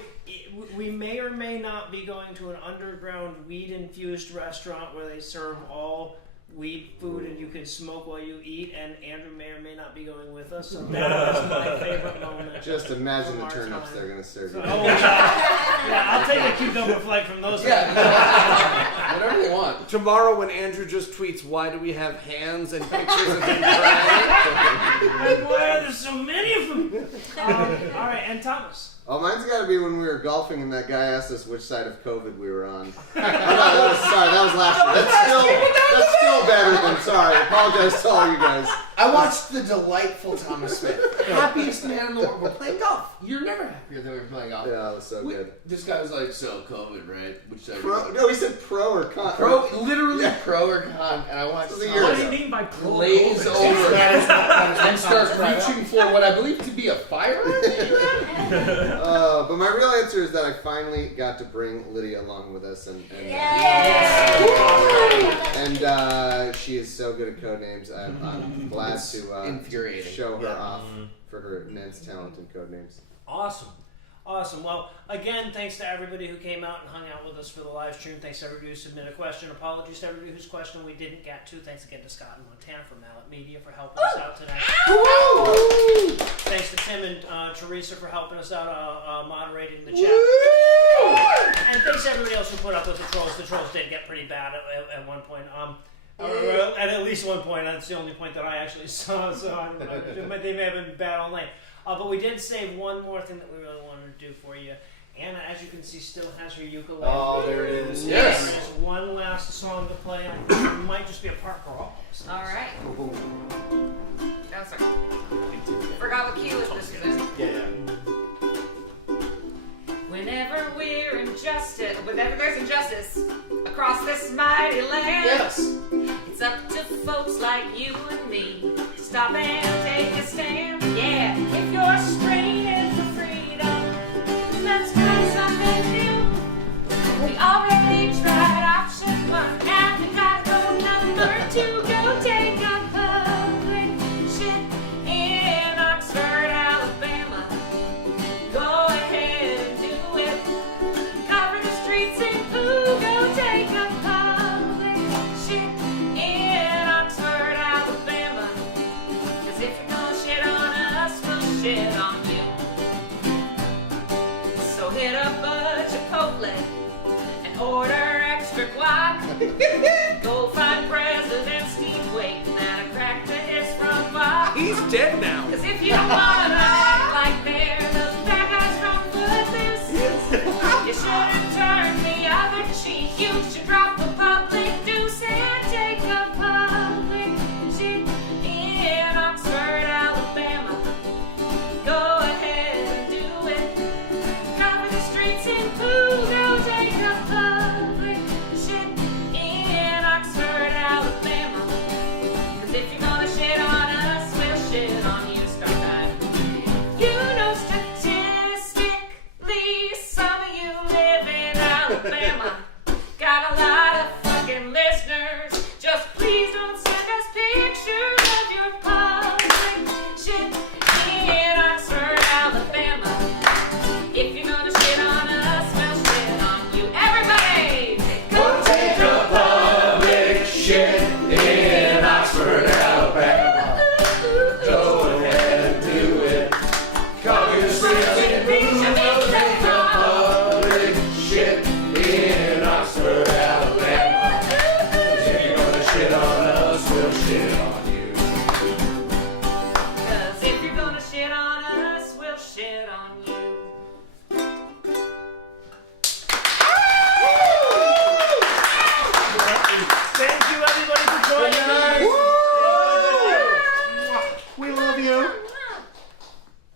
we may or may not be going to an underground weed-infused restaurant where they serve all weed food and you can smoke while you eat, and Andrew may or may not be going with us. So that is my favorite moment. Just imagine from the our turnips time. they're going to serve So, you. yeah, I'll take a cucumber flight from those. Yeah, whatever they want. Tomorrow, when Andrew just tweets, "Why do we have hands and pictures of him crying?" Like, why are there so many of them? All right, and Thomas. Oh, mine's got to be when we were golfing and that guy asked us which side of COVID we were on. That was last year. That's still better than sorry. I apologize to all you guys. I watched the delightful Thomas Smith, happiest man in the world. We're playing golf. You're never happier than we're playing golf. Yeah, that was so good. This guy was like, "So COVID, right? Which side?" No, he said pro or con. Pro, literally pro or con, and I watched This is a Thomas What do you mean by pro? glaze COVID? over and is start right. reaching for what I believe to be a firearm. But my real answer is that I finally got to bring Lydia along with us, and she is so good at Codenames. I'm glad to Infuriating. show her off for her immense talent in Codenames. Awesome. Well, again, thanks to everybody who came out and hung out with us for the live stream. Thanks to everybody who submitted a question. Apologies to everybody whose question we didn't get to. Thanks again to Scott and Montana from Mallet Media for helping us out tonight. Thanks to Tim and Teresa for helping us out moderating the chat. And thanks to everybody else who put up with the trolls. The trolls did get pretty bad at one point. At least one point. That's the only point that I actually saw. So they may have been bad all night. But we did save one more thing that we really wanted to do for you. Anna, as you can see, still has her ukulele. Oh, there it is. Yes. There is one last song to play. And it might just be a part for all of us. All right. Oh, sorry. Forgot what key was this is in. Yeah. Whenever there's injustice across this mighty land, Yes. it's up to folks like you and me to stop and take a stand. Yeah, if you're straining for freedom, let's try something new. We already tried option 1, and we got go number 2. Go take a public shit in Oxford, Alabama. Go ahead and do it. Cover the streets in poo. Go take a public shit in Oxford, Alabama. 'Cause if you're gonna shit on us, we'll shit on you. So hit up a Chipotle and order extra guac. Go find President Steve Waiting at a crack to his front box. He's dead now. 'Cause if you wanna act like they're the bad guys from Footloose, you shouldn't turn the other cheek. You should drop the public deuce and take a public shit in Oxford, Alabama. Go ahead and do it. Cover the streets in poo. Go take a public shit in Oxford, Alabama. 'Cause if you're gonna shit on us, we'll shit on you. Start that.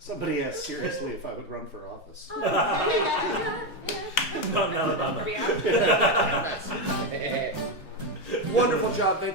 Somebody asked seriously if I would run for office. Not in Alabama. Wonderful job. Thank you.